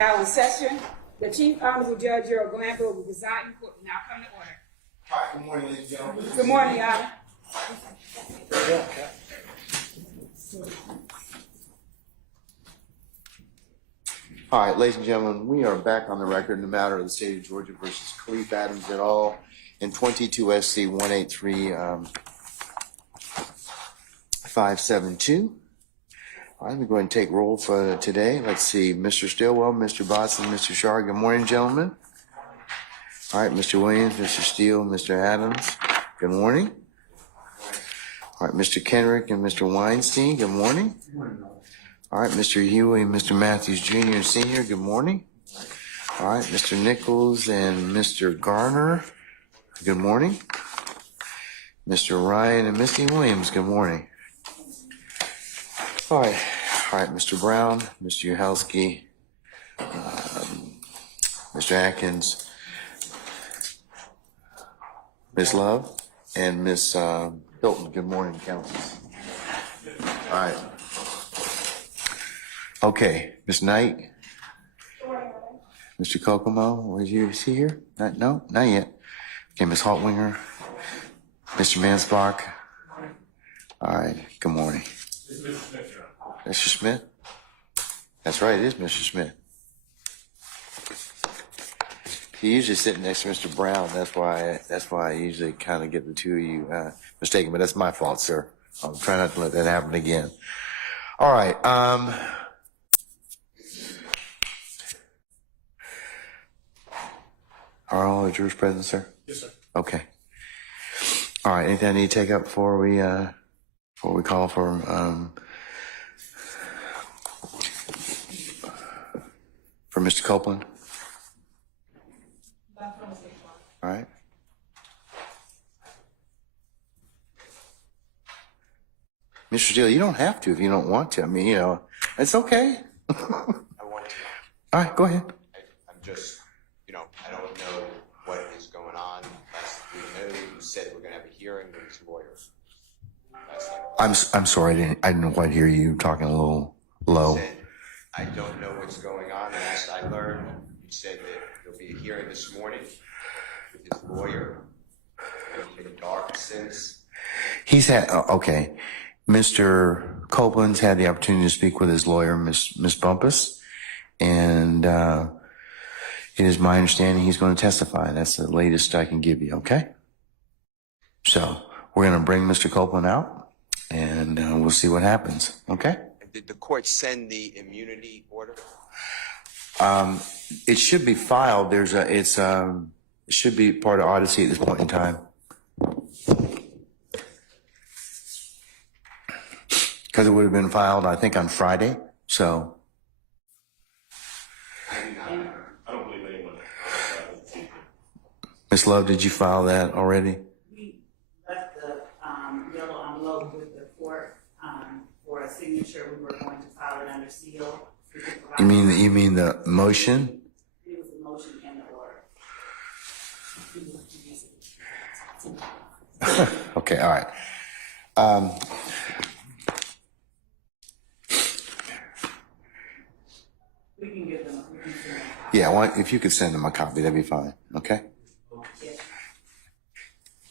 Now in session, the Chief Honorable Judge Gerald Glanville will preside in court. Now come to order. All right, good morning, ladies and gentlemen. Good morning, Your Honor. All right, ladies and gentlemen, we are back on the record in the matter of the state of Georgia versus Khalif Adams et al. In 22 SC 183-572. All right, we're going to take roll for today. Let's see, Mr. Stillwell, Mr. Boston, Mr. Shar. Good morning, gentlemen. All right, Mr. Williams, Mr. Steele, Mr. Adams. Good morning. All right, Mr. Kenrick and Mr. Weinstein. Good morning. Good morning. All right, Mr. Huey and Mr. Matthews Jr. and Sr. Good morning. All right, Mr. Nichols and Mr. Garner. Good morning. Mr. Ryan and Misty Williams. Good morning. All right, Mr. Brown, Mr. Uhelski, Mr. Atkins, Ms. Love, and Ms. Hilton. Good morning, counsel. All right. Okay, Ms. Knight, Mr. Kokomo, is he here? No, not yet. Okay, Ms. Haltwinger, Mr. Mansbach. All right, good morning. Mr. Smith? That's right, it is Mr. Smith. He usually sitting next to Mr. Brown. That's why I usually kind of get the two of you mistaken, but that's my fault, sir. I'll try not to let that happen again. All right. Are all the jurors present, sir? Yes, sir. Okay. All right. Anything I need to take up before we call for Mr. Copeland? All right. Mr. Steele, you don't have to if you don't want to. I mean, it's okay. I want to. All right, go ahead. I'm just, I don't know what is going on. We know you said we're going to have a hearing with his lawyer. I'm sorry, I didn't quite hear you talking a little low. Said, I don't know what's going on. Last I learned, you said that there'll be a hearing this morning with his lawyer. It's been dark since. He's had, okay. Mr. Copeland's had the opportunity to speak with his lawyer, Miss Bumpus, and it is my understanding he's going to testify. That's the latest I can give you, okay? So we're going to bring Mr. Copeland out, and we'll see what happens, okay? Did the court send the immunity order? It should be filed. It should be part of Odyssey at this point in time. Because it would have been filed, I think, on Friday, so. I don't believe anyone. Ms. Love, did you file that already? We left the yellow envelope with the court for a signature. We were going to file it under seal. You mean the motion? It was the motion and the order. Okay, all right. We can give them. Yeah, if you could send them a copy, that'd be fine. Okay. Yes.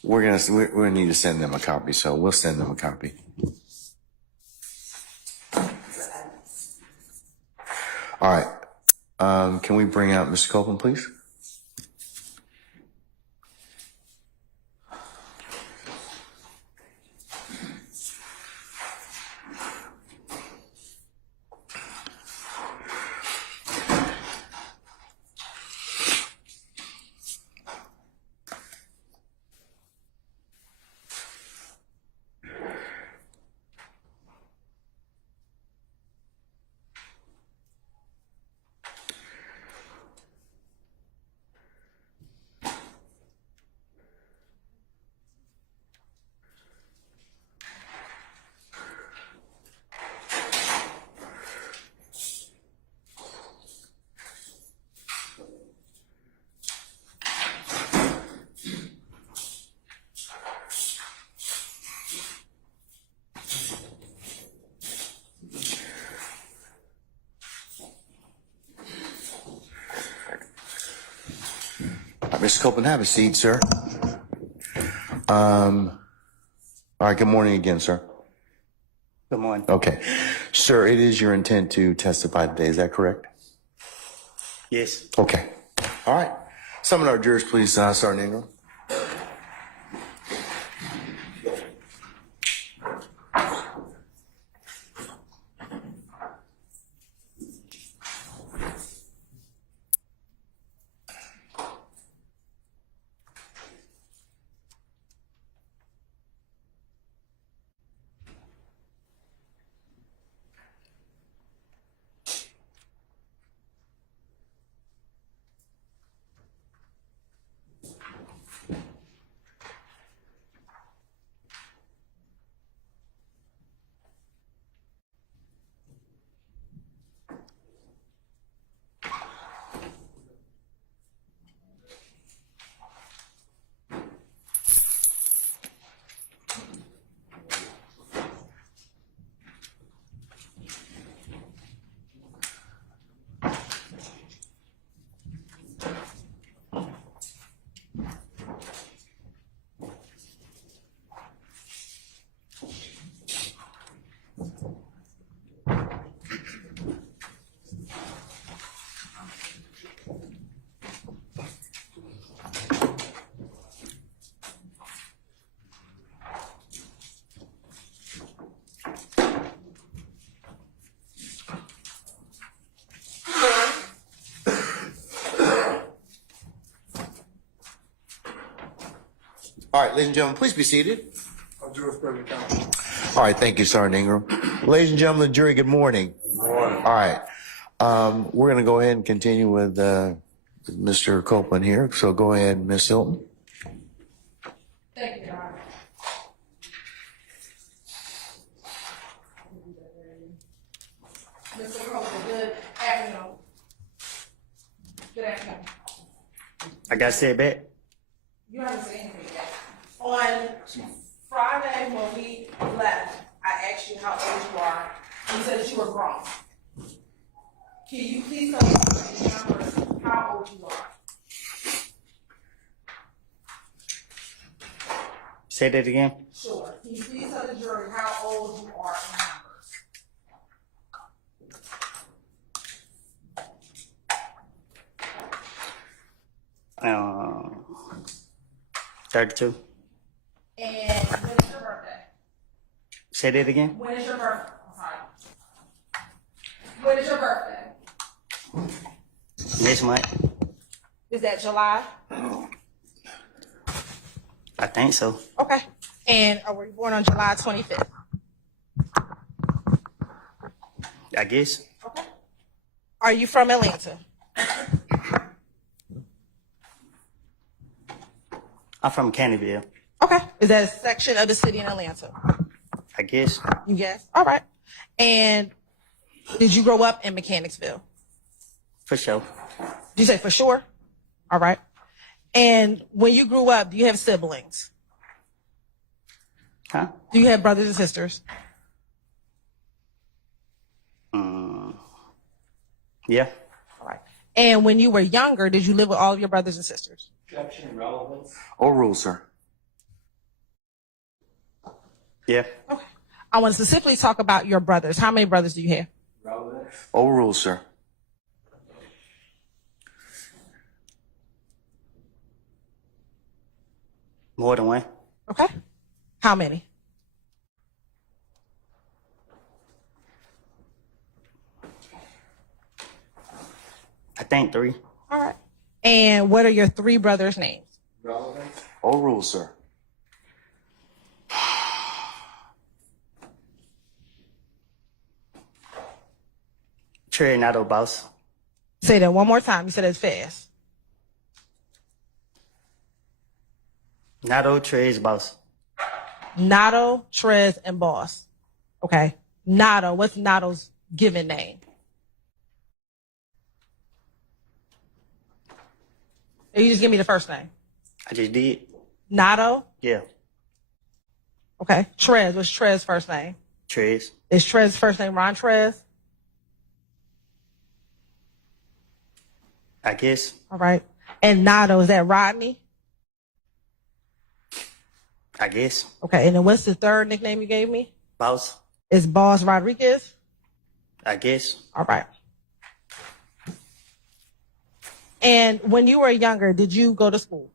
We're gonna need to send them a copy, so we'll send them a copy. All right. Can we bring out Mr. Copeland, please? right, Mr. Copeland, have a seat, sir. All right, good morning again, sir. Good morning. Okay. Sir, it is your intent to testify today, is that correct? Yes. Okay. All right. Some of our jurors, please, Sergeant Ingram. All right, ladies and gentlemen, please be seated. All right, thank you, Sergeant Ingram. Ladies and gentlemen, jury, good morning. Good morning. All right, we're going to go ahead and continue with Mr. Copeland here. So go ahead, Ms. Hilton. Thank you, Your Honor. Mr. Copeland, good afternoon. Good afternoon. I got to say it back. You haven't said anything yet. On Friday when we left, I asked you how old you are, and you said that you were grown. Can you please tell us in numbers how old you are? Say that again. Sure. Can you please tell the jury how old you are in numbers? 32. And when is your birthday? Say that again. When is your birthday? I'm sorry. When is your birthday? Next month. Is that July? I think so. Okay. And were you born on July 25th? I guess. Okay. Are you from Atlanta? I'm from Canterville. Okay. Is that a section of the city in Atlanta? I guess. You guess? All right. And did you grow up in Mechanicsville? For sure. Did you say for sure? All right. And when you grew up, do you have siblings? Huh? Do you have brothers and sisters? Yeah. All right. And when you were younger, did you live with all of your brothers and sisters? Overruled, sir. Yeah. Okay. I want to specifically talk about your brothers. How many brothers do you have? Overruled, sir. More than one. Okay. How many? I think 3. All right. And what are your 3 brothers' names? Overruled, sir. Trey Nato Boss. Say that one more time. You said it fast. Nato Trey's Boss. Nato, Trez, and Boss. Okay. Nato. What's Nato's given name? Or you just give me the first name. I just did. Nato. Yeah. Okay. Trez. What's Trez's first name? Trey's. Is Trez's first name Ron Trez? I guess. All right. And Nato, is that Rodney? I guess. Okay, and then what's the third nickname you gave me? Boss. Is Boss Rodriguez? I guess. All right. And when you were younger, did you go to school?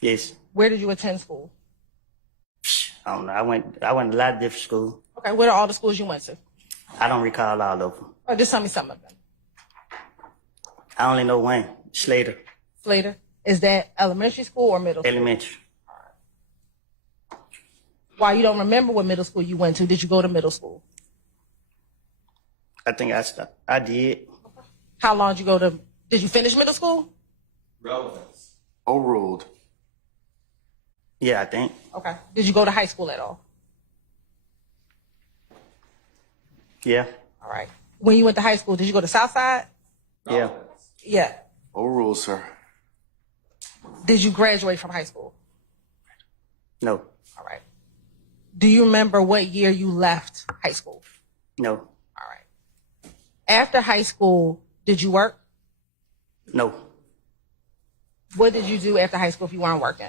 Yes. Where did you attend school? I don't know. I went to a lot of different schools. Okay, what are all the schools you went to? I don't recall all of them. Or just tell me some of them. I only know one. Slater. Slater. Is that elementary school or middle school? Elementary. Why you don't remember what middle school you went to? Did you go to middle school? I think I did. How long did you go to? Did you finish middle school? Relevance. Overruled. Yeah, I think. Okay. Did you go to high school at all? Yeah. All right. When you went to high school, did you go to Southside? Yeah. Yeah. Overruled, sir. Did you graduate from high school? No. All right. Do you remember what year you left high school? No. All right. After high school, did you work? No. What did you do after high school if you weren't working?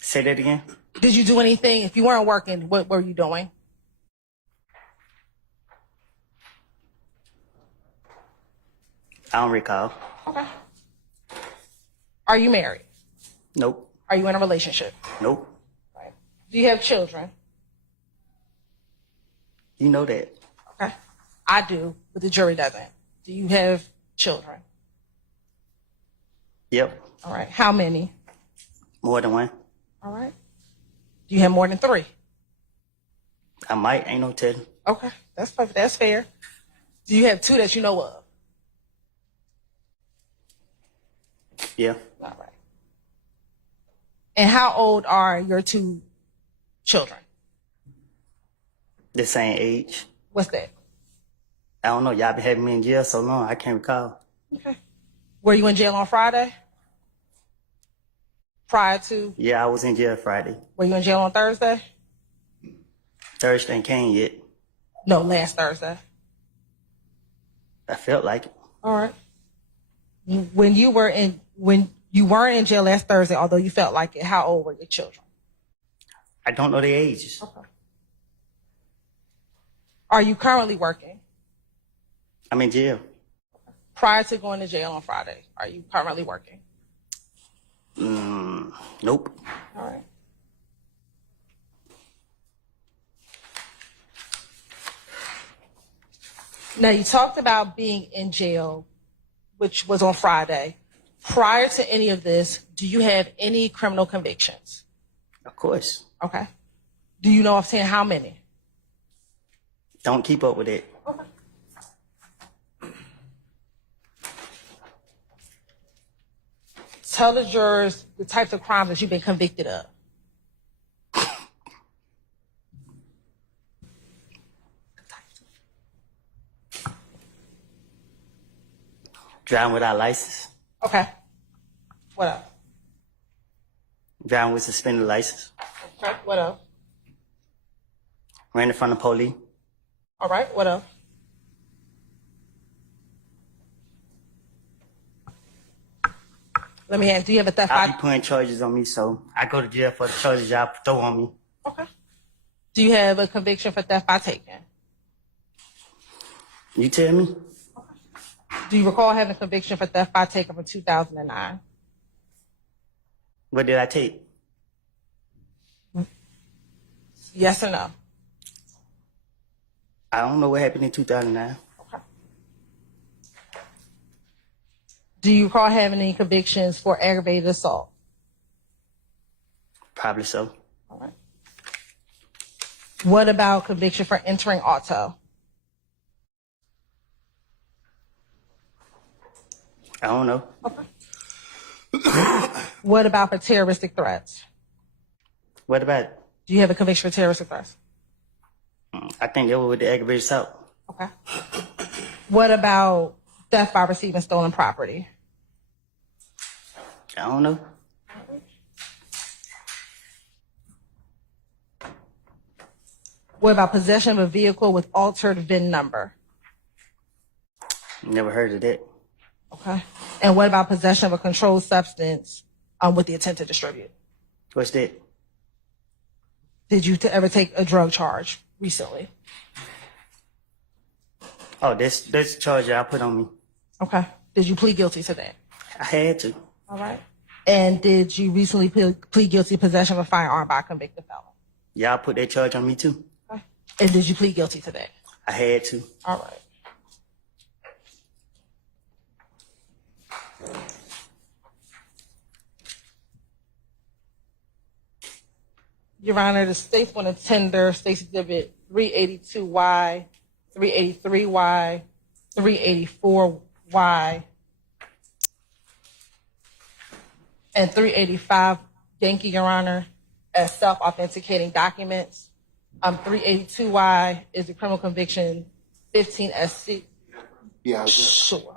Say that again. Did you do anything? If you weren't working, what were you doing? I don't recall. Okay. Are you married? Nope. Are you in a relationship? Nope. Right. Do you have children? You know that. Okay. I do, but the jury doesn't. Do you have children? Yep. All right. How many? More than one. All right. Do you have more than 3? I might. Ain't no telling. Okay. That's perfect. That's fair. Do you have 2 that you know of? Yeah. All right. And how old are your 2 children? The same age. What's that? I don't know. Y'all been having me in jail so long. I can't recall. Okay. Were you in jail on Friday? Prior to? Yeah, I was in jail Friday. Were you in jail on Thursday? Thursday ain't came yet. No, last Thursday. I felt like it. All right. When you weren't in jail last Thursday, although you felt like it, how old were your children? I don't know their ages. Okay. Are you currently working? I'm in jail. Prior to going to jail on Friday, are you currently working? Nope. All right. Now, you talked about being in jail, which was on Friday. Prior to any of this, do you have any criminal convictions? Of course. Okay. Do you know offhand how many? Don't keep up with it. Okay. Tell the jurors the types of crimes that you've been convicted of. Driving without license. Okay. What else? Driving with suspended license. Okay. What else? Ran in front of police. All right. What else? Let me ask, do you have a theft I'll be by... putting charges on me, so I go to jail for the charges y'all throw on me. Okay. Do you have a conviction for theft by taking? You tell me? Do you recall having a conviction for theft by taking from 2009? What did I take? Yes or no? I don't know what happened in 2009. Okay. Do you recall having any convictions for aggravated assault? Probably so. All right. What about conviction for entering auto? I don't know. Okay. What about for terroristic threats? What about it? Do you have a conviction for terroristic threats? I think they were with the aggravated assault. Okay. What about theft by receiving stolen property? I don't know. What about possession of a vehicle with altered VIN number? Never heard of that. Okay. And what about possession of a controlled substance with the intent to distribute? What's that? Did you ever take a drug charge recently? Oh, that's the charge y'all put on me. Okay. Did you plead guilty to that? I had to. All right. And did you recently plead guilty to possession of a firearm by a convicted felon? Y'all put that charge on me too. Okay. And did you plead guilty to that? I had to. All right. Your Honor, the state's going to tender State's Exhibit 382Y, 383Y, 384Y, and 385 Yankee, Your Honor, as self-authenticating documents. 382Y is the criminal conviction 15SC. Yeah, Sure.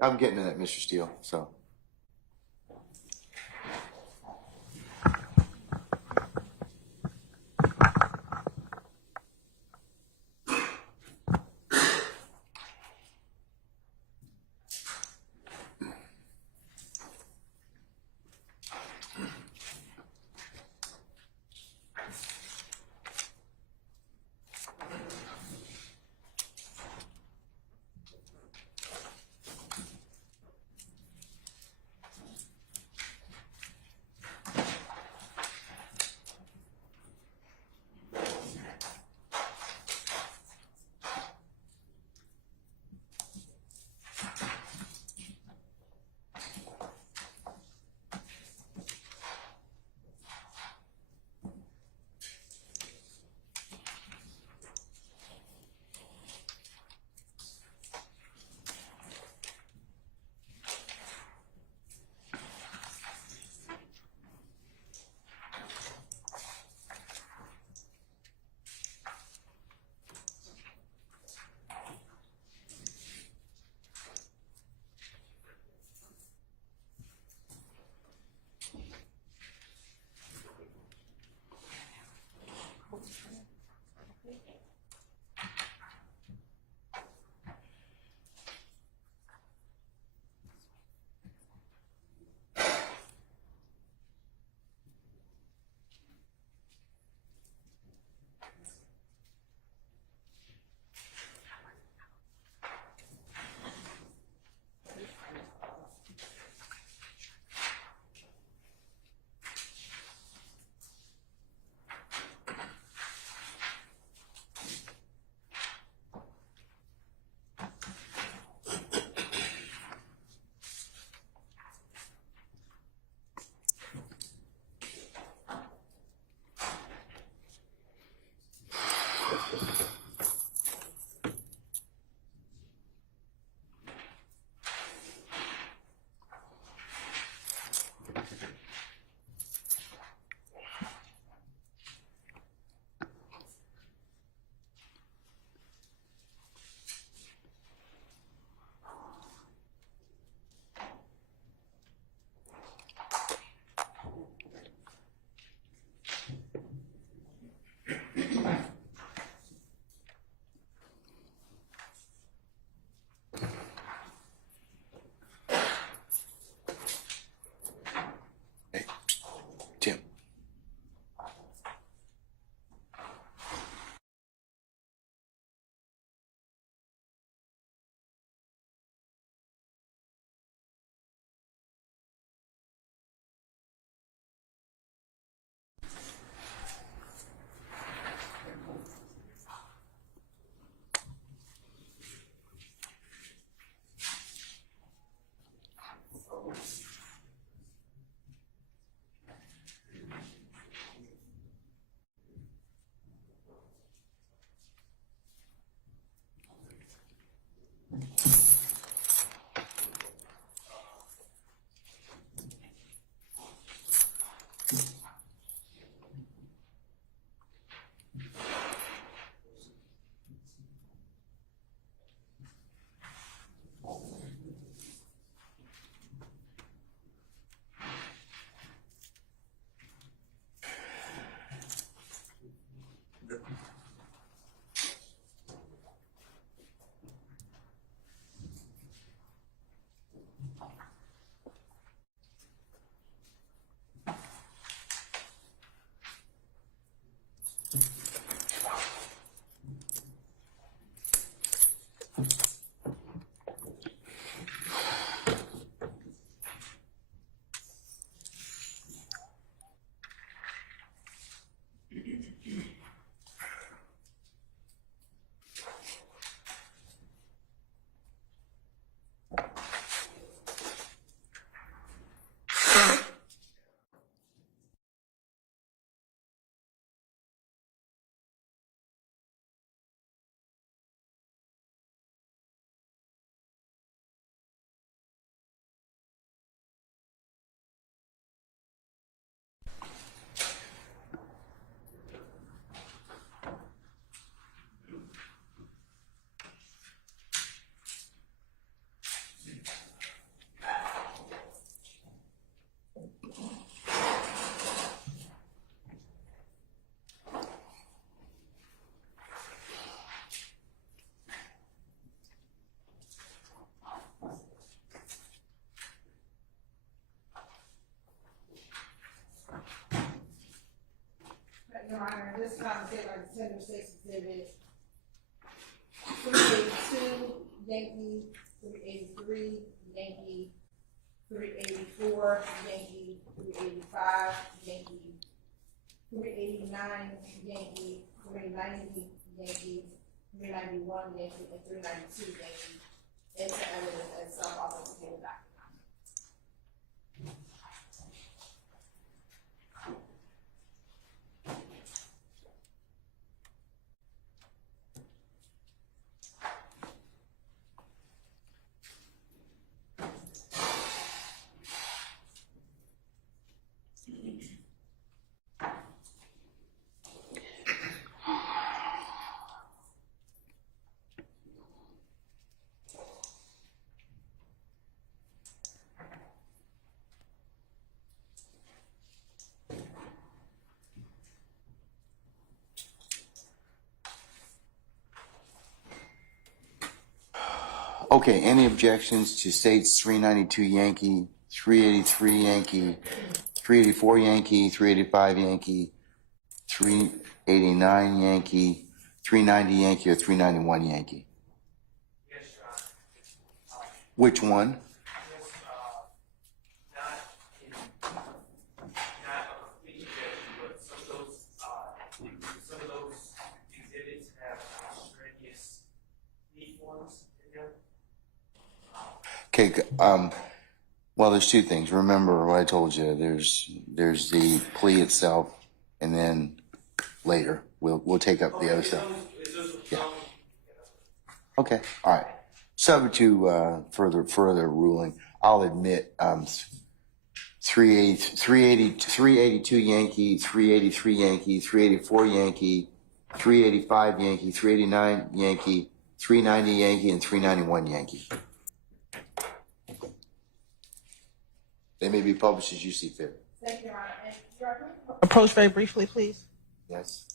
I'm getting to that, Mr. Steele, so. Your Honor, this time said by the Tender States Exhibit 382 Yankee, 383 Yankee, 384 Yankee, 385 Yankee, 389 Yankee, 390 Yankee, 391 Yankee, and 392 Yankee into evidence as self-authenticated documents. Okay, any objections to states 392 Yankee, 383 Yankee, 384 Yankee, 385 Yankee, 389 Yankee, 390 Yankee, or 391 Yankee? Yes, Your Honor. Which one? Just, not a complete objection, but some of those exhibits have strenuous need forms in them. Okay, well, there's two things. Remember what I told you. There's the plea itself, and then later we'll take up the other stuff. Yeah. Okay. All right. Subject to further ruling, I'll admit 382 Yankee, 383 Yankee, 384 Yankee, 385 Yankee, 389 Yankee, 390 Yankee, and 391 Yankee. They may be published as you see fit. Thank you, Your Honor. And Your Honor, approach very briefly, please. Yes.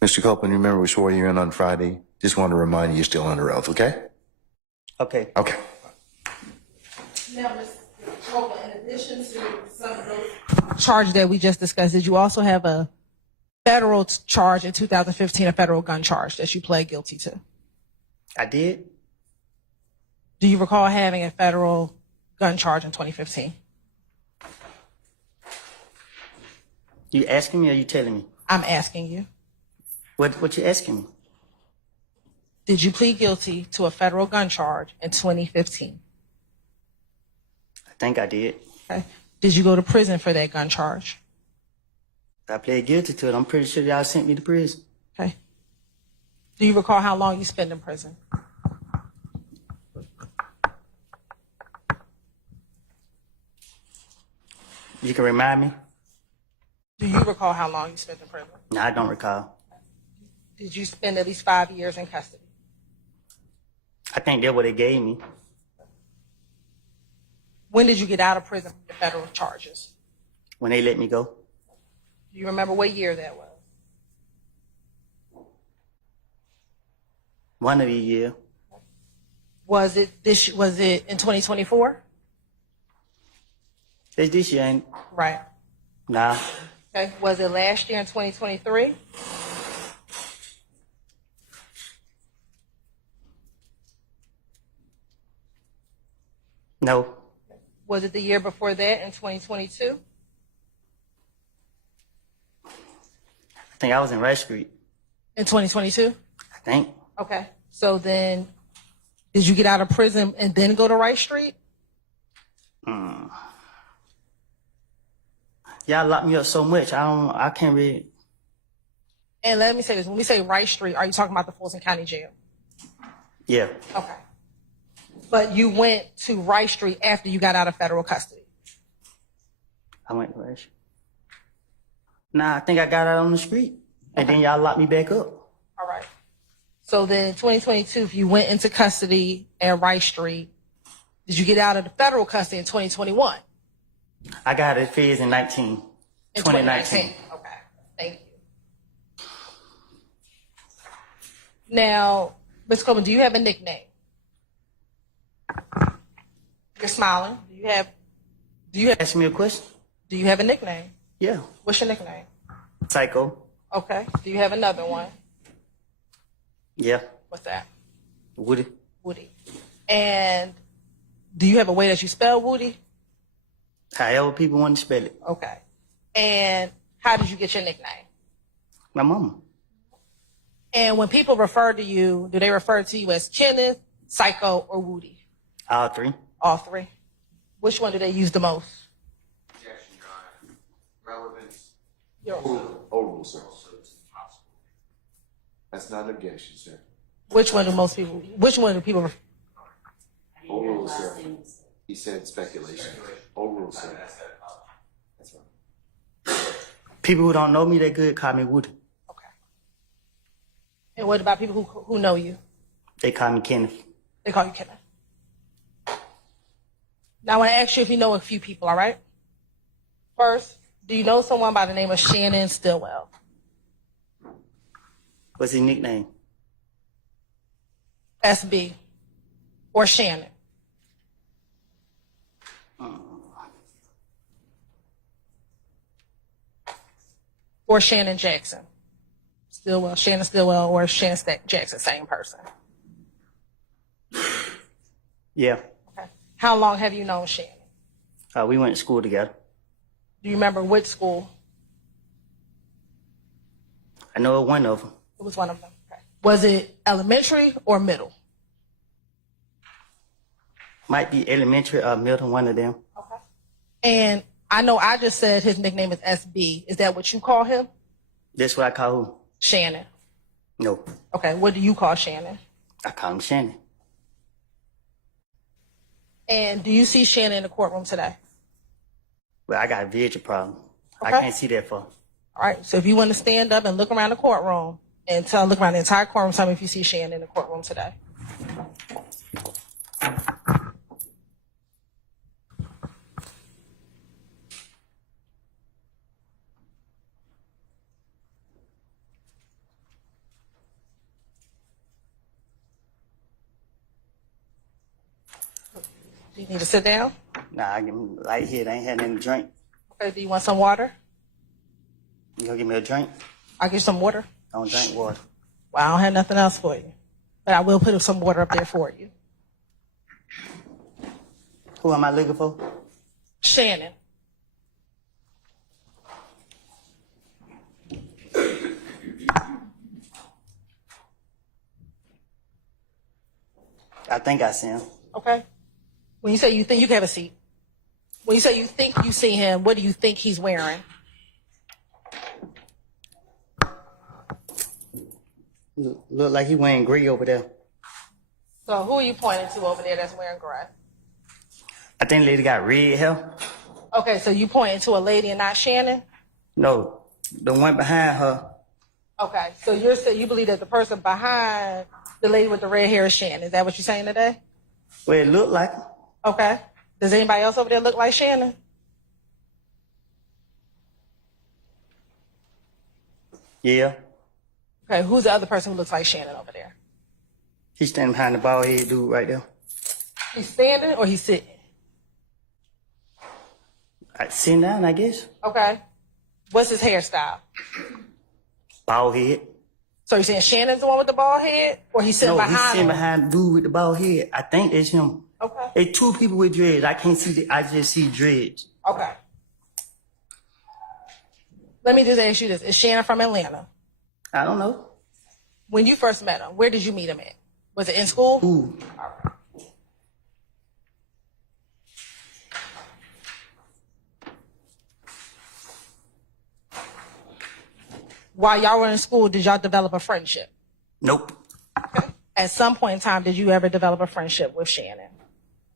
Mr. Copeland, you remember we swore you in on Friday? Just wanted to remind you you're still under oath, okay? Okay. Okay. Now, Ms. Copeland, in addition to some of those charges that we just discussed, did you also have a federal charge in 2015, a federal gun charge that you pled guilty to? I did. Do you recall having a federal gun charge in 2015? You asking me or you telling me? I'm asking you. What you asking me? Did you plead guilty to a federal gun charge in 2015? I think I did. Okay. Did you go to prison for that gun charge? I pled guilty to it. I'm pretty sure y'all sent me to prison. Okay. Do you recall how long you spent in prison? You can remind me? Do you recall how long you spent in prison? No, I don't recall. Did you spend at least 5 years in custody? I think that's what they gave me. When did you get out of prison for the federal charges? When they let me go. Do you remember what year that was? One of the year. Was it in 2024? It's this year ain't. Right. Nah. Okay. Was it last year in 2023? No. Was it the year before that in 2022? I think I was in Rice Street. In 2022? I think. Okay. So then, did you get out of prison and then go to Rice Street? Y'all locked me up so much. I can't read. And let me say this: when we say Rice Street, are you talking about the Fulton County Jail? Yeah. Okay. But you went to Rice Street after you got out of federal custody. I went to Rice Street. Nah, I think I got out on the street. And then y'all locked me back up. All right. So then 2022, if you went into custody at Rice Street, did you get out of the federal custody in 2021? I got it feds in 2019. Okay. Thank you. Now, Ms. Coleman, do you have a nickname? You're smiling. Do you have Ask me a question? Do you have a nickname? Yeah. What's your nickname? Psycho. Okay. Do you have another one? Yeah. What's that? Woody. Woody. And do you have a way that you spell Woody? However people want to spell it. Okay. And how did you get your nickname? My mama. And when people refer to you, do they refer to you as Kenneth, Psycho, or Woody? All three. All three. Which one do they use the most? Objection, Your Honor. Relevance. Overrule, sir. That's not an objection, sir. Which one do people Overrule, sir. He said speculation. Overrule, sir. That's right. People who don't know me that good call me Woody. Okay. And what about people who know you? They call me Kenneth. They call you Kenneth. Now I want to ask you if you know a few people, all right? First, do you know someone by the name of Shannon Stillwell? What's his nickname? SB. Or Shannon? Or Shannon Jackson? Stillwell, Shannon Stillwell, or Shannon Jackson, same person? Yeah. Okay. How long have you known Shannon? We went to school together. Do you remember which school? I know one of them. It was one of them. Okay. Was it elementary or middle? Might be elementary or middle, one of them. Okay. And I know I just said his nickname is SB. Is that what you call him? That's what I call who? Shannon. No. Okay. What do you call Shannon? I call him Shannon. And do you see Shannon in the courtroom today? Well, I got a vision problem. Okay. I can't see that far. All right. So if you want to stand up and look around the courtroom and look around the entire courtroom, tell me if you see Shannon in the courtroom today. Do you need to sit down? Nah, I give me light here. I ain't had nothing to drink. Okay, do you want some water? You gonna give me a drink? I'll get you some water. I don't drink water. Well, I don't have nothing else for you. But I will put some water up there for you. Who am I looking for? Shannon. I think I see him. Okay. When you say you think, you can have a seat. When you say you think you see him, what do you think he's wearing? Look like he wearing gray over there. So who are you pointing to over there that's wearing gray? I think the lady got red hair. Okay, so you pointing to a lady and not Shannon? No, the one behind her. Okay, so you're saying you believe that the person behind the lady with the red hair is Shannon. Is that what you're saying today? Well, it looked like her. Okay. Does anybody else over there look like Shannon? Yeah. Okay, who's the other person who looks like Shannon over there? He's standing behind the bald head dude right there. He's standing or he's sitting? Sitting down, I guess. Okay. What's his hairstyle? Bald head. So you're saying Shannon's the one with the bald head? Or he's sitting No, behind he's sitting him? behind the dude with the bald head. I think that's him. Okay. It's two people with dreads. I can't see I just see dreads. Okay. Let me just ask you this. Is Shannon from Atlanta? I don't know. When you first met him, where did you meet him at? Was it in school? Ooh. While y'all were in school, did y'all develop a friendship? Nope. Okay. At some point in time, did you ever develop a friendship with Shannon?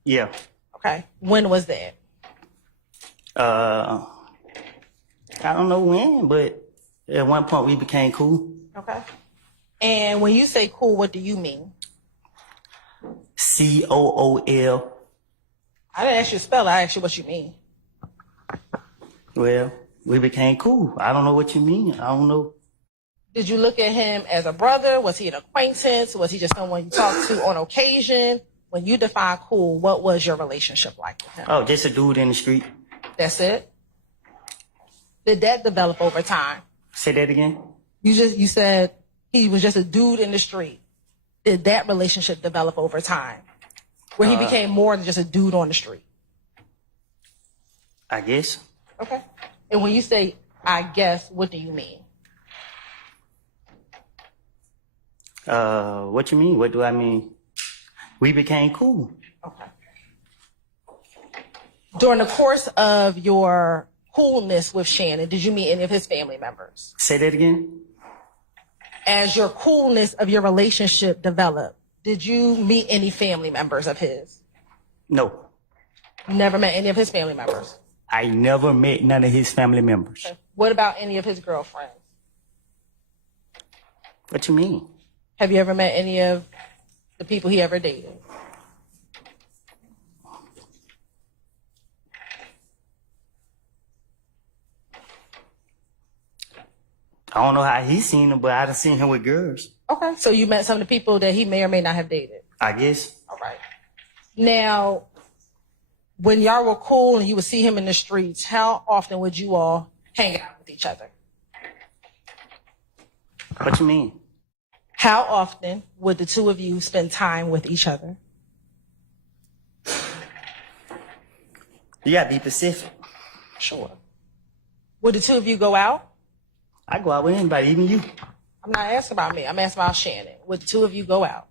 Yeah. Okay. When was that? I don't know when, but at one point we became cool. Okay. And when you say cool, what do you mean? COOL. I didn't ask you to spell it. I asked you what you mean. Well, we became cool. I don't know what you mean. I don't know. Did you look at him as a brother? Was he an acquaintance? Was he just someone you talked to on occasion? When you define cool, what was your relationship like with him? Oh, just a dude in the street. That's it? Did that develop over time? Say that again. You said he was just a dude in the street. Did that relationship develop over time? Where he became more than just a dude on the street? I guess. Okay. And when you say, I guess, what do you mean? What you mean? What do I mean? We became cool. Okay. During the course of your coolness with Shannon, did you meet any of his family members? Say that again. As your coolness of your relationship developed, did you meet any family members of his? No. Never met any of his family members? I never met none of his family members. Okay. What about any of his girlfriends? What you mean? Have you ever met any of the people he ever dated? I don't know how he seen him, but I done seen him with girls. Okay. So you met some of the people that he may or may not have dated? I guess. All right. Now, when y'all were cool and you would see him in the streets, how often would you all hang out with each other? What you mean? How often would the two of you spend time with each other? You gotta be specific. Sure. Would the two of you go out? I go out with anybody, even you. I'm not asking about me. I'm asking about Shannon. Would the two of you go out?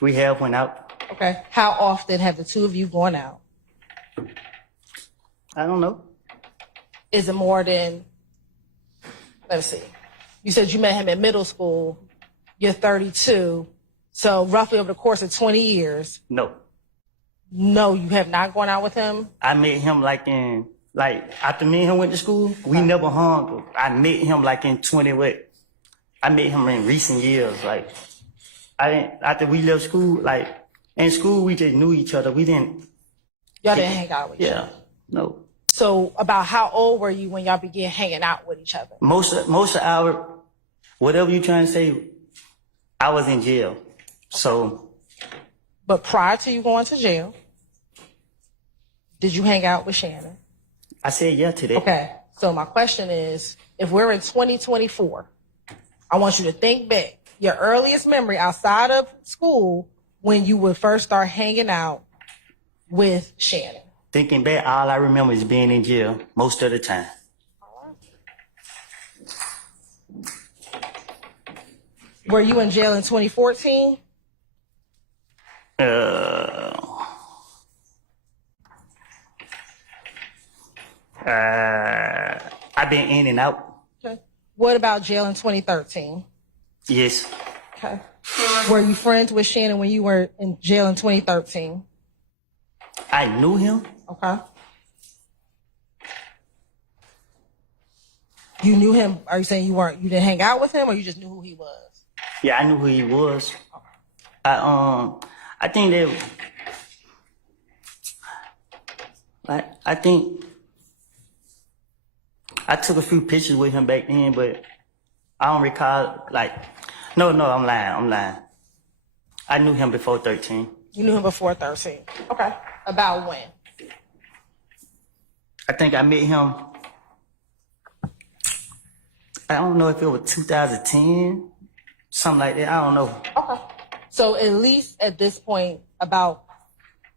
We have went out. Okay. How often have the two of you gone out? I don't know. Is it more than, let's see. You said you met him in middle school. You're 32. So roughly over the course of 20 years. No. No, you have not gone out with him? I met him after me and him went to school, we never hung. I met him I met him in recent years. After we left school, in school we just knew each other. We didn't. Y'all didn't hang out with each other? Yeah, no. So about how old were you when y'all began hanging out with each other? Most of our, whatever you trying to say, I was in jail. So. But prior to you going to jail, Did you hang out with Shannon? I said yeah to that. Okay. So my question is, if we're in 2024, I want you to think back your earliest memory outside of school when you would first start hanging out with Shannon. Thinking back, all I remember is being in jail most of the time. Were you in jail in 2014? I've been in and out. Okay. What about jail in 2013? Yes. Okay. Were you friends with Shannon when you were in jail in 2013? I knew him. Okay. You knew him? Are you saying you didn't hang out with him, or you just knew who he was? Yeah, I knew who he was. I think that, I think I took a few pictures with him back then, but I don't recall, no, I'm lying. I knew him before 13. You knew him before 13. Okay. About when? I think I met him, I don't know if it was 2010, something like that, I don't know. Okay. So at least at this point, about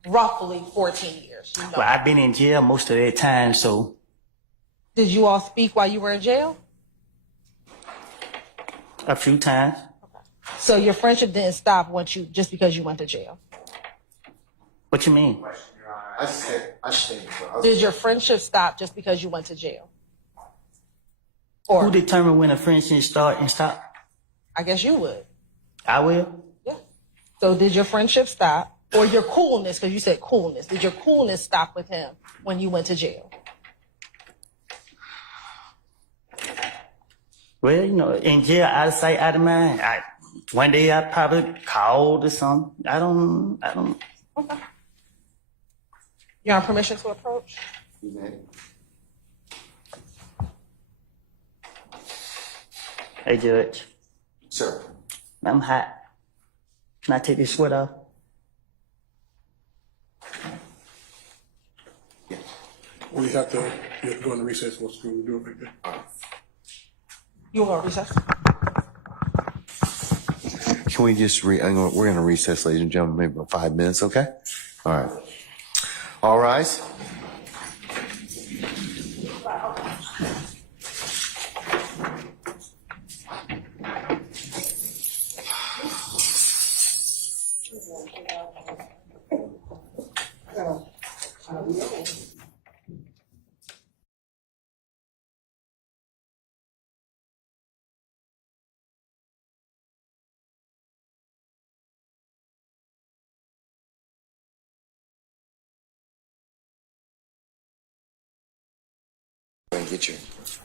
roughly 14 years. You know. But I've been in jail most of that time, so. Did you all speak while you were in jail? A few times. So your friendship didn't stop just because you went to jail? What you mean? I stayed. Did your friendship stop just because you went to jail? Or Who determined when a friendship start and stop? I guess you would. I will. Yeah. So did your friendship stop? Or your coolness, because you said coolness. Did your coolness stop with him when you went to jail? Well, in jail, out of sight, out of mind. One day I probably called or something. I don't. Okay. You're on permission to approach? Hey, Judge. Sir. I'm hot. Can I take this sweater off? We have to go into recess for school. We'll do it right there. You want to recess? Can we just we're going to recess, ladies and gentlemen, maybe about 5 minutes, okay? All right. All rise. Get your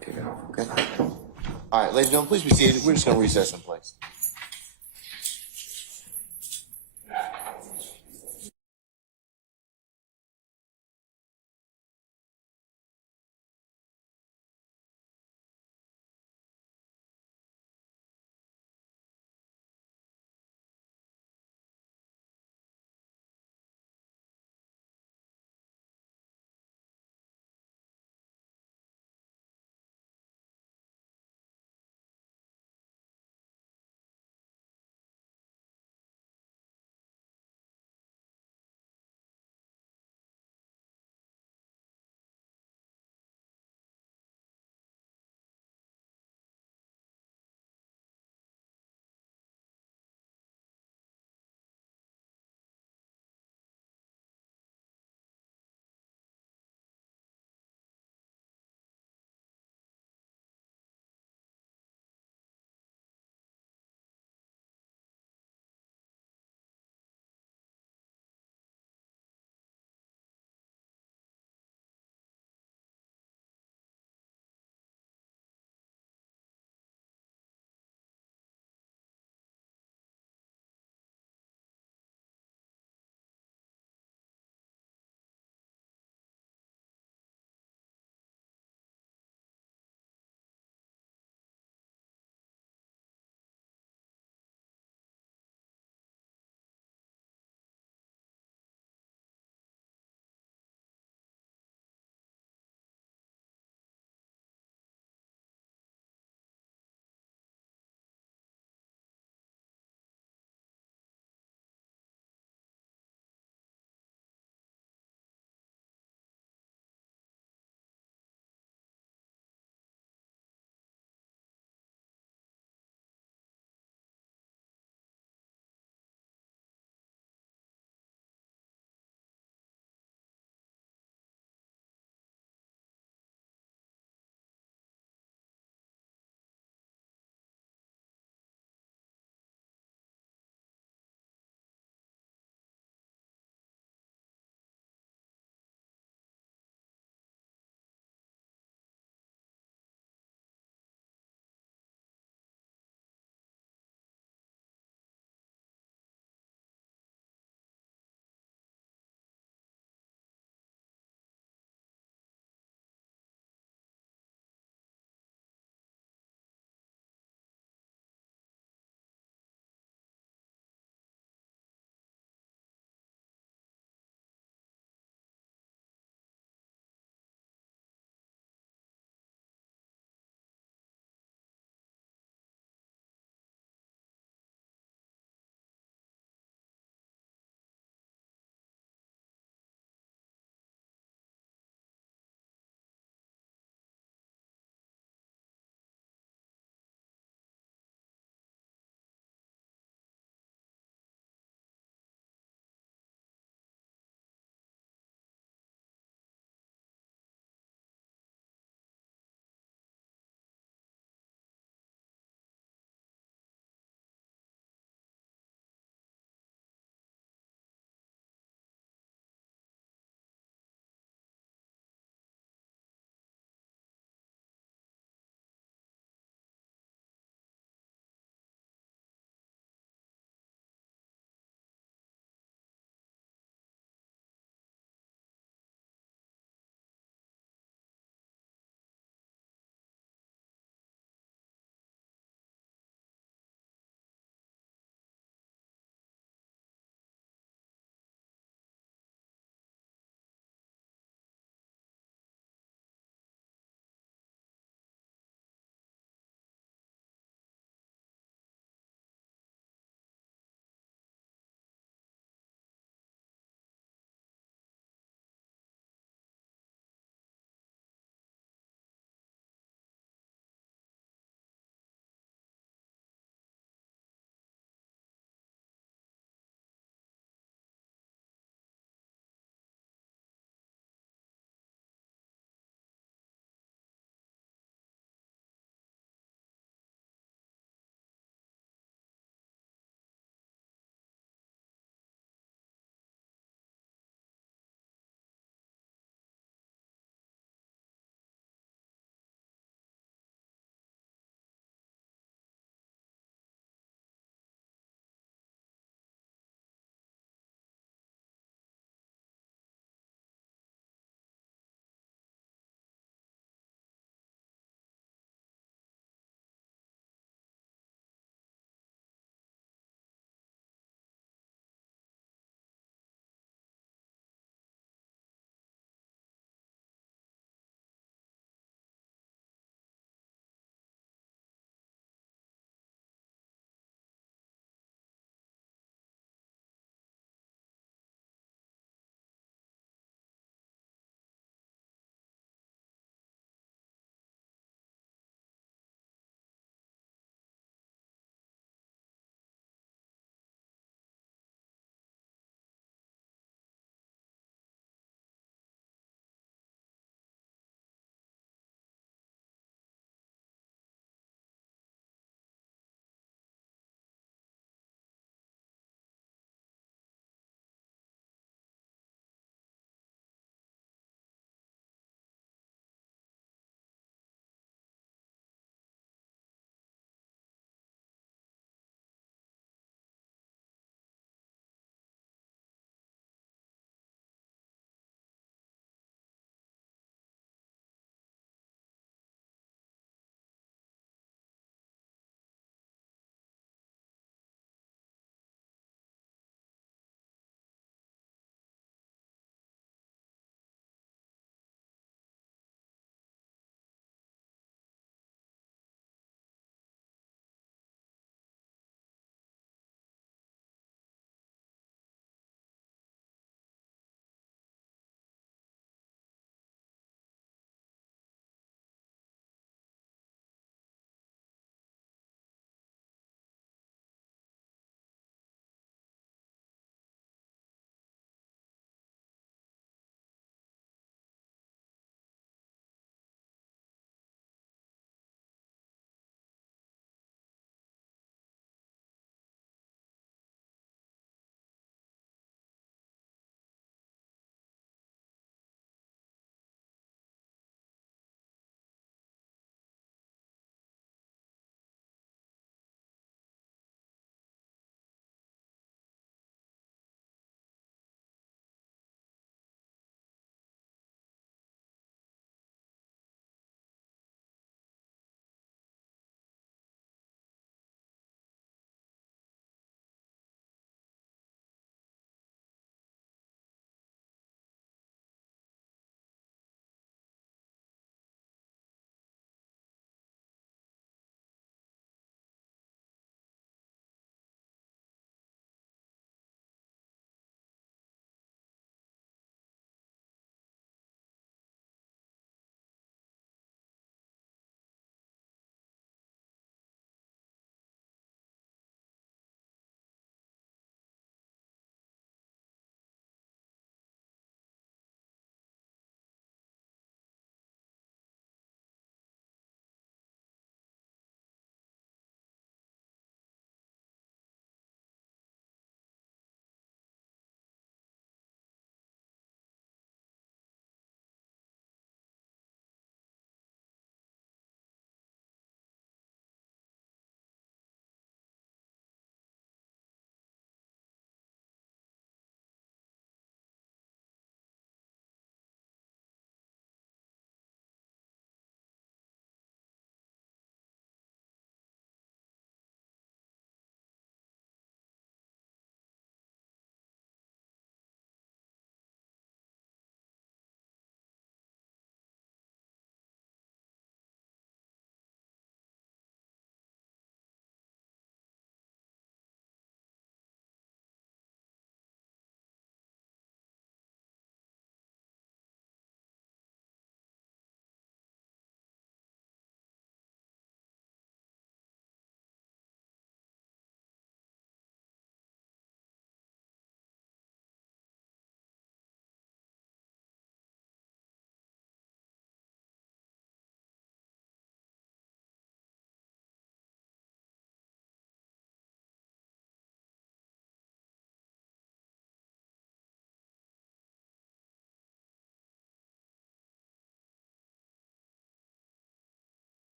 take it off, okay? All right, ladies and gentlemen, please be seated. We're just going to recess in place.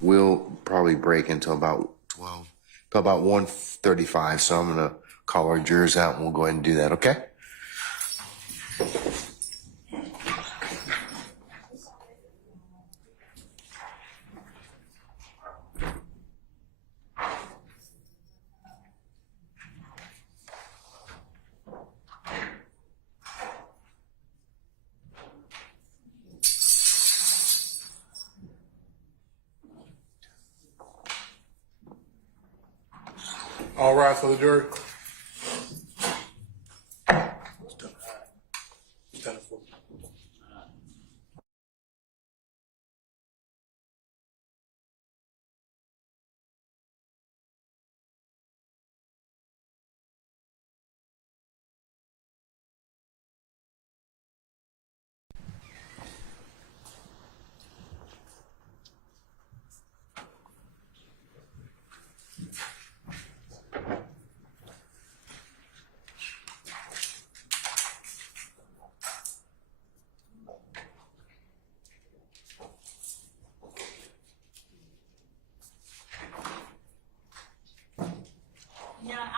we'll probably break until about 12, till about 1:35. So I'm gonna call our jurors out and we'll go ahead and do that, okay? All rise for the jury. Stand up for me.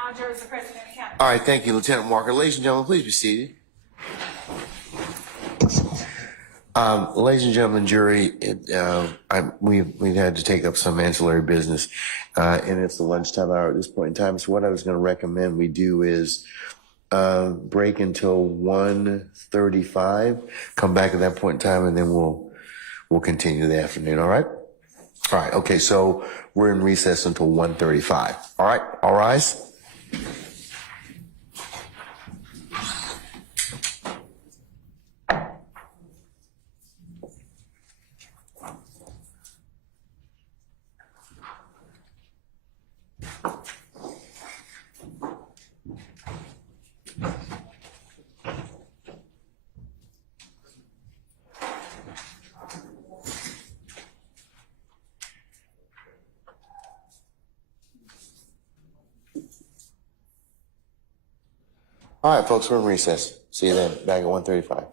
Our jurors are present in the county. All right, thank you, Lieutenant Walker. Ladies and gentlemen, please be seated. Ladies and gentlemen, jury, we've had to take up some ancillary business, and it's the lunchtime hour at this point in time. So what I was going to recommend we do is break until 1:35. Come back at that point in time, and then we'll continue the afternoon. All right. All right. Okay. So we're in recess until 1:35. All right. All rise. All right, folks, we're in recess. See you then, back at 1:35.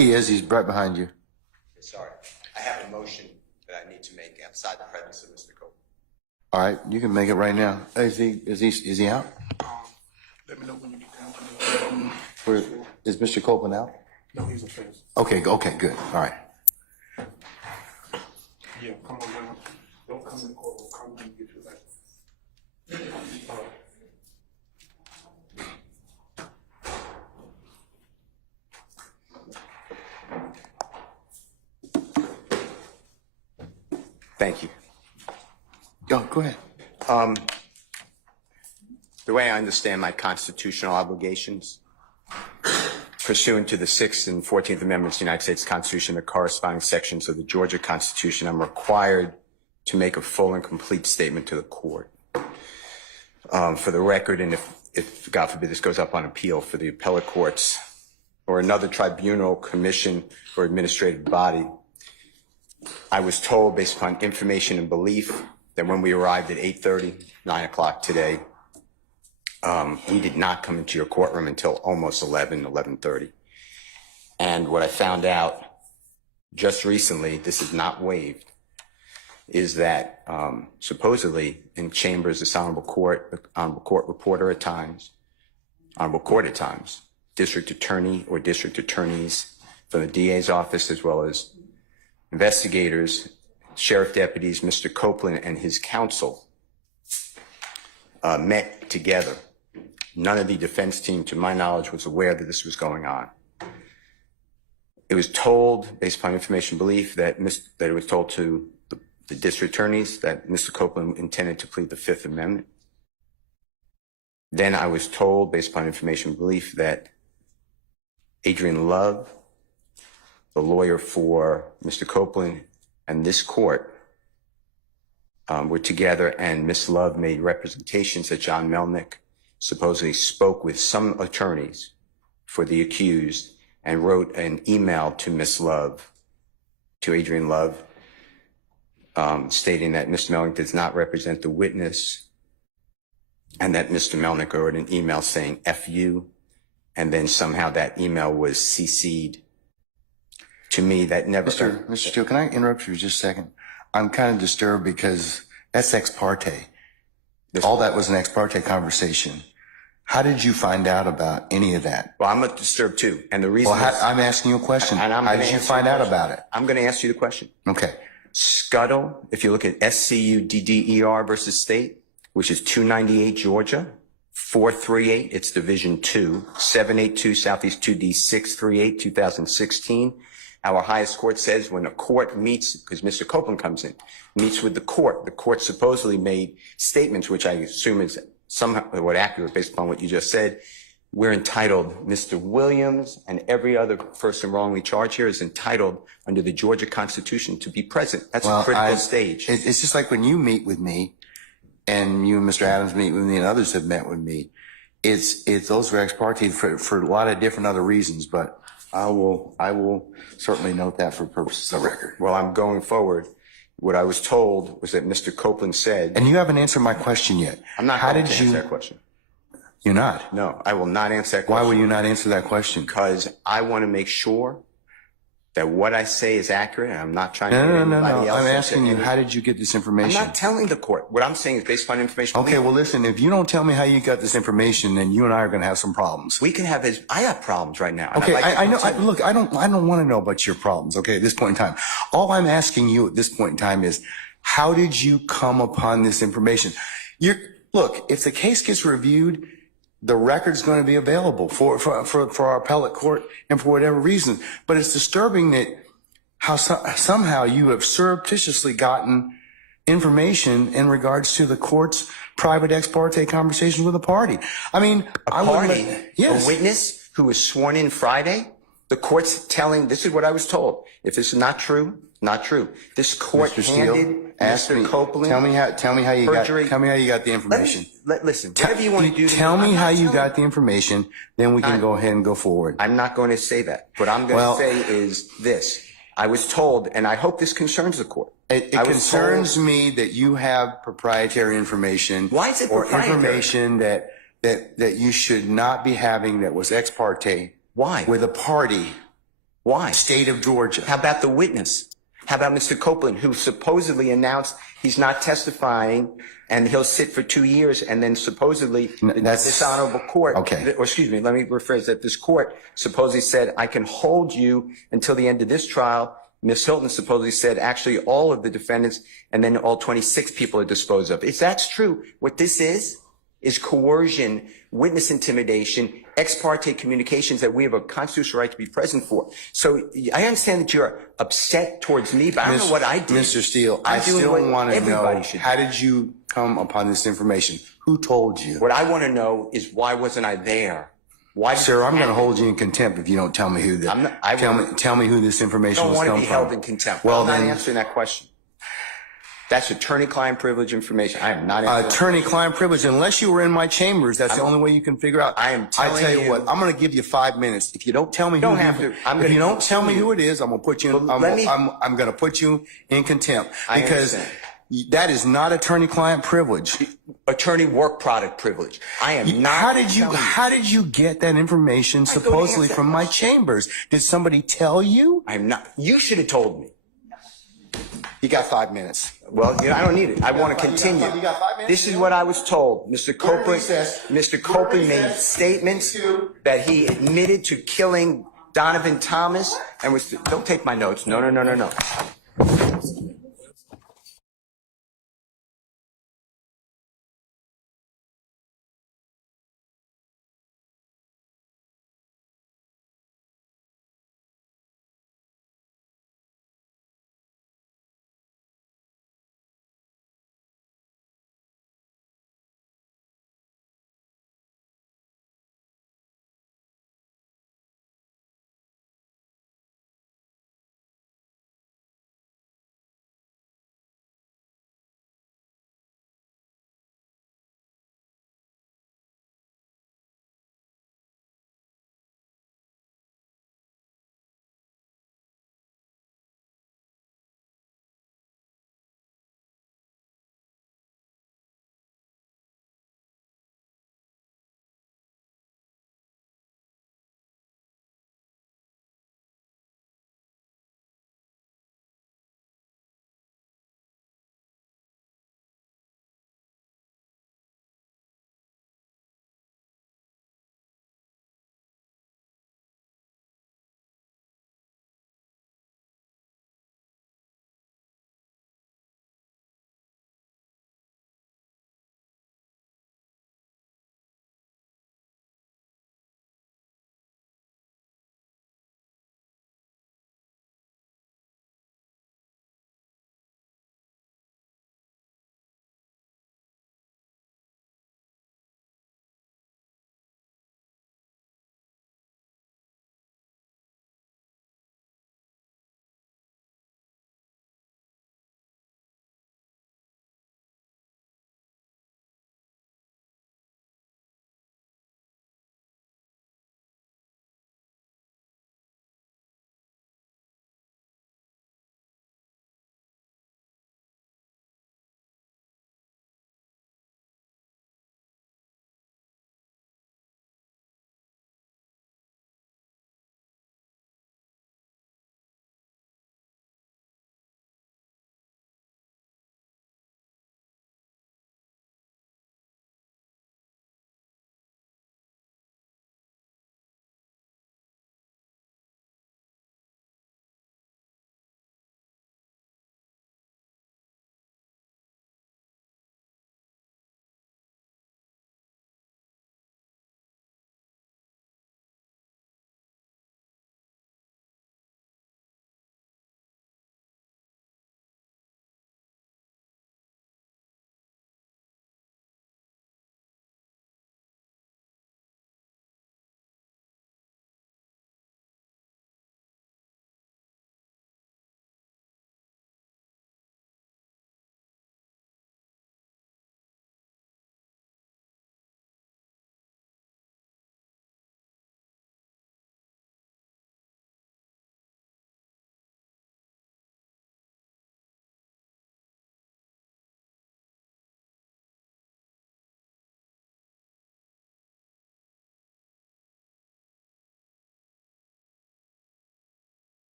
He is. He's right behind you. Sorry. I have a motion that I need to make outside the presence of Mr. Copeland. All right, you can make it right now. Is he out? Let me know when you get down to the. Where, is Mr. Copeland out? No, he's upstairs. Okay, good. All right. Yeah, come on down. Don't come in the courtroom. Come and get your license. Thank you. Go ahead. The way I understand my constitutional obligations, pursuant to the 6th and 14th Amendments of the United States Constitution, the corresponding sections of the Georgia Constitution, I'm required to make a full and complete statement to the court. For the record, and if God forbid this goes up on appeal for the appellate courts or another tribunal, commission, or administrative body, I was told, based upon information and belief, that when we arrived at 8:30, 9 o'clock today, we did not come into your courtroom until almost 11:30. And what I found out just recently, this is not waived, is that supposedly in chambers, this honorable court reporter at times, honorable court at times, district attorney or district attorneys from the DA's office, as well as investigators, sheriff deputies, Mr. Copeland and his counsel met together. None of the defense team, to my knowledge, was aware that this was going on. It was told, based upon information belief, that it was told to the district attorneys that Mr. Copeland intended to plead the Fifth Amendment. Then I was told, based upon information belief, that Adrian Love, the lawyer for Mr. Copeland, and this court were together, and Ms. Love made representations that John Melnick supposedly spoke with some attorneys for the accused and wrote an email to Ms. Love, to Adrian Love, stating that Mr. Melnick does not represent the witness, and that Mr. Melnick wrote an email saying F you, and then somehow that email was CC'd to me. That never. Mr. Steele, can I interrupt you just a second? I'm kind of disturbed because that's ex parte. All that was an ex parte conversation. How did you find out about any of that? Well, I'm disturbed too, and the reason I'm asking you a question. How did you find out about it? I'm going to ask you the question. Okay. Scuttle, if you look at SCUDDER versus State, which is 298 Georgia, 438, it's Division 2, 782 Southeast 2D 638, 2016. Our highest court says when a court meets, because Mr. Copeland comes in, meets with the court supposedly made statements, which I assume is somewhat accurate based upon what you just said. We're entitled, Mr. Williams and every other person wrongly charged here is entitled under the Georgia Constitution to be present. That's a critical stage. It's just like when you meet with me and you and Mr. Adams meet with me and others have met with me. It's those are ex parte for a lot of different other reasons, but I will certainly note that for purposes of record. Well, I'm going forward. What I was told was that Mr. Copeland said. And you haven't answered my question yet. I'm not going to answer that question. You're not? No, I will not answer that question. Why will you not answer that question? Because I want to make sure that what I say is accurate, and I'm not trying to get No. anybody else. I'm asking you, how did you get this information? I'm not telling the court. What I'm saying is based upon information. Okay, well, listen, if you don't tell me how you got this information, then you and I are going to have some problems. We can have I have problems right now. Okay, I know. Look, I don't want to know about your problems. Okay, at this point in time, all I'm asking you at this point in time is, how did you come upon this information? Look, if the case gets reviewed, the record's going to be available for our appellate court and for whatever reason. But it's disturbing that how somehow you have surreptitiously gotten information in regards to the court's private ex parte conversation with a party. I mean, a witness who was sworn in Friday. The court's telling. This is what I was told. If this is not true, not true. This court handed Mr. Copeland. Tell me how you got the information. Listen, whatever you want to do. Tell me how you got the information, then we can go ahead and go forward. I'm not going to say that. What I'm going to say is this. I was told, and I hope this concerns the court. It concerns me that you have proprietary information. Why is it proprietary? Or information that you should not be having that was ex parte. Why? With a party Why? State of Georgia. How about the witness? How about Mr. Copeland, who supposedly announced he's not testifying and he'll sit for 2 years, and then supposedly this honorable court, okay. or excuse me, let me rephrase that. This court supposedly said, I can hold you until the end of this trial. Ms. Hilton supposedly said, actually, all of the defendants and then all 26 people are disposed of. If that's true, what this is coercion, witness intimidation, ex parte communications that we have a constitutional right to be present for. So I understand that you're upset towards me, but I don't know what I did. Mr. Steele, I'm I doing still what want to everybody know, should how do. did you come upon this information? Who told you? What I want to know is, why wasn't I there? Why did Sir, it I'm going to happen? hold you in contempt if you don't tell me who the, I'm not- I tell me who this I information don't was want to come be from. held in contempt. Well, I'm not then, answering that question. That's attorney-client privilege information. I am not answering that. attorney-client privilege, unless you were in my chambers, that's the only way you can figure out. I am telling I tell you you- what, I'm going to give you 5 minutes. If you don't tell me don't who have the- to. I'm if gonna you don't tell me continue. who it is, I'm going to put you in, Well, let me- I'm going to put you in contempt I because understand. that is not attorney-client privilege. Attorney work product privilege. I am not. How did you get that information go to supposedly answer from that my question. chambers? Did somebody tell you? I'm not. You should have told me. You got 5 minutes. Well, I don't need it. I want to continue. you got 5 minutes? This is what I was told. Mr. Copeland, recess. Mr. Copeland made recess. statements that he admitted to killing Donovan Thomas and was. Don't take my notes. No, no, no, no, no.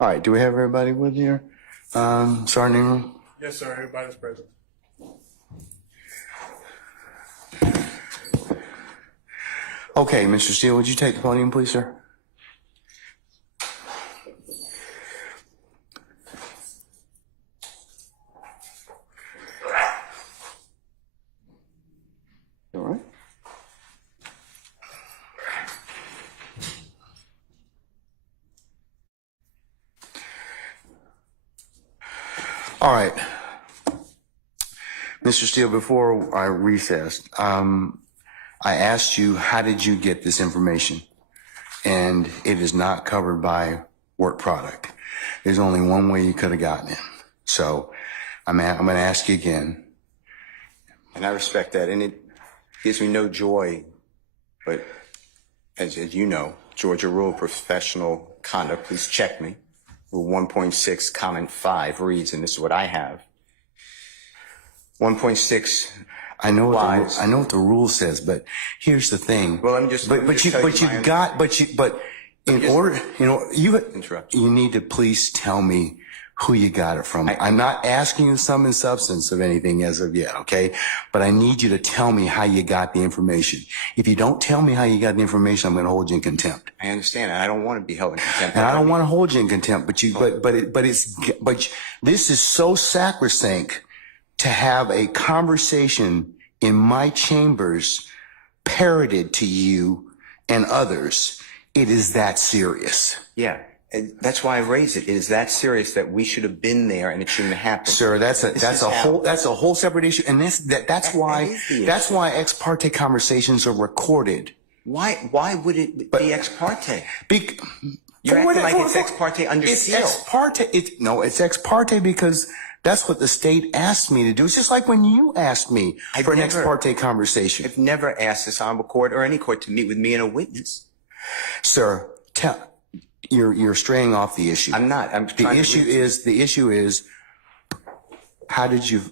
All right, do we have everybody with here? Sergeant Ingram? Yes, sir. Everybody's present. Okay, Mr. Steele, would you take the podium, please, sir? All right. All right. Mr. Steele, before I recessed, I asked you, how did you get this information? And it is not covered by work product. There's only one way you could have gotten it. So I'm going to ask you again. And I respect that. And it gives me no joy, but as you know, Georgia Rule of Professional Conduct, please check me. Rule 1.6, comment 5 reads, and this is what I have. 1.6. I know what the rule says, but here's the thing. Well, let me just. You need to please tell me who you got it from. I'm not asking you sum and substance of anything as of yet, okay? But I need you to tell me how you got the information. If you don't tell me how you got the information, I'm going to hold you in contempt. I understand. I don't want to be held in contempt. And I don't want to hold you in contempt, but this is so sacrosanct to have a conversation in my chambers parroted to you and others. It is that serious. Yeah. And that's why I raised it. It is that serious that we should have been there and it shouldn't have happened. Sir, that's a whole separate issue. And that's why ex parte conversations are recorded. Why would it be ex parte? You're acting like it's ex parte under seal. It's ex parte. It's ex parte because that's what the state asked me to do. It's just like when you asked me for an ex parte conversation. I've never asked this honorable court or any court to meet with me and a witness. Sir, you're straying off the issue. I'm not. The issue is how did you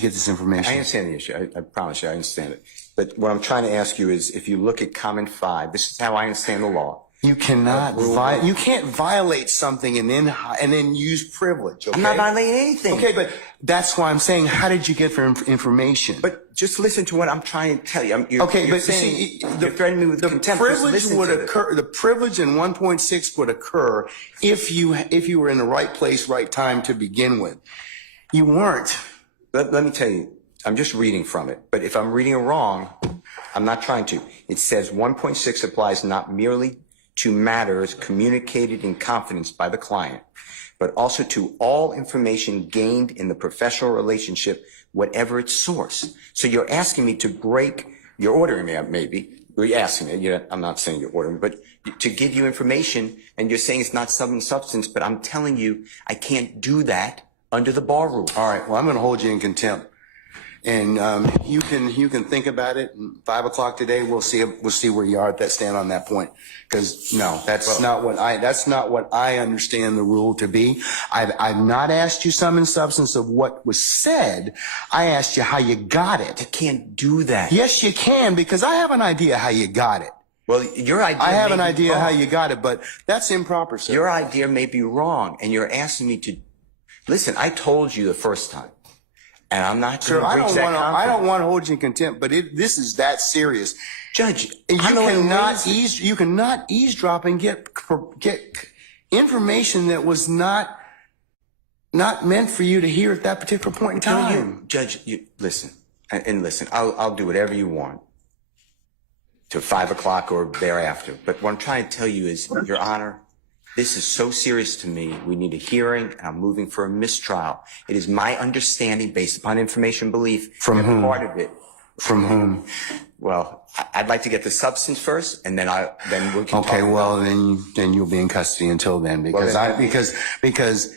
get this information? I understand the issue. I promise you I understand it. But what I'm trying to ask you is, if you look at comment 5, this is how I understand the law. You cannot you can't violate something and then use privilege. Okay? I'm not violating anything. Okay, but that's why I'm saying, how did you get for information? But just listen to what I'm trying to tell you. You're saying, you're threatening me with contempt. The privilege in 1.6 would occur if you were in the right place, right time to begin with. You weren't. Let me tell you, I'm just reading from it. But if I'm reading it wrong, I'm not trying to. It says 1.6 applies not merely to matters communicated in confidence by the client, but also to all information gained in the professional relationship, whatever its source. So you're asking me to break, you're ordering me, maybe, you're asking me, I'm not saying you're ordering me, but to give you information, and you're saying it's not substance, but I'm telling you I can't do that under the bar rule. All right, well, I'm going to hold you in contempt. And you can think about it. 5 o'clock today, we'll see where you are at that stand on that point. Because no, that's not what I understand the rule to be. I've not asked you sum and substance of what was said. I asked you how you got it. I can't do that. Yes, you can, because I have an idea how you got it. Well, your idea. I have an idea how you got it, but that's improper, sir. Your idea may be wrong, and you're asking me to listen. I told you the first time. And I'm not going to breach that confidence. I don't want to hold you in contempt, but this is that serious. Judge, you cannot eavesdrop and get information that was not meant for you to hear at that particular point in time. Judge, listen, and listen, I'll do whatever you want to 5 o'clock or thereafter. But what I'm trying to tell you is, Your Honor, this is so serious to me. We need a hearing, and I'm moving for a mistrial. It is my understanding, based upon information belief, from whom? Part of it. From whom? Well, I'd like to get the substance first, and then we can. Okay, well, then you'll be in custody until then, because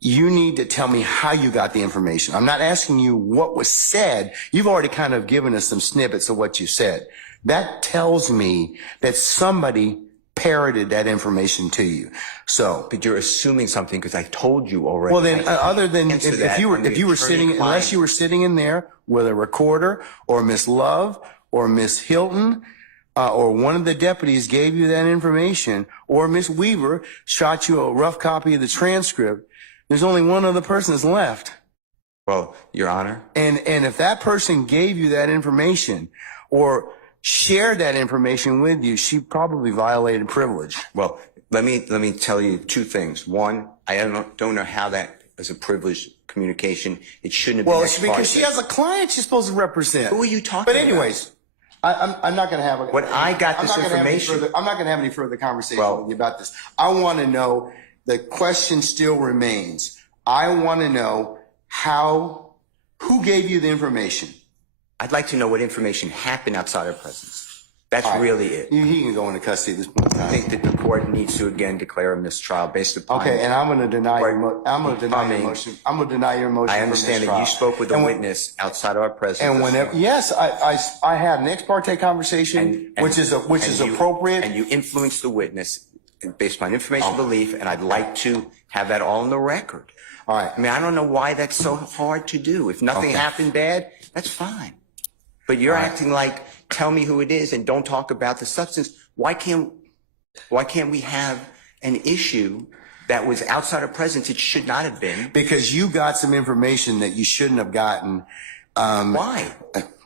you need to tell me how you got the information. I'm not asking you what was said. You've already kind of given us some snippets of what you said. That tells me that somebody parroted that information to you. So, but you're assuming something because I told you already. Well, then, other than if you were sitting, unless you were sitting in there with a recorder or Miss Love or Miss Hilton, or one of the deputies gave you that information, or Miss Weaver shot you a rough copy of the transcript, there's only one other person that's left. Well, Your Honor. And if that person gave you that information or shared that information with you, she probably violated privilege. Well, let me tell you two things. One, I don't know how that is a privileged communication. It shouldn't have been. Well, it's because she has a client she's supposed to represent. Who are you talking But about? anyways, I'm not going to have a. When I got this information, I'm not going to have any further conversation Well, with you about this. I want to know. The question still remains. I want to know who gave you the information. I'd like to know what information happened outside our presence. That's All right. really it. He can go into custody at this point in I time. think that the court needs to again declare a mistrial based upon. Okay, and I'm going to deny your motion. I'm going to deny your motion. I for understand that mistrial. you spoke with a And witness outside of our presence. And whenever, yes, I had an ex parte conversation, which is appropriate. And you influenced the witness based upon information belief, and I'd like to have that all on the record. All right. I mean, I don't know why that's so hard to do. If nothing happened bad, that's fine. But you're acting like, tell me who it is and don't talk about the substance. Why can't we have an issue that was outside of presence? It should not have been. Because you got some information that you shouldn't have gotten. Why?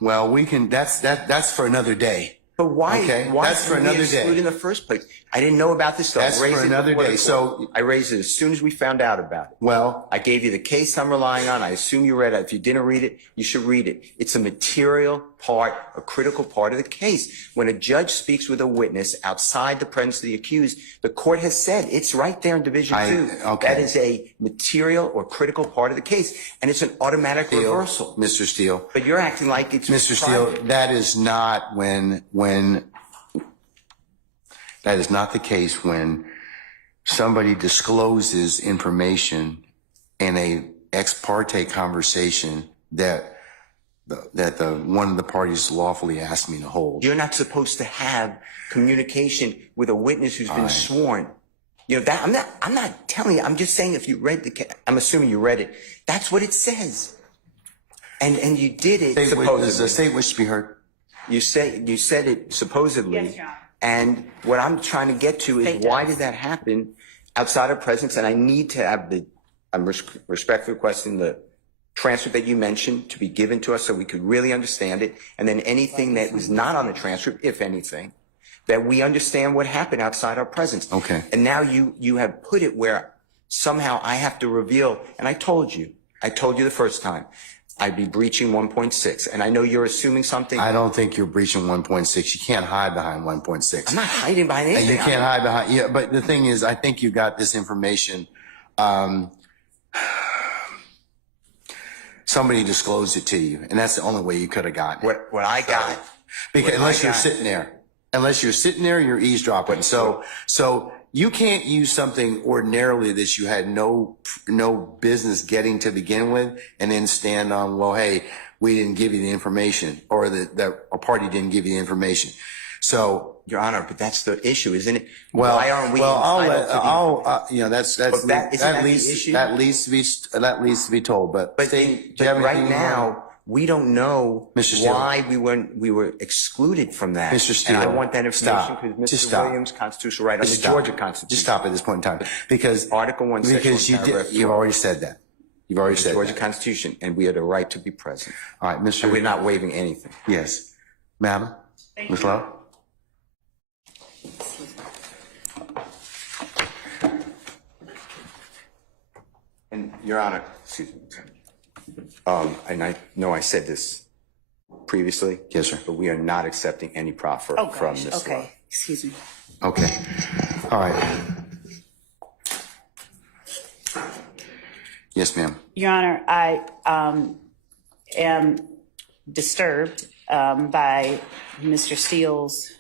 Well, that's for another day. But why? Okay, Why that's for did we another exclude day. in the first place? I didn't know about this stuff. That's for another day. So I raised it as soon as we found out about it. well, I gave you the case I'm relying on. I assume you read it. If you didn't read it, you should read it. It's a material part, a critical part of the case. When a judge speaks with a witness outside the presence of the accused, the court has said it's right there in Division 2. okay. That is a material or critical part of the case, and it's an automatic reversal. Mr. Steele. But you're acting like it's Mr. private. Steele, that is not that is not the case when somebody discloses information in a ex parte conversation that one of the parties lawfully asked me to hold. You're not supposed to have communication with a witness who's been sworn. You know that I'm not telling you. I'm just saying if you read I'm assuming you read it. That's what it says. And you did it supposedly. Does the state wish to be heard? You said it supposedly. Yes, Your Honor. And what I'm trying to get to is why did that happen outside of presence? And I need to have I'm respectfully requesting the transcript that you mentioned to be given to us so we could really understand it. And then anything that was not on the transcript, if anything, that we understand what happened outside our presence. Okay. And now you have put it where somehow I have to reveal, and I told you the first time, I'd be breaching 1.6. And I know you're assuming something. I don't think you're breaching 1.6. You can't hide behind 1.6. I'm not hiding behind anything. And you can't hide behind, yeah, but the thing is, I think you got this information. Somebody disclosed it to you, and that's the only way you could have gotten it. What I got. Because what unless I you're got- sitting there, you're eavesdropping. So you can't use something ordinarily that you had no business getting to begin with, and then stand on, well, hey, we didn't give you the information, or that a party didn't give you the information. So, Your Honor, but that's the issue, isn't it? well, Why aren't we that leads to be told. But But do you have right anything now, we don't know Mr. Steele. why we were excluded from that. Mr. Steele, And I want that information stop. because Just Mr. stop. Williams' constitutional right under Just the stop. Georgia Constitution. Just stop at this point in time, because Article 1, Section 1, because paragraph 12. you've already said that. You've already The said Georgia that. Constitution, and we have the right to be present. All right, Mr. And we're not waiving anything. Yes, Madam, Ms. Lowe. And Your Honor, excuse me. And I know I said this previously. Yes, sir. But we are not accepting any proffer Oh, from gosh, Ms. Lowe. okay, excuse me. Okay. All right. Yes, ma'am. Your Honor, I am disturbed by Mr. Steele's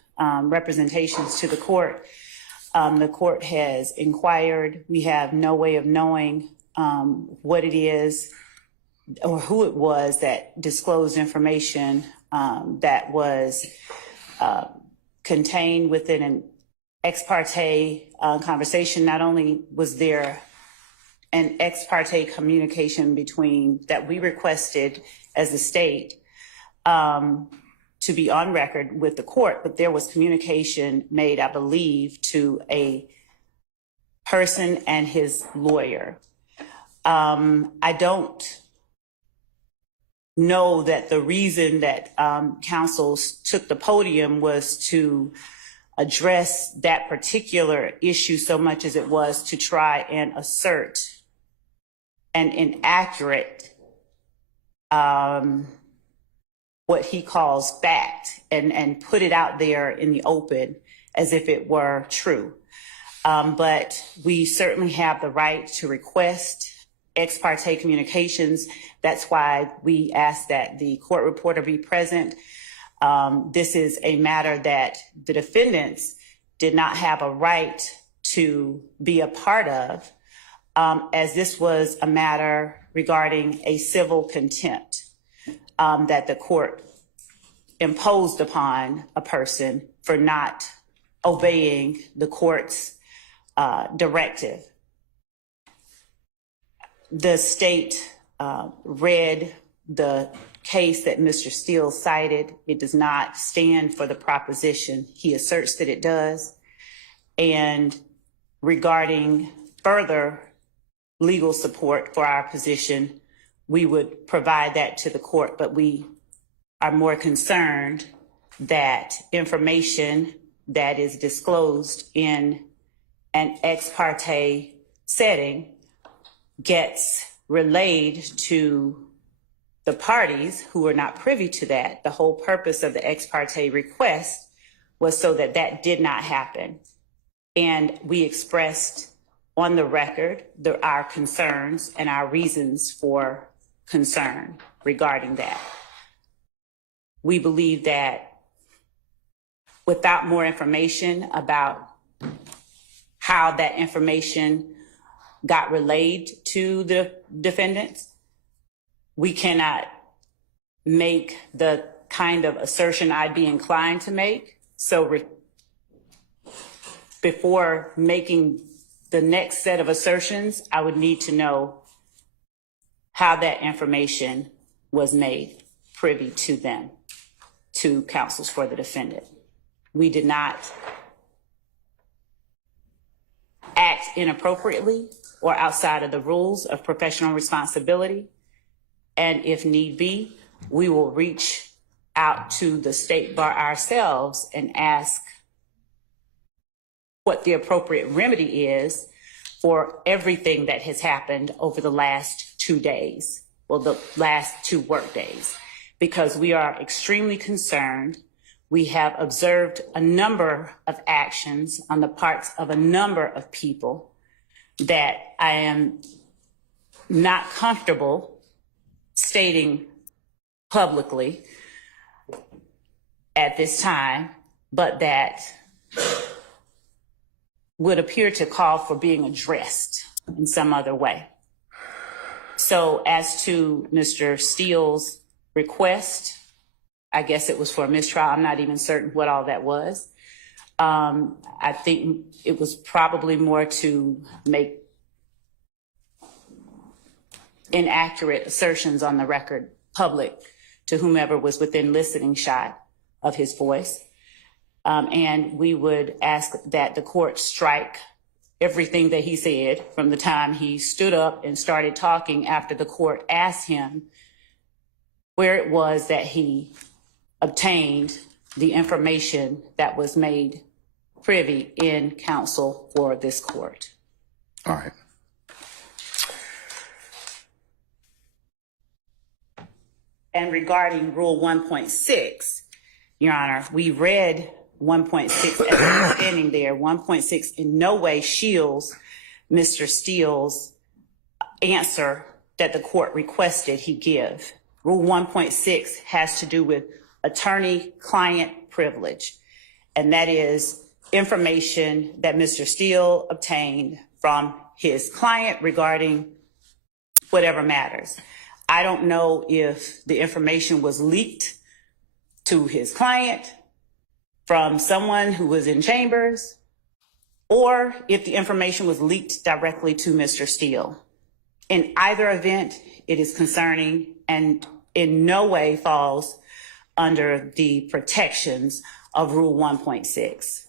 representations to the court. The court has inquired. We have no way of knowing what it is or who it was that disclosed information that was contained within an ex parte conversation. Not only was there an ex parte communication between that we requested as the state to be on record with the court, but there was communication made, I believe, to a person and his lawyer. I don't know that the reason that counsel took the podium was to address that particular issue so much as it was to try and assert an inaccurate, what he calls fact, and put it out there in the open as if it were true. But we certainly have the right to request ex parte communications. That's why we ask that the court reporter be present. This is a matter that the defendants did not have a right to be a part of, as this was a matter regarding a civil contempt that the court imposed upon a person for not obeying the court's directive. The state read the case that Mr. Steele cited. It does not stand for the proposition he asserts that it does. And regarding further legal support for our position, we would provide that to the court, but we are more concerned that information that is disclosed in an ex parte setting gets relayed to the parties who are not privy to that. The whole purpose of the ex parte request was so that that did not happen. And we expressed on the record our concerns and our reasons for concern regarding that. We believe that without more information about how that information got relayed to the defendants, we cannot make the kind of assertion I'd be inclined to make. So before making the next set of assertions, I would need to know how that information was made privy to them, to counsels for the defendant. We did not act inappropriately or outside of the rules of professional responsibility. And if need be, we will reach out to the state bar ourselves and ask what the appropriate remedy is for everything that has happened over the last 2 days, well, the last 2 work days, because we are extremely concerned. We have observed a number of actions on the parts of a number of people that I am not comfortable stating publicly at this time, but that would appear to call for being addressed in some other way. So as to Mr. Steele's request, I guess it was for a mistrial. I'm not even certain what all that was. I think it was probably more to make inaccurate assertions on the record public to whomever was within listening shot of his voice. And we would ask that the court strike everything that he said from the time he stood up and started talking after the court asked him where it was that he obtained the information that was made privy in counsel for this court. All right. And regarding Rule 1.6, Your Honor, we read 1.6 as standing there. 1.6 in no way shields Mr. Steele's answer that the court requested he give. Rule 1.6 has to do with attorney-client privilege, and that is information that Mr. Steele obtained from his client regarding whatever matters. I don't know if the information was leaked to his client from someone who was in chambers, or if the information was leaked directly to Mr. Steele. In either event, it is concerning and in no way falls under the protections of Rule 1.6.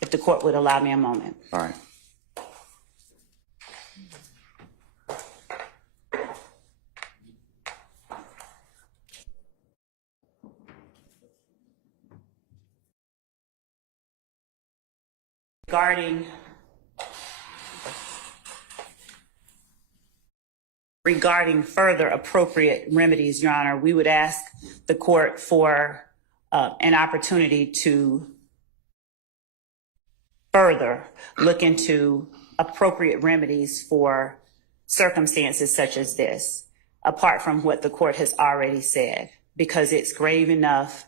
If the court would allow me a moment. All right. Regarding further appropriate remedies, Your Honor, we would ask the court for an opportunity to further look into appropriate remedies for circumstances such as this, apart from what the court has already said, because it's grave enough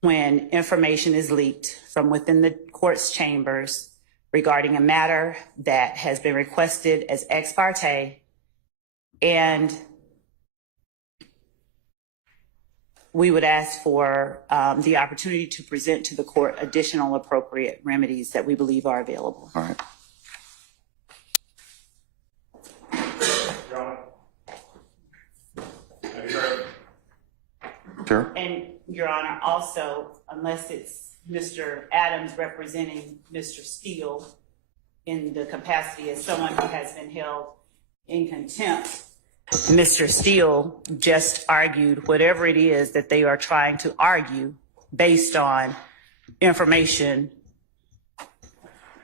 when information is leaked from within the court's chambers regarding a matter that has been requested as ex parte, and we would ask for the opportunity to present to the court additional appropriate remedies that we believe are available. All right. Sure. And Your Honor, also, unless it's Mr. Adams representing Mr. Steele in the capacity as someone who has been held in contempt, Mr. Steele just argued whatever it is that they are trying to argue based on information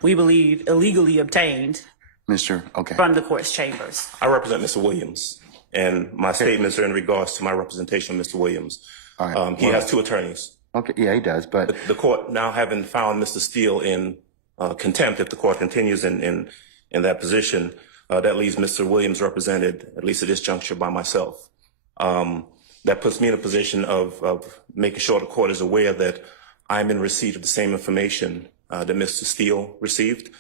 we believe illegally obtained from the court's chambers. I represent Mr. Williams, and my statements are in regards to my representation of Mr. Williams. All right. He has two attorneys. Okay, yeah, he does, but The court, now having found Mr. Steele in contempt, if the court continues in that position, that leaves Mr. Williams represented, at least at this juncture, by myself. That puts me in a position of making sure the court is aware that I'm in receipt of the same information that Mr. Steele received.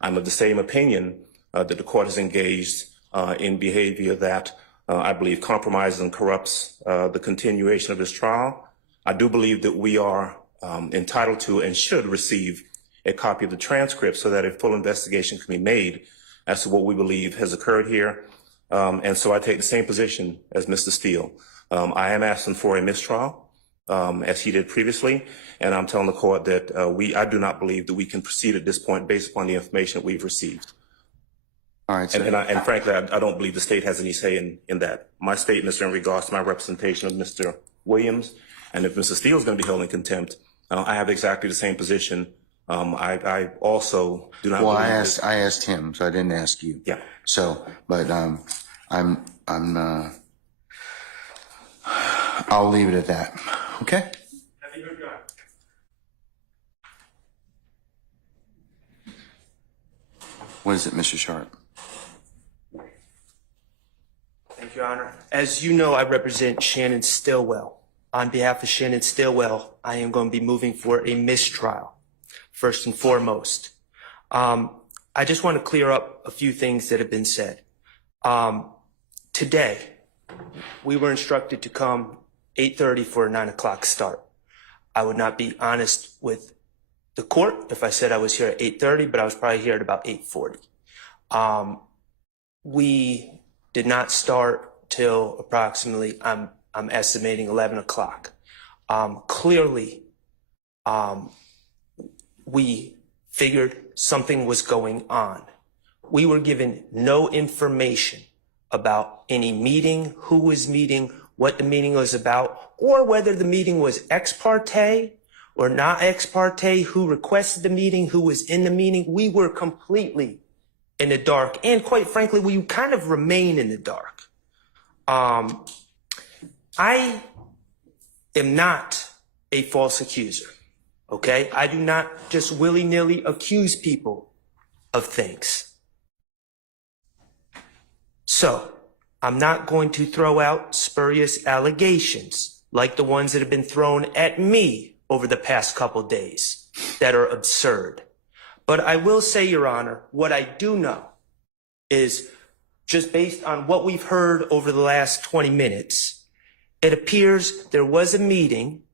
I'm of the same opinion that the court has engaged in behavior that I believe compromises and corrupts the continuation of this trial. I do believe that we are entitled to and should receive a copy of the transcript so that a full investigation can be made as to what we believe has occurred here. And so I take the same position as Mr. Steele. I am asking for a mistrial, as he did previously, and I'm telling the court that I do not believe that we can proceed at this point based upon the information that we've received. all right. So, And frankly, I don't believe the state has any say in that. My statements are in regards to my representation of Mr. Williams, and if Mr. Steele is going to be held in contempt, I have exactly the same position. I also do not. well, believe I asked him, so I didn't ask you. Yeah. So, but I'll leave it at that. Okay. What is it, Mr. Sharp? Thank you, Your Honor. As you know, I represent Shannon Stillwell. On behalf of Shannon Stillwell, I am going to be moving for a mistrial, first and foremost. I just want to clear up a few things that have been said. Today, we were instructed to come 8:30 for a 9 o'clock start. I would not be honest with the court if I said I was here at 8:30, but I was probably here at about 8:40. We did not start till approximately, I'm estimating 11 o'clock. Clearly, we figured something was going on. We were given no information about any meeting, who was meeting, what the meeting was about, or whether the meeting was ex parte or not ex parte, who requested the meeting, who was in the meeting. We were completely in the dark. And quite frankly, we kind of remain in the dark. I am not a false accuser, okay? I do not just willy-nilly accuse people of things. So, I'm not going to throw out spurious allegations like the ones that have been thrown at me over the past couple days that are absurd. But I will say, Your Honor, what I do know is just based on what we've heard over the last 20 minutes, it appears there was a meeting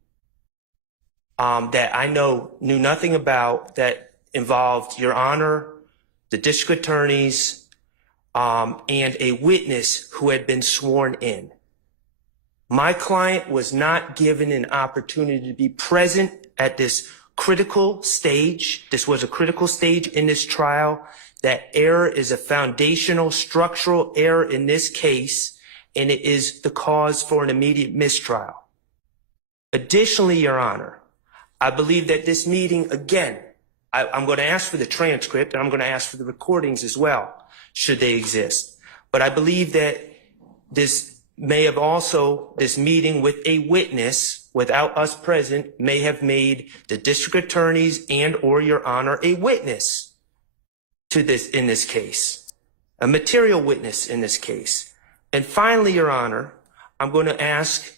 that I knew nothing about that involved Your Honor, the district attorneys, and a witness who had been sworn in. My client was not given an opportunity to be present at this critical stage. This was a critical stage in this trial. That error is a foundational structural error in this case, and it is the cause for an immediate mistrial. Additionally, Your Honor, I believe that this meeting, again, I'm going to ask for the transcript and I'm going to ask for the recordings as well, should they exist. But I believe that this meeting with a witness without us present may have made the district attorneys and or Your Honor a witness to this in this case, a material witness in this case. And finally, Your Honor, I'm going to ask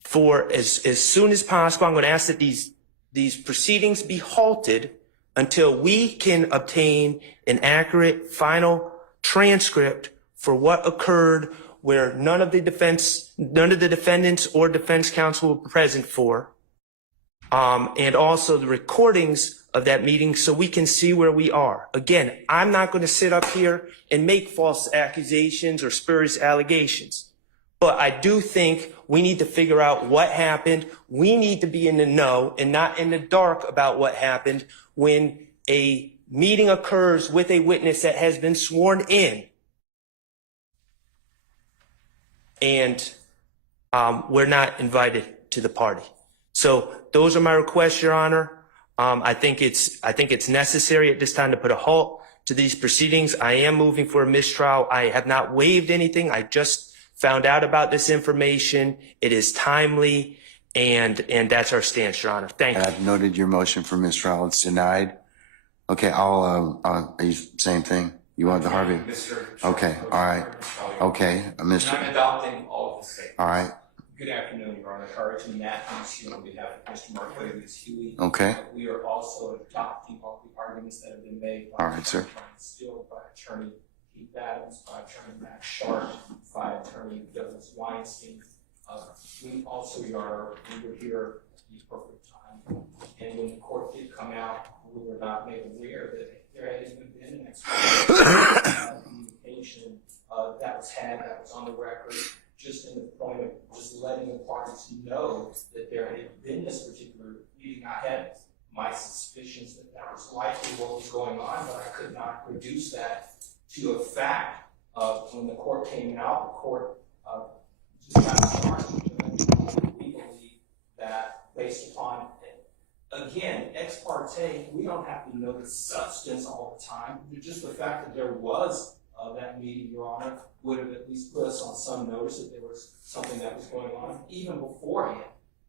for as soon as possible, I'm going to ask that these proceedings be halted until we can obtain an accurate final transcript for what occurred where none of the defendants or defense counsel were present for, and also the recordings of that meeting so we can see where we are. Again, I'm not going to sit up here and make false accusations or spurious allegations. But I do think we need to figure out what happened. We need to be in the know and not in the dark about what happened when a meeting occurs with a witness that has been sworn in. And we're not invited to the party. So those are my requests, Your Honor. I think it's necessary at this time to put a halt to these proceedings. I am moving for a mistrial. I have not waived anything. I just found out about this information. It is timely, and that's our stance, Your Honor. Thank you. I've noted your motion for mistrial. It's denied. Okay, same thing. You want the Harvey? Okay, all right. Okay, Mr. I'm adopting all of the statements. All right. Good afternoon, Your Honor. Carlton Matthews here on behalf of Mr. Mark Huey. Okay. We are also adopting all the arguments that have been made by All right, sir. Steele, by Attorney Keith Adams, by Attorney Max Sharp, by Attorney Douglas Weinstein. We also we were here at the appropriate time, and when the court did come out, we were not made aware that there had even been an explanation communication that was had, that was on the record, just in the point of just letting the parties know that there had been this particular meeting. I had my suspicions that that was likely what was going on, but I could not reduce that to a fact. When the court came out, the court just got started. We believe that based upon, again, ex parte, we don't have to know the substance all the time. Just the fact that there was that meeting, Your Honor, would have at least put us on some notice that there was something that was going on, even beforehand.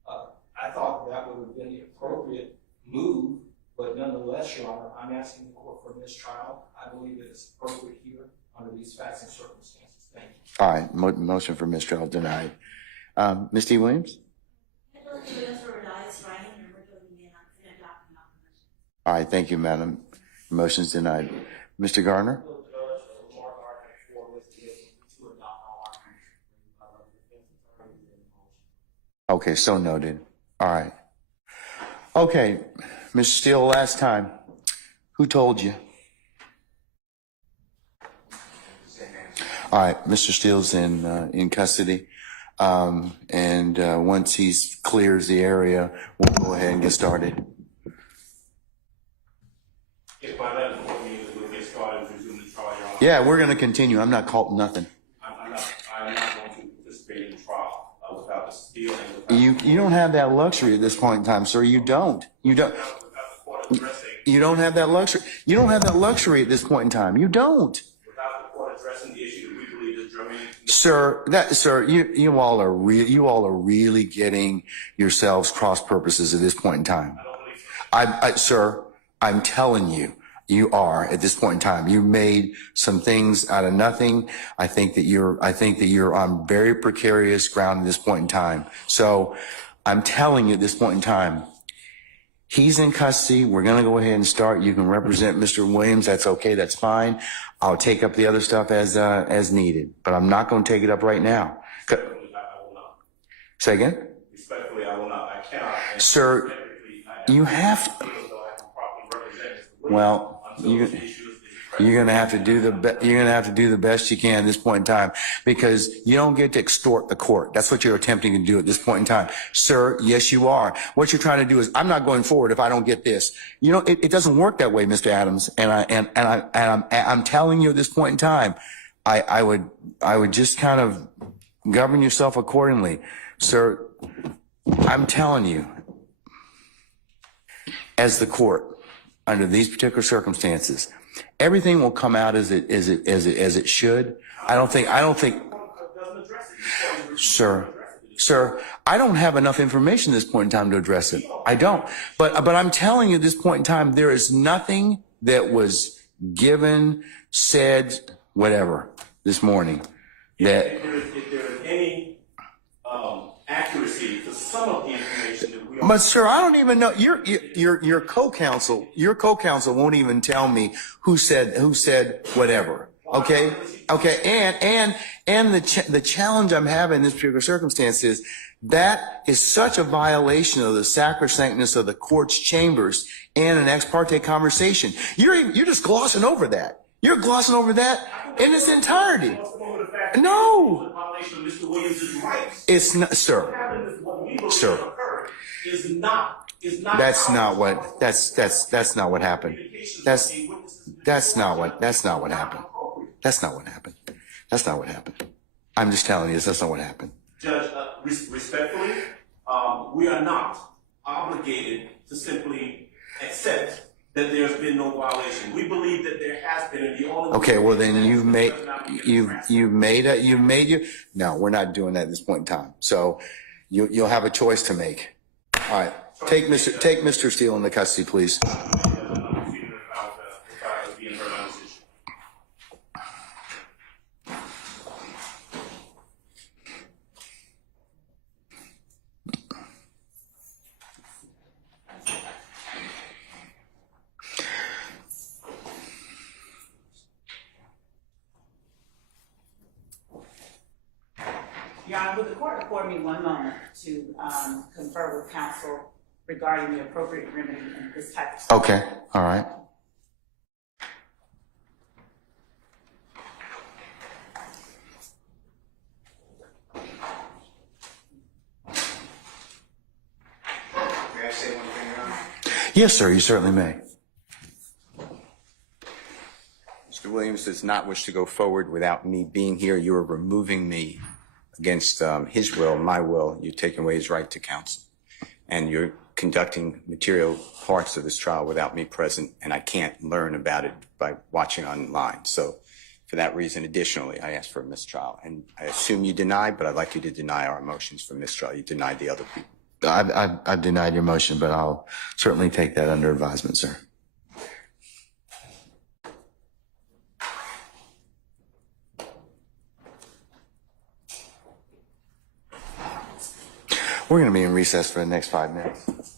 I thought that would have been the appropriate move, but nonetheless, Your Honor, I'm asking the court for mistrial. I believe that it's appropriate here under these facts and circumstances. Thank you. All right, motion for mistrial denied. Ms. T. Williams? All right, thank you, madam. Motion's denied. Mr. Garner? Okay, so noted. All right. Okay, Mr. Steele, last time, who told you? All right, Mr. Steele's in custody, and once he clears the area, we'll go ahead and get started. If by that point means we'll get started and resume the trial, Your Honor. Yeah, we're going to continue. I'm not caught nothing. I'm not going to participate in the trial without the Steele and You don't have that luxury at this point in time, sir. You don't. You don't. without the court addressing. You don't have that luxury. You don't have that luxury at this point in time. You don't. Without the court addressing the issue that we believe is germane. Sir, you all are really getting yourselves cross purposes at this point in time. I don't believe so. Sir, I'm telling you, you are at this point in time. You made some things out of nothing. I think that you're on very precarious ground at this point in time. So I'm telling you at this point in time, he's in custody. We're going to go ahead and start. You can represent Mr. Williams. That's okay. That's fine. I'll take up the other stuff as needed, but I'm not going to take it up right now. Respectfully, I will not. Say again? Respectfully, I will not. I cannot. And Sir, you have to. Even though I can properly represent Mr. Williams, Well, until those issues is You're gonna have to do the best you can at this point in time, because you don't get to extort the court. That's what you're attempting to do at this point in time, sir. Yes, you are. What you're trying to do is, I'm not going forward if I don't get this. You know, it doesn't work that way, Mr. Adams. And I'm telling you at this point in time, I would just kind of govern yourself accordingly, sir. I'm telling you, as the court, under these particular circumstances, everything will come out as it should. I don't think, sir, I don't have enough information at this point in time to address it. I don't. But I'm telling you at this point in time, there is nothing that was given, said, whatever, this morning that. If there is any accuracy to some of the information that we are. But sir, I don't even know. Your co-counsel won't even tell me who said whatever. Okay. And the challenge I'm having in this particular circumstance is that is such a violation of the sacrosanctness of the court's chambers and an ex parte conversation. You're just glossing over that. You're glossing over that in its entirety. No. It's not, sir. Sir. That's not what happened. That's not what happened. That's not what happened. I'm just telling you, that's not what happened. Judge, respectfully, we are not obligated to simply accept that there's been no violation. We believe that there has been, and the only. Okay, well then no, we're not doing that at this point in time. So you'll have a choice to make. All right, take Mr. Steele into custody, please. Your Honor, would the court afford me one moment to confer with counsel regarding the appropriate remedy in this type of situation? Okay, all right. May I say one thing, Your Honor? Yes, sir, you certainly may. Mr. Williams does not wish to go forward without me being here. You are removing me against his will, my will. You're taking away his right to counsel. And you're conducting material parts of this trial without me present, and I can't learn about it by watching online. So for that reason, additionally, I asked for a mistrial. And I assume you deny, but I'd like you to deny our motions for mistrial. You denied the other people. I've denied your motion, but I'll certainly take that under advisement, sir. We're going to be in recess for the next 5 minutes.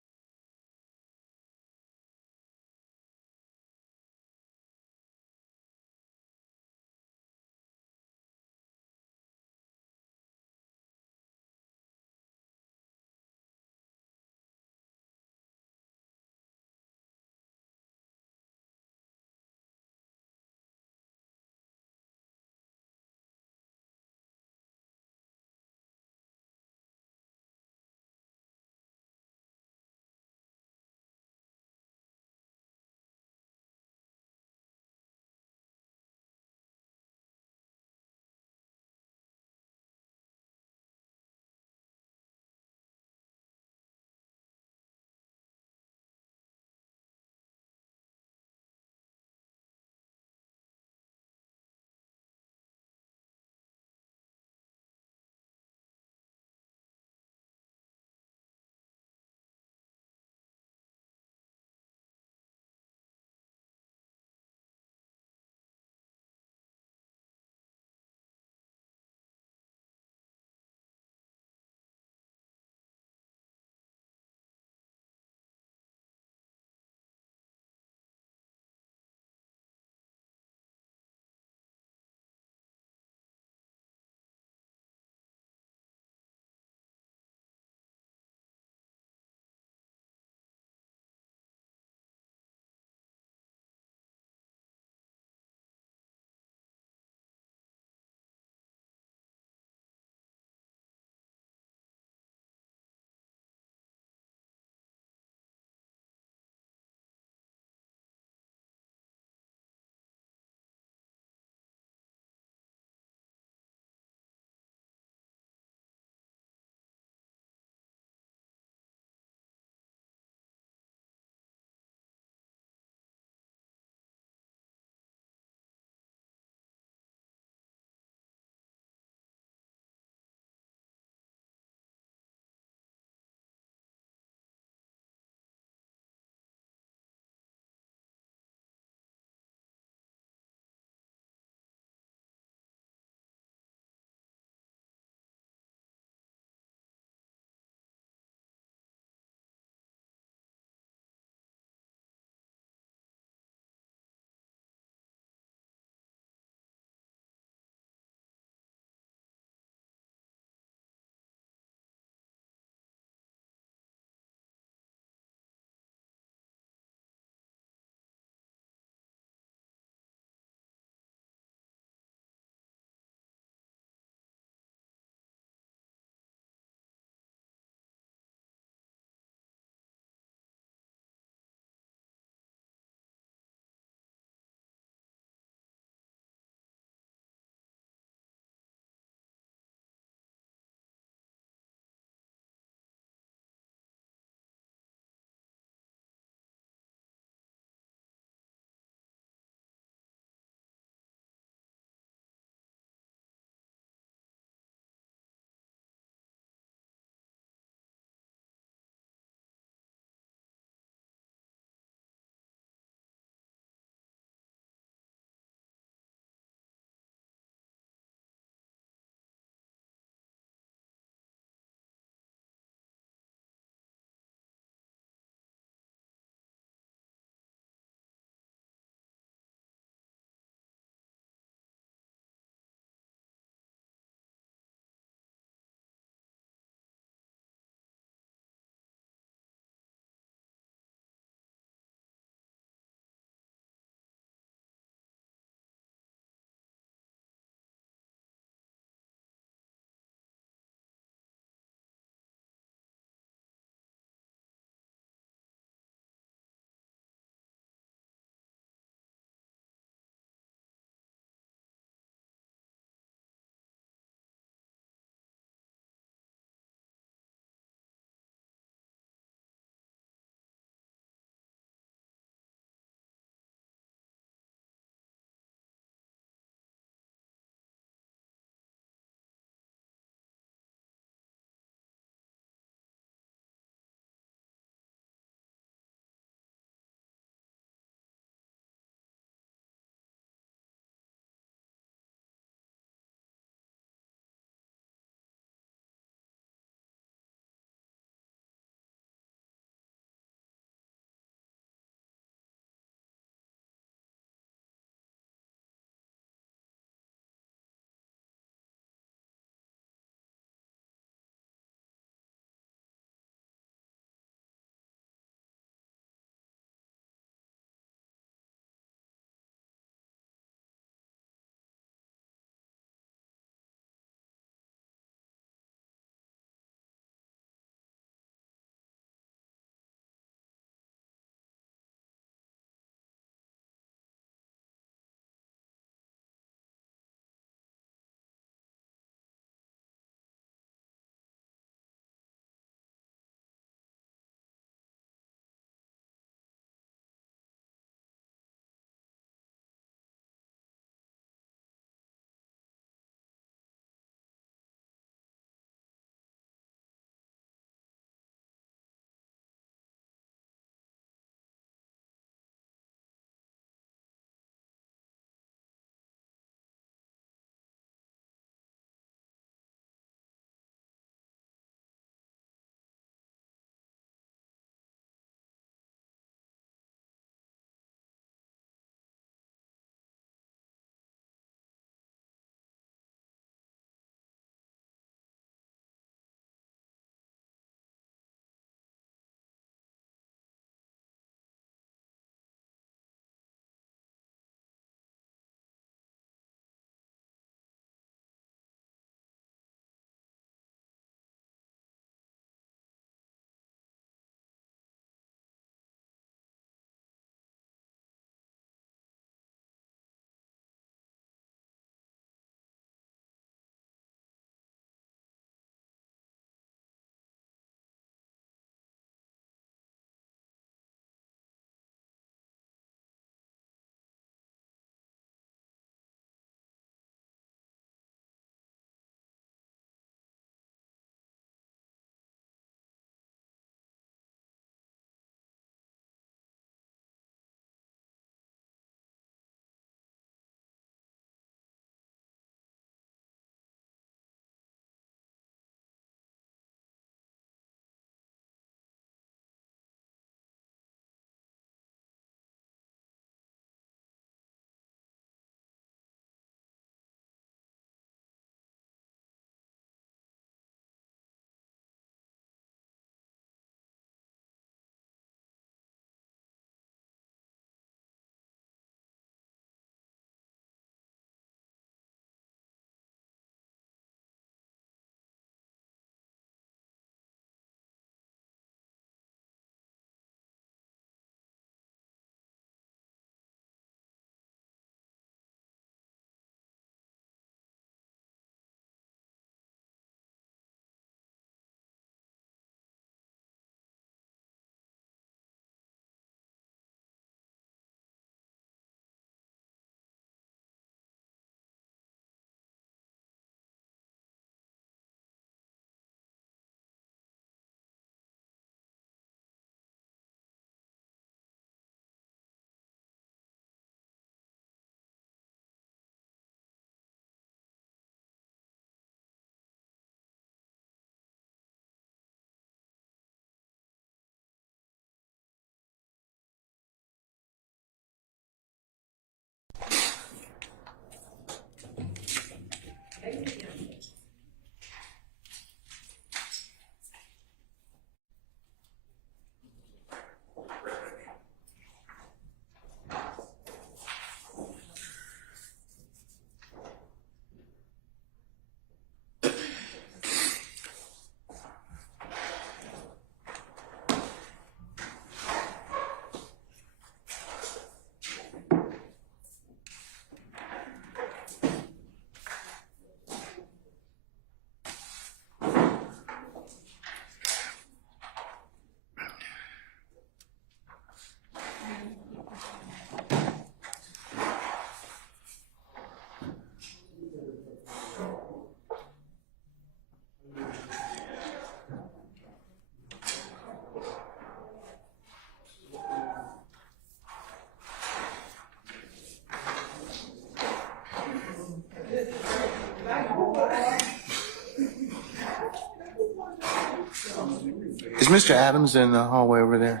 Is Mr. Adams in the hallway over there?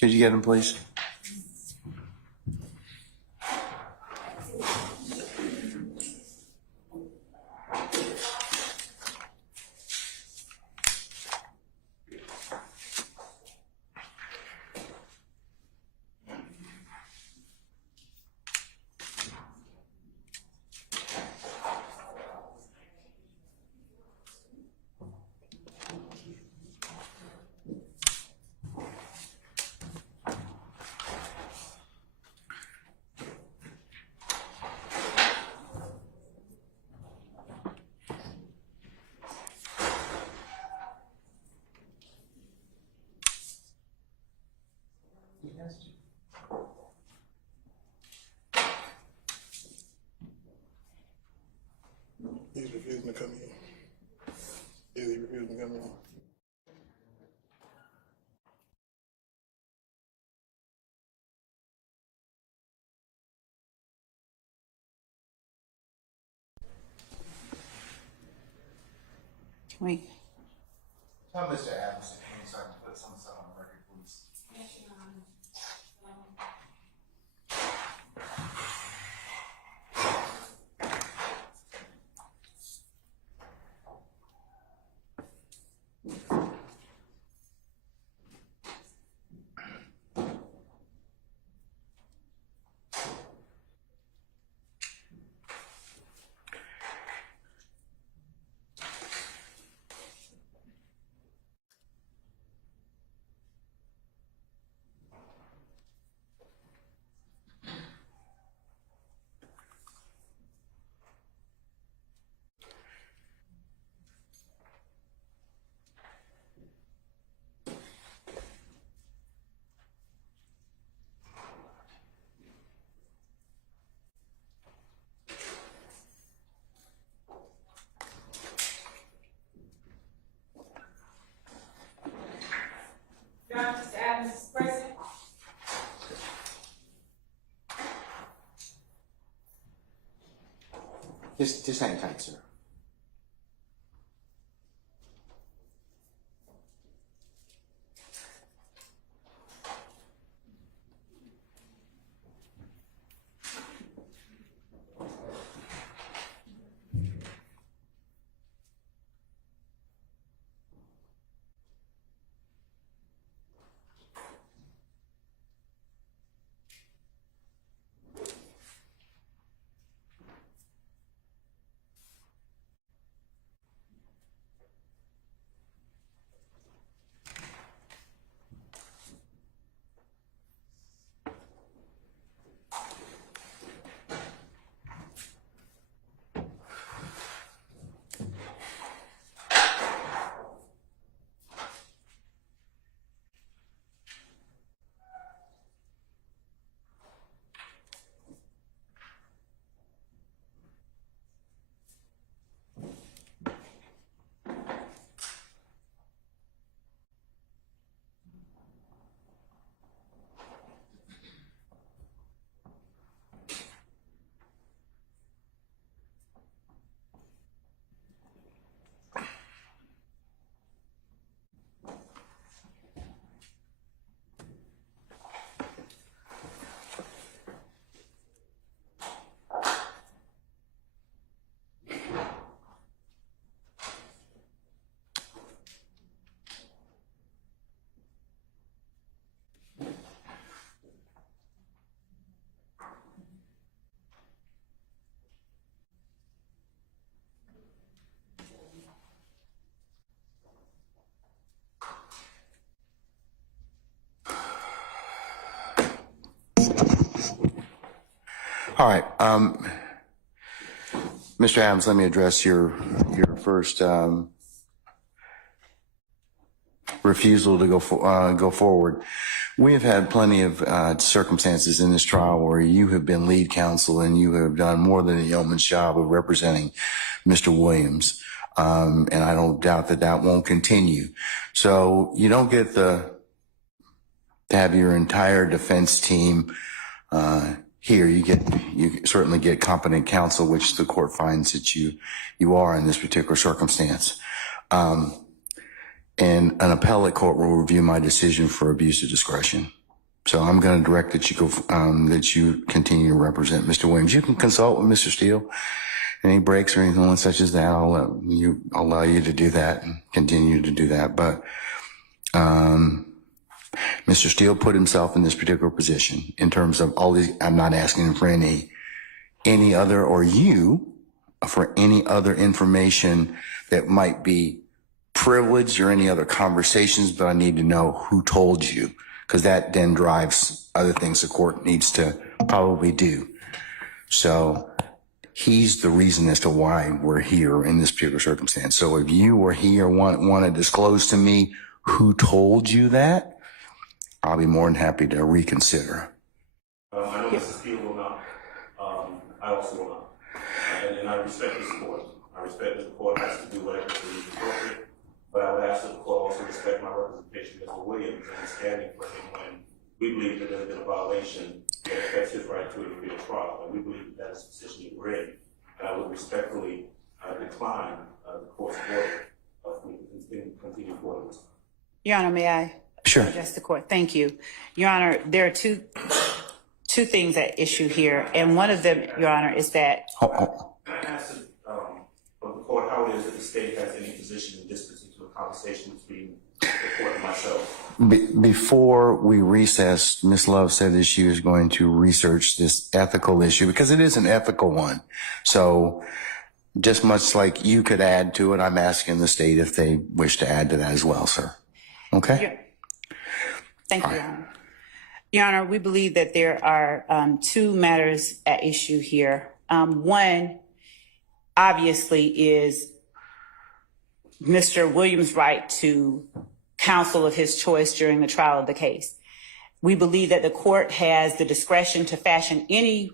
Could you get him, please? He's refusing to come in. Is he refusing to come in? Can we? Tell Mr. Adams to come so I can put some stuff on the record, please. Mr. Adams is present. Just hang tight, sir. All right, Mr. Adams, let me address your first refusal to go forward. We have had plenty of circumstances in this trial where you have been lead counsel and you have done more than a yeoman's job of representing Mr. Williams, and I don't doubt that that won't continue. So you don't get to have your entire defense team here. You certainly get competent counsel, which the court finds that you are in this particular circumstance. and an appellate court will review my decision for abuse of discretion. So I'm going to direct that you go, that you continue to represent Mr. Williams. You can consult with Mr. Steele. Any breaks or anything such as that, I'll allow you to do that and continue to do that. But, Mr. Steele put himself in this particular position in terms of all these. I'm not asking for any other, or you for any other information that might be privileged or any other conversations, but I need to know who told you, because that then drives other things the court needs to probably do. So he's the reason as to why we're here in this particular circumstance. So if you or he or want to disclose to me who told you that, I'll be more than happy to reconsider. I know Mrs. Steele will not. I also will not. And I respect this court. I respect that the court has to do whatever is appropriate. But I would ask that the court also respect my representation of Mr. Williams and standing for him when we believe that there's been a violation that affects his right to a fair trial. And we believe that is the position that we're in. And I would respectfully decline the court's order if we continue forward. Your Honor, may I? Sure. Address the court. Thank you. Your Honor, there are two things at issue here. And one of them, Your Honor, is that... Can I ask of the court how it is that the state has any position in this particular conversation between the court and myself? Before we recessed, Ms. Love said that she was going to research this ethical issue because it is an ethical one. So just much like you could add to it, I'm asking the state if they wish to add to that as well, sir. Okay? Thank you, Your Honor. Your Honor, we believe that there are two matters at issue here. One, obviously, is Mr. Williams' right to counsel of his choice during the trial of the case. We believe that the court has the discretion to fashion any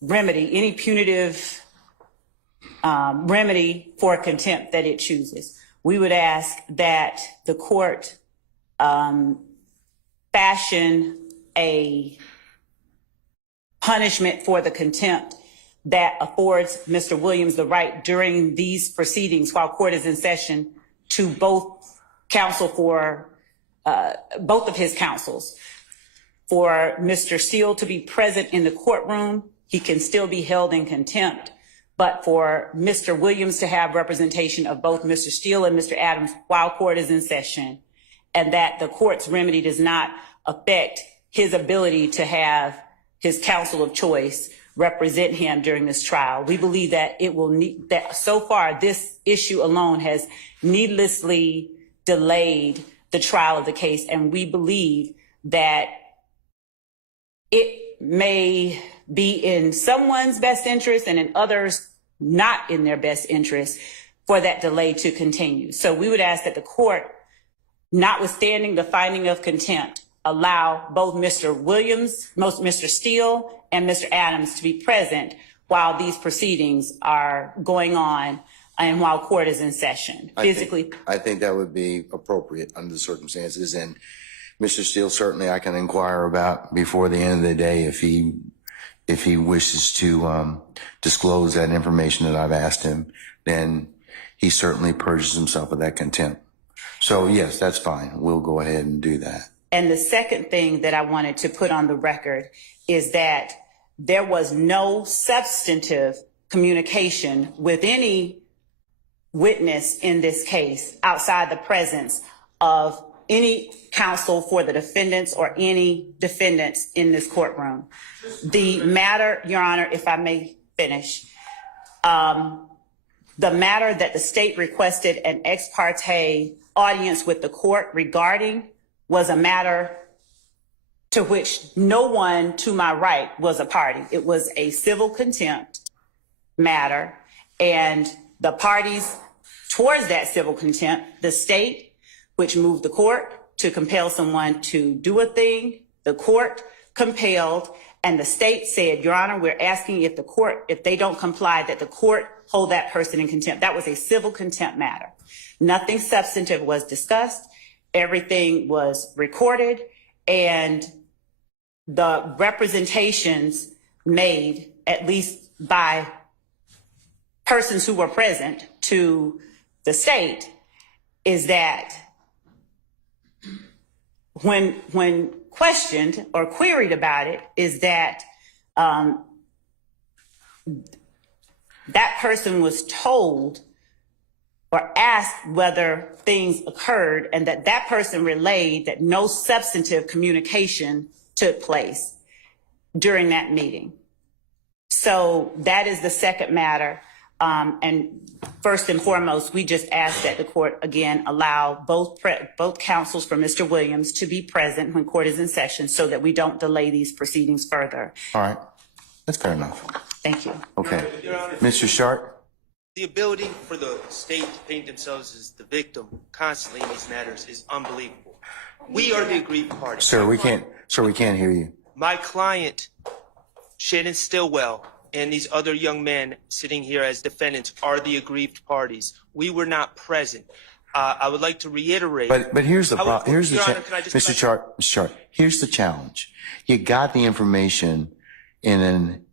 remedy, any punitive remedy for contempt that it chooses. We would ask that the court fashion a punishment for the contempt that affords Mr. Williams the right during these proceedings while court is in session to both counsel for both of his counsels. For Mr. Steele to be present in the courtroom, he can still be held in contempt. But for Mr. Williams to have representation of both Mr. Steele and Mr. Adams while court is in session, and that the court's remedy does not affect his ability to have his counsel of choice represent him during this trial. We believe that it will need that so far this issue alone has needlessly delayed the trial of the case, and we believe that it may be in someone's best interest and in others not in their best interest for that delay to continue. So we would ask that the court, notwithstanding the finding of contempt, allow both Mr. Williams, Mr. Steele, and Mr. Adams to be present while these proceedings are going on and while court is in session. I think that would be appropriate under the circumstances. And Mr. Steele, certainly I can inquire about before the end of the day if he wishes to disclose that information that I've asked him, then he certainly purges himself of that contempt. So yes, that's fine. We'll go ahead and do that. And the second thing that I wanted to put on the record is that there was no substantive communication with any witness in this case outside the presence of any counsel for the defendants or any defendants in this courtroom. The matter, Your Honor, if I may finish, the matter that the state requested an ex parte audience with the court regarding was a matter to which no one to my right was a party. It was a civil contempt matter, and the parties towards that civil contempt, the state, which moved the court to compel someone to do a thing, the court compelled, and the state said, Your Honor, we're asking if the court, if they don't comply, that the court hold that person in contempt. That was a civil contempt matter. Nothing substantive was discussed. Everything was recorded, and the representations made, at least by persons who were present to the state, is that when questioned or queried about it, is that that person was told or asked whether things occurred, and that person relayed that no substantive communication took place during that meeting. So that is the second matter. And first and foremost, we just ask that the court again allow both counsels for Mr. Williams to be present when court is in session so that we don't delay these proceedings further. All right. That's fair enough. Thank you. Okay. Your Honor, Mr. Sharp? the ability for the state to paint themselves as the victim constantly in these matters is unbelievable. We are the aggrieved party. Sir, we can't hear you. My client, Shannon Stillwell, and these other young men sitting here as defendants are the aggrieved parties. We were not present. I would like to reiterate. But here's the problem. Here's the Your Honor, can I just Mr. Sharp. Here's the challenge. You got the information in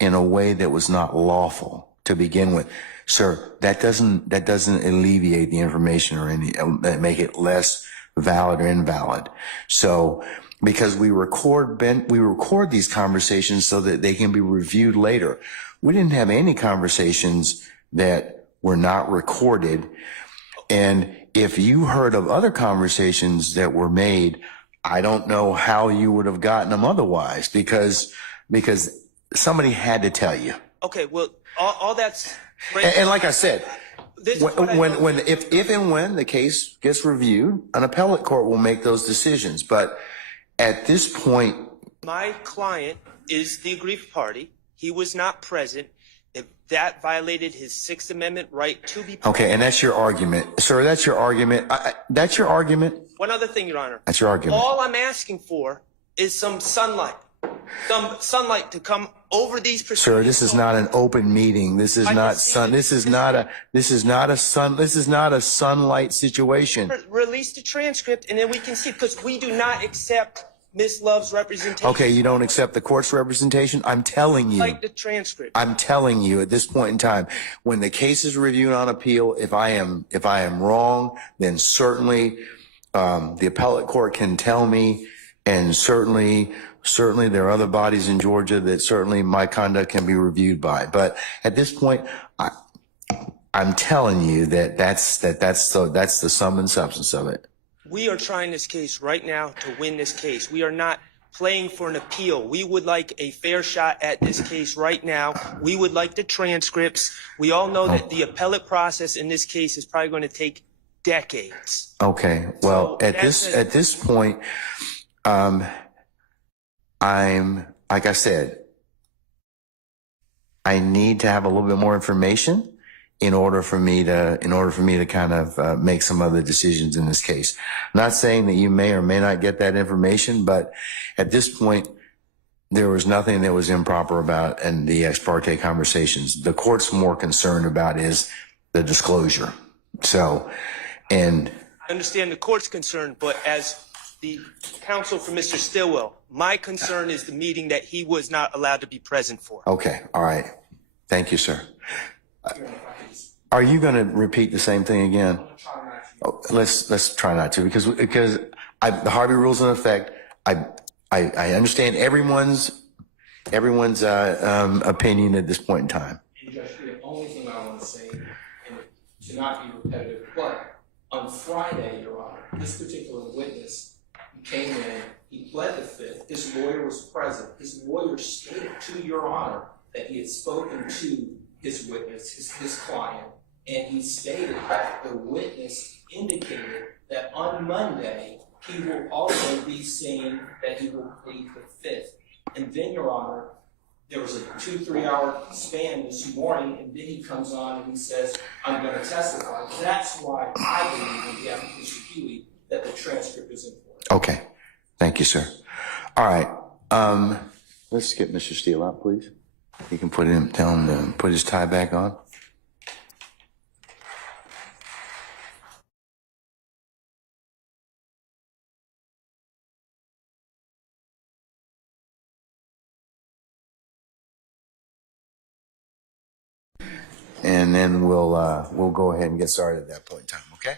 a way that was not lawful to begin with, sir. That doesn't alleviate the information or make it less valid or invalid. So, because we record these conversations so that they can be reviewed later. We didn't have any conversations that were not recorded. And if you heard of other conversations that were made, I don't know how you would have gotten them otherwise, because somebody had to tell you. Okay, well, all that's great. And like I said, if and when the case gets reviewed, an appellate court will make those decisions. But at this point, my client is the aggrieved party. He was not present. If that violated his Sixth Amendment right to be present. Okay, and that's your argument, sir. That's your argument. That's your argument. One other thing, Your Honor. That's your argument. All I'm asking for is some sunlight to come over these proceedings. Sir, this is not an open meeting. This is not sun. This is not a sunlight situation. Release the transcript, and then we can see, because we do not accept Ms. Love's representation. Okay, you don't accept the court's representation? I'm telling you. Like the transcript. I'm telling you at this point in time, when the case is reviewed on appeal, if I am wrong, then certainly the appellate court can tell me, and certainly there are other bodies in Georgia that certainly my conduct can be reviewed by. But at this point, I'm telling you that's the sum and substance of it. We are trying this case right now to win this case. We are not playing for an appeal. We would like a fair shot at this case right now. We would like the transcripts. We all know that the appellate process in this case is probably going to take decades. Okay. Well, So at this point, I'm, like I said, I need to have a little bit more information in order for me to kind of make some other decisions in this case. I'm not saying that you may or may not get that information, but at this point, there was nothing that was improper about and the ex parte conversations. The court's more concerned about is the disclosure. So, and I understand the court's concern, but as the counsel for Mr. Stillwell, my concern is the meeting that he was not allowed to be present for. okay, all right. Thank you, sir. Are you going to repeat the same thing again? Oh, let's try not to, because the Harvey rule's in effect. I understand everyone's opinion at this point in time. And Judge, the only thing I want to say, and to not be repetitive, but on Friday, Your Honor, this particular witness came in, he pled the fifth, his lawyer was present. His lawyer stated to Your Honor that he had spoken to his witness, his client, and he stated that the witness indicated that on Monday, he will also be saying that he will plead the fifth. And then, Your Honor, there was a 2-3 hour span this morning, and then he comes on and he says, I'm going to testify. That's why I believe in the application Huey that the transcript is important. Okay. Thank you, sir. All right. Let's get Mr. Steele out, please. You can tell him to put his tie back on. And then we'll go ahead and get started at that point in time, okay?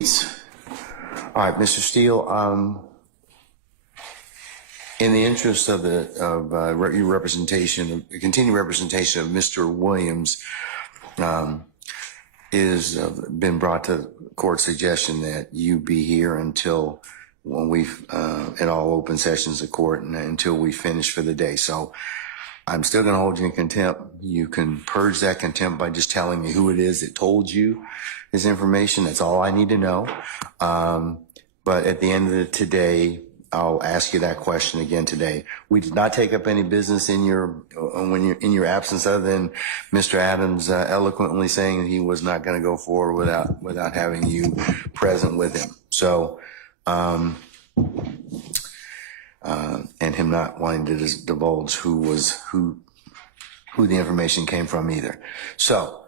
All right, Mr. Steele, in the interest of your representation, continued representation of Mr. Williams, is been brought to court suggestion that you be here until when we've in all open sessions of court and until we finish for the day. So I'm still going to hold you in contempt. You can purge that contempt by just telling me who it is that told you this information. That's all I need to know. But at the end of today, I'll ask you that question again today. We did not take up any business in your absence, other than Mr. Adams eloquently saying that he was not going to go forward without having you present with him. So, and him not wanting to divulge who the information came from either. So,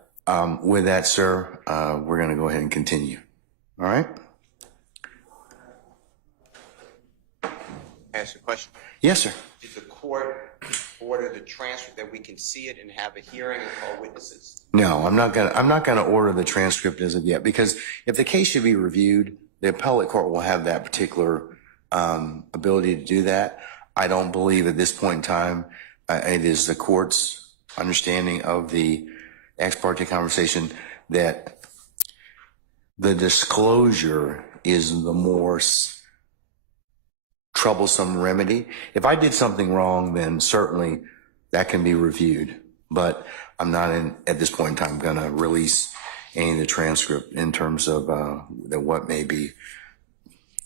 with that, sir, we're going to go ahead and continue. All right. Ask a question. Yes, sir. Did the court order the transcript that we can see it and have a hearing and call witnesses? No, I'm not gonna order the transcript as of yet, because if the case should be reviewed, the appellate court will have that particular ability to do that. I don't believe at this point in time it is the court's understanding of the ex parte conversation that the disclosure is the more troublesome remedy. If I did something wrong, then certainly that can be reviewed. But I'm not at this point in time going to release any of the transcript in terms of what may be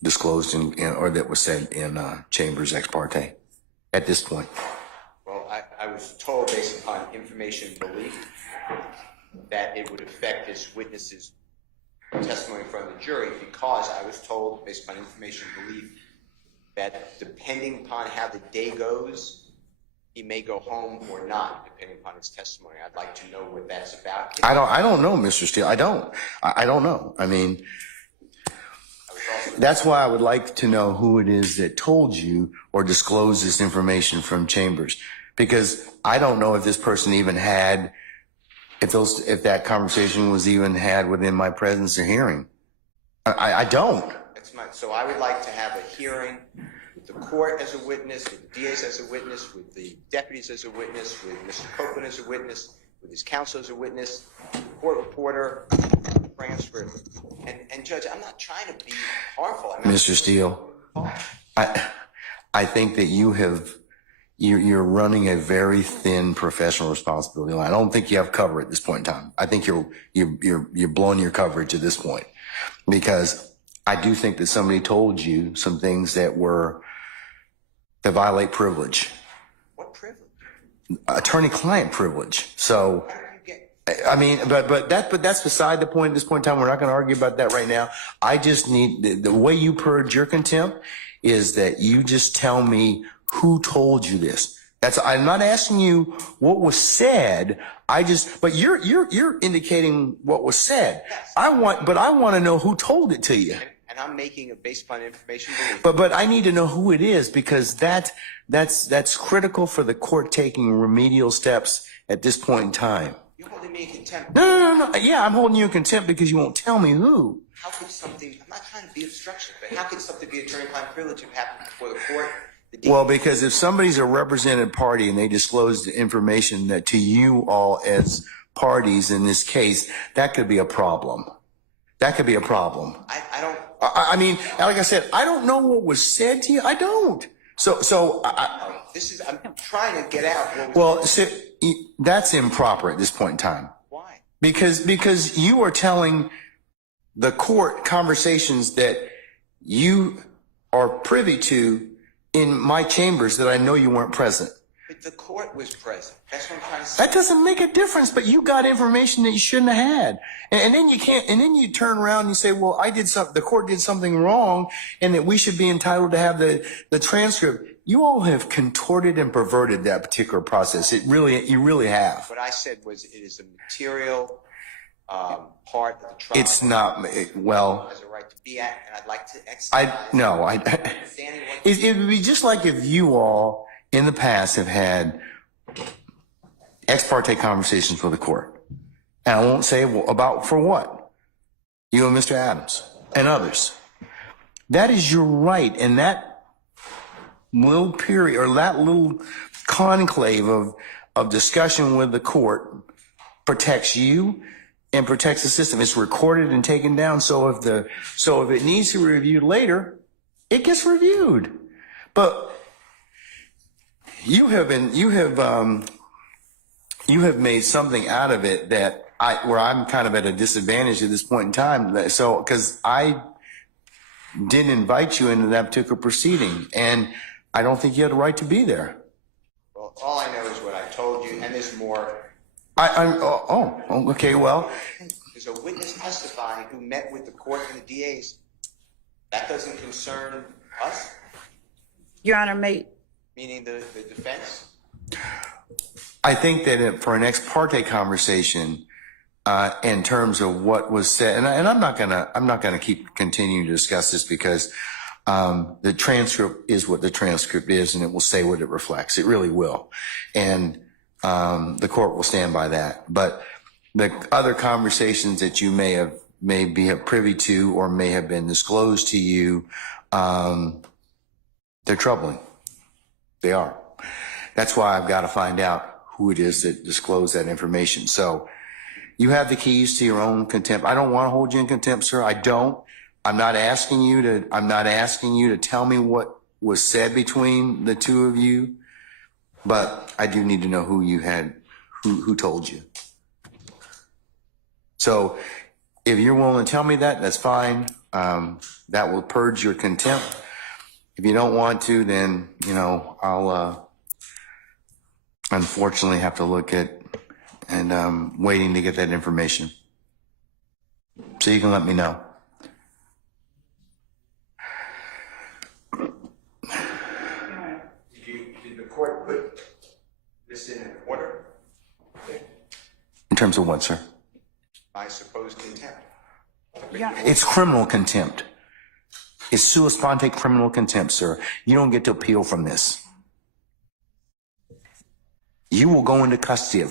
disclosed or that was said in Chambers ex parte at this point. Well, I was told based upon information belief that it would affect this witness's testimony in front of the jury, because I was told based upon information belief that depending upon how the day goes, he may go home or not, depending upon his testimony. I'd like to know what that's about. I don't know, Mr. Steele. I don't know. I mean, that's why I would like to know who it is that told you or disclosed this information from Chambers, because I don't know if this person even had, if that conversation was even had within my presence or hearing. I don't. So I would like to have a hearing with the court as a witness, with the DAs as a witness, with the deputies as a witness, with Mr. Copeland as a witness, with his counsel as a witness, court reporter, transcript. And Judge, I'm not trying to be harmful. Mr. Steele, I think that you're running a very thin professional responsibility line. I don't think you have cover at this point in time. I think you're blowing your coverage at this point, because I do think that somebody told you some things that violate privilege. What privilege? Attorney-client privilege. So, I mean, but that's beside the point at this point in time. We're not going to argue about that right now. I just need, the way you purge your contempt is that you just tell me who told you this. I'm not asking you what was said. But you're indicating what was said. Yes. I want to know who told it to you. And I'm making it based upon information belief. But I need to know who it is, because that's critical for the court taking remedial steps at this point in time. You're holding me in contempt. No. Yeah, I'm holding you in contempt because you won't tell me who. How could something, I'm not trying to be obstruction, but how could something be attorney-client privilege if it happened before the court? Well, because if somebody's a represented party and they disclose the information that to you all as parties in this case, that could be a problem. That could be a problem. I don't. I mean, like I said, I don't know what was said to you. I don't. I'm trying to get out. That's improper at this point in time. Why? Because you are telling the court conversations that you are privy to in my chambers that I know you weren't present. But the court was present. That's what I'm trying to say. That doesn't make a difference, but you got information that you shouldn't have had. And then you turn around and you say, well, the court did something wrong and that we should be entitled to have the transcript. You all have contorted and perverted that particular process. You really have. What I said was it is a material part of the trial. It's not, well. Has a right to be at, and I'd like to exercise. It would be just like if you all in the past have had ex parte conversations with the court. And I won't say about for what. You and Mr. Adams. and others. That is your right, and that little period, or that little conclave of discussion with the court protects you and protects the system. It's recorded and taken down, so if it needs to be reviewed later, it gets reviewed. But you have made something out of it that where I'm kind of at a disadvantage at this point in time. So, because I didn't invite you into that particular proceeding, and I don't think you had a right to be there. Well, all I know is what I told you, and there's more. Okay, well. There's a witness testifying who met with the court and the DAs. That doesn't concern us? Your Honor, Meaning the defense? I think that for an ex parte conversation, in terms of what was said, and I'm not gonna keep continuing to discuss this because the transcript is what the transcript is, and it will say what it reflects. It really will, and the court will stand by that. But the other conversations that you may be privy to or may have been disclosed to you, they're troubling. They are. That's why I've got to find out who it is that disclosed that information. So you have the keys to your own contempt. I don't want to hold you in contempt, sir. I don't. I'm not asking you to tell me what was said between the two of you, but I do need to know who told you. So if you're willing to tell me that, that's fine. That will purge your contempt. If you don't want to, then, I'll unfortunately have to look at and waiting to get that information. So you can let me know. Did the court put this in order? In terms of what, sir? I suppose contempt. It's criminal contempt. It's sua sponte criminal contempt, sir. You don't get to appeal from this. You will go into custody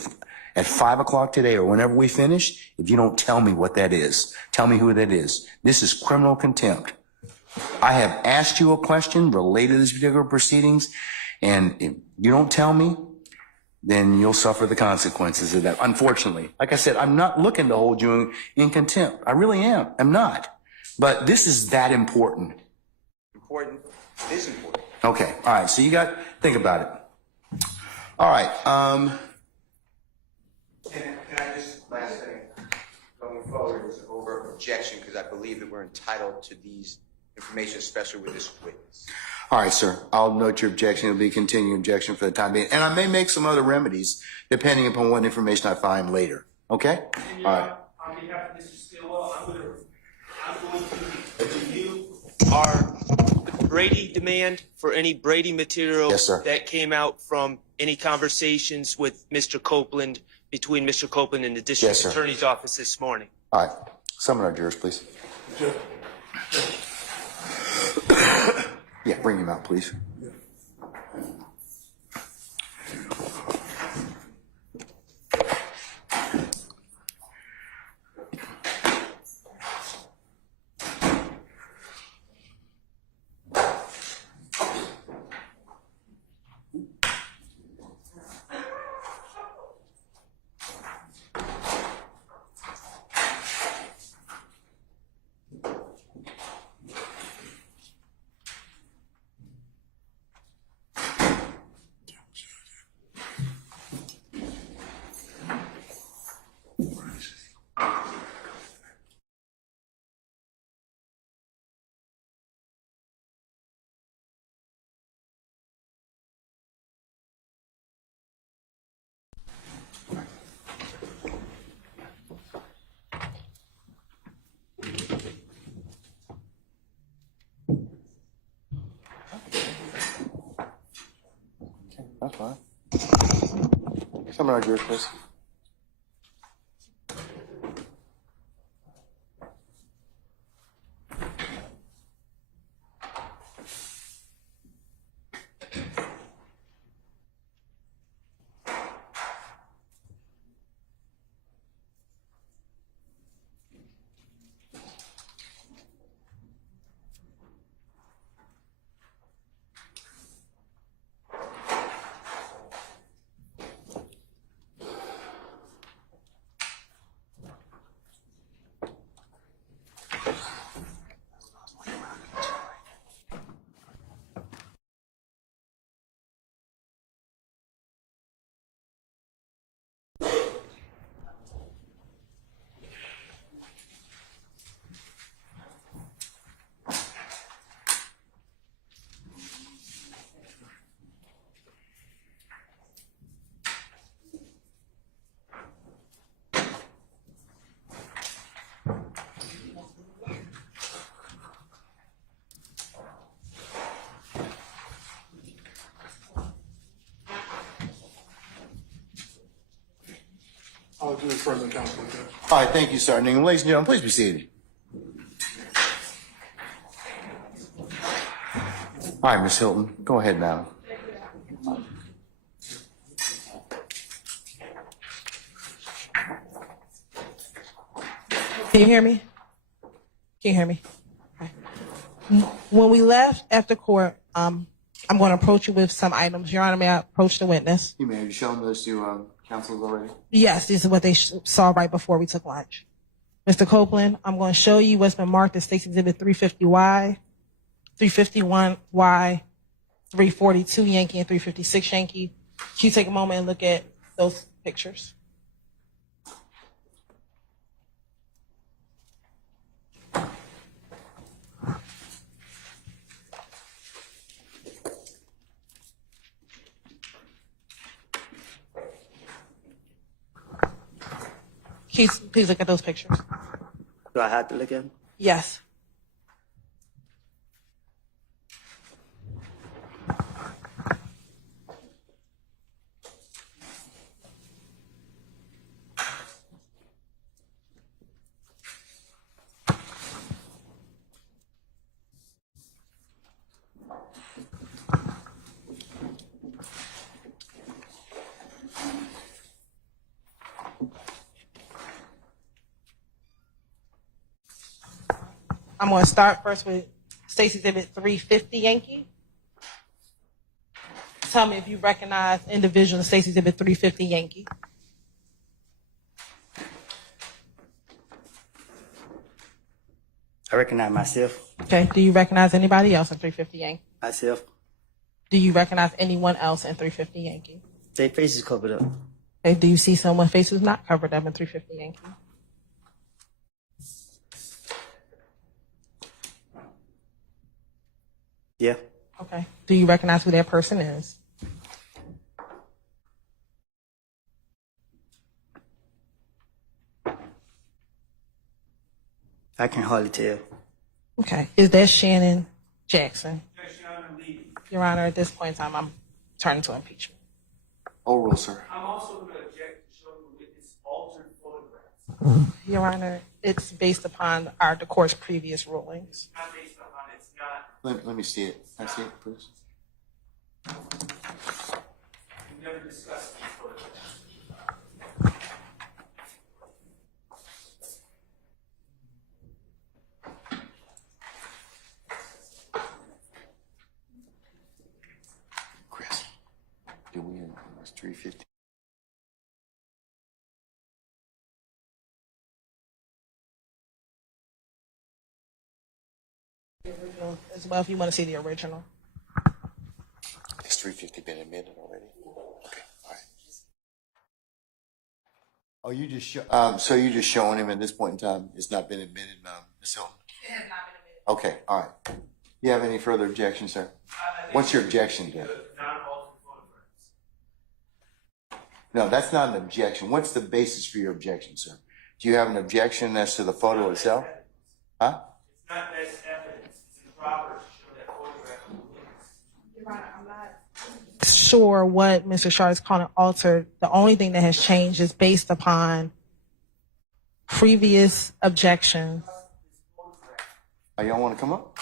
at 5 o'clock today or whenever we finish if you don't tell me what that is. Tell me who that is. This is criminal contempt. I have asked you a question related to these particular proceedings, and if you don't tell me, then you'll suffer the consequences of that. Unfortunately, like I said, I'm not looking to hold you in contempt. I really am. I'm not. But this is that important. Important. It is important. Okay. All right. So think about it. All right. Can I just, last thing, going forward is over objection, because I believe that we're entitled to these information, especially with this witness. All right, sir. I'll note your objection. It'll be a continuing objection for the time being. And I may make some other remedies depending upon what information I find later. Okay? All right. On behalf of Mr. Stillwell, I'm going to review Our Brady demand for any Brady material Yes, sir. that came out from any conversations with Mr. Copeland, between Mr. Copeland and the district Yes, sir. attorney's office this morning. All right. Summon our jurors, please. Yeah, bring him out, please. That's fine. Summon our jurors, please. Just present counsel, Judge. All right, thank you, sir. Now, ladies and gentlemen, please be seated. All right, Ms. Hilton, go ahead now. Can you hear me? Can you hear me? Okay. When we left after court, I'm going to approach you with some items. Your Honor, may I approach the witness? You may have shown those to counsels already. Yes, this is what they saw right before we took lunch. Mr. Copeland, I'm going to show you what's been marked as State's Exhibit 350Y, 351Y, 342 Yankee, and 356 Yankee. Can you take a moment and look at those pictures? Please look at those pictures. Do I have to look at them? Yes. I'm going to start first with State's Exhibit 350 Yankee. Tell me if you recognize individual in State's Exhibit 350 Yankee. I recognize myself. Okay. Do you recognize anybody else in 350 Yankee? Myself. Do you recognize anyone else in 350 Yankee? Their faces covered up. Okay. Do you see someone's face who's not covered up in 350 Yankee? Yeah. Okay. Do you recognize who that person is? I can hardly tell. Okay. Is that Shannon Jackson? Your Honor, at this point in time, I'm turning to impeachment. Old rule, sir. I'm also going to object to showing the witness altered photographs. Your Honor, it's based upon the court's previous rulings. Not based upon it's not. Let me see it. Can I see it, please? We never discussed these photographs. Chris, do we in 350? The original as well, if you want to see the original. Has 350 been admitted already? Okay, all right. Oh, you just so you're just showing him at this point in time? It's not been admitted, Ms. Hilton? It has not been admitted. Okay, all right. You have any further objections, sir? What's your objection, then? Not altered photographs. No, that's not an objection. What's the basis for your objection, sir? Do you have an objection as to the photo itself? Huh? It's not as evidence. It's improper to show that photograph of the witness. Your Honor, I'm not sure what Mr. Shard is calling altered. The only thing that has changed is based upon previous objections. Y'all want to come up?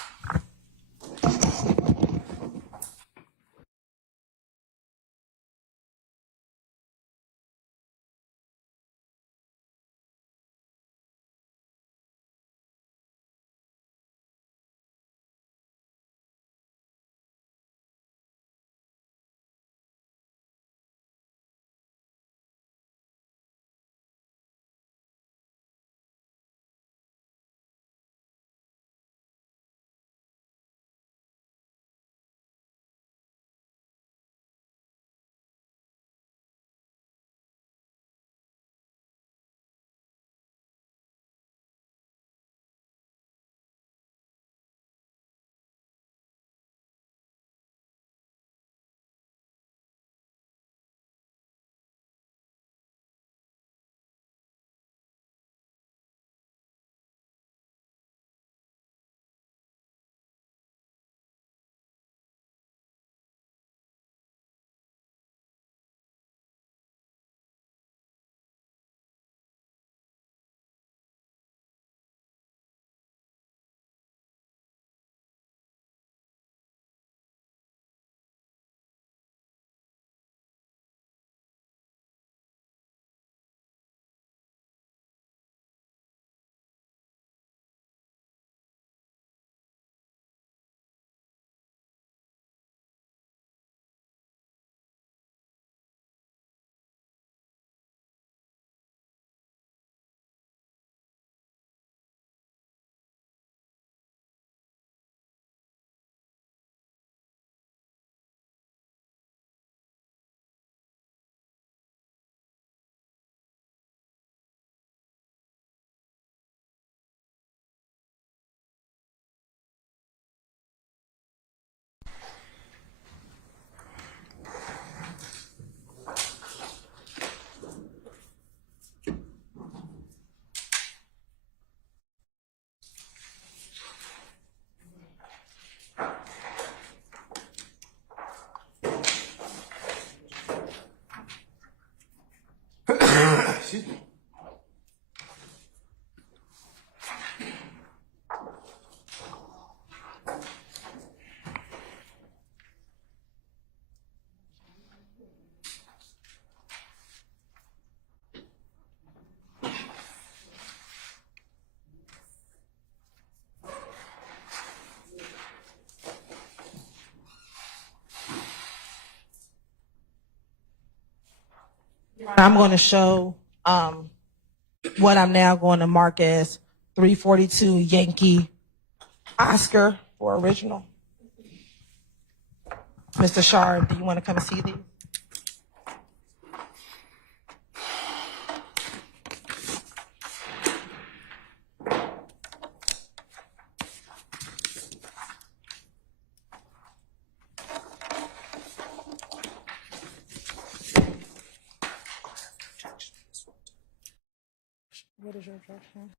Excuse me. I'm going to show what I'm now going to mark as 342 Yankee Oscar for original. Mr. Shard, do you want to come and see these? What is your objection?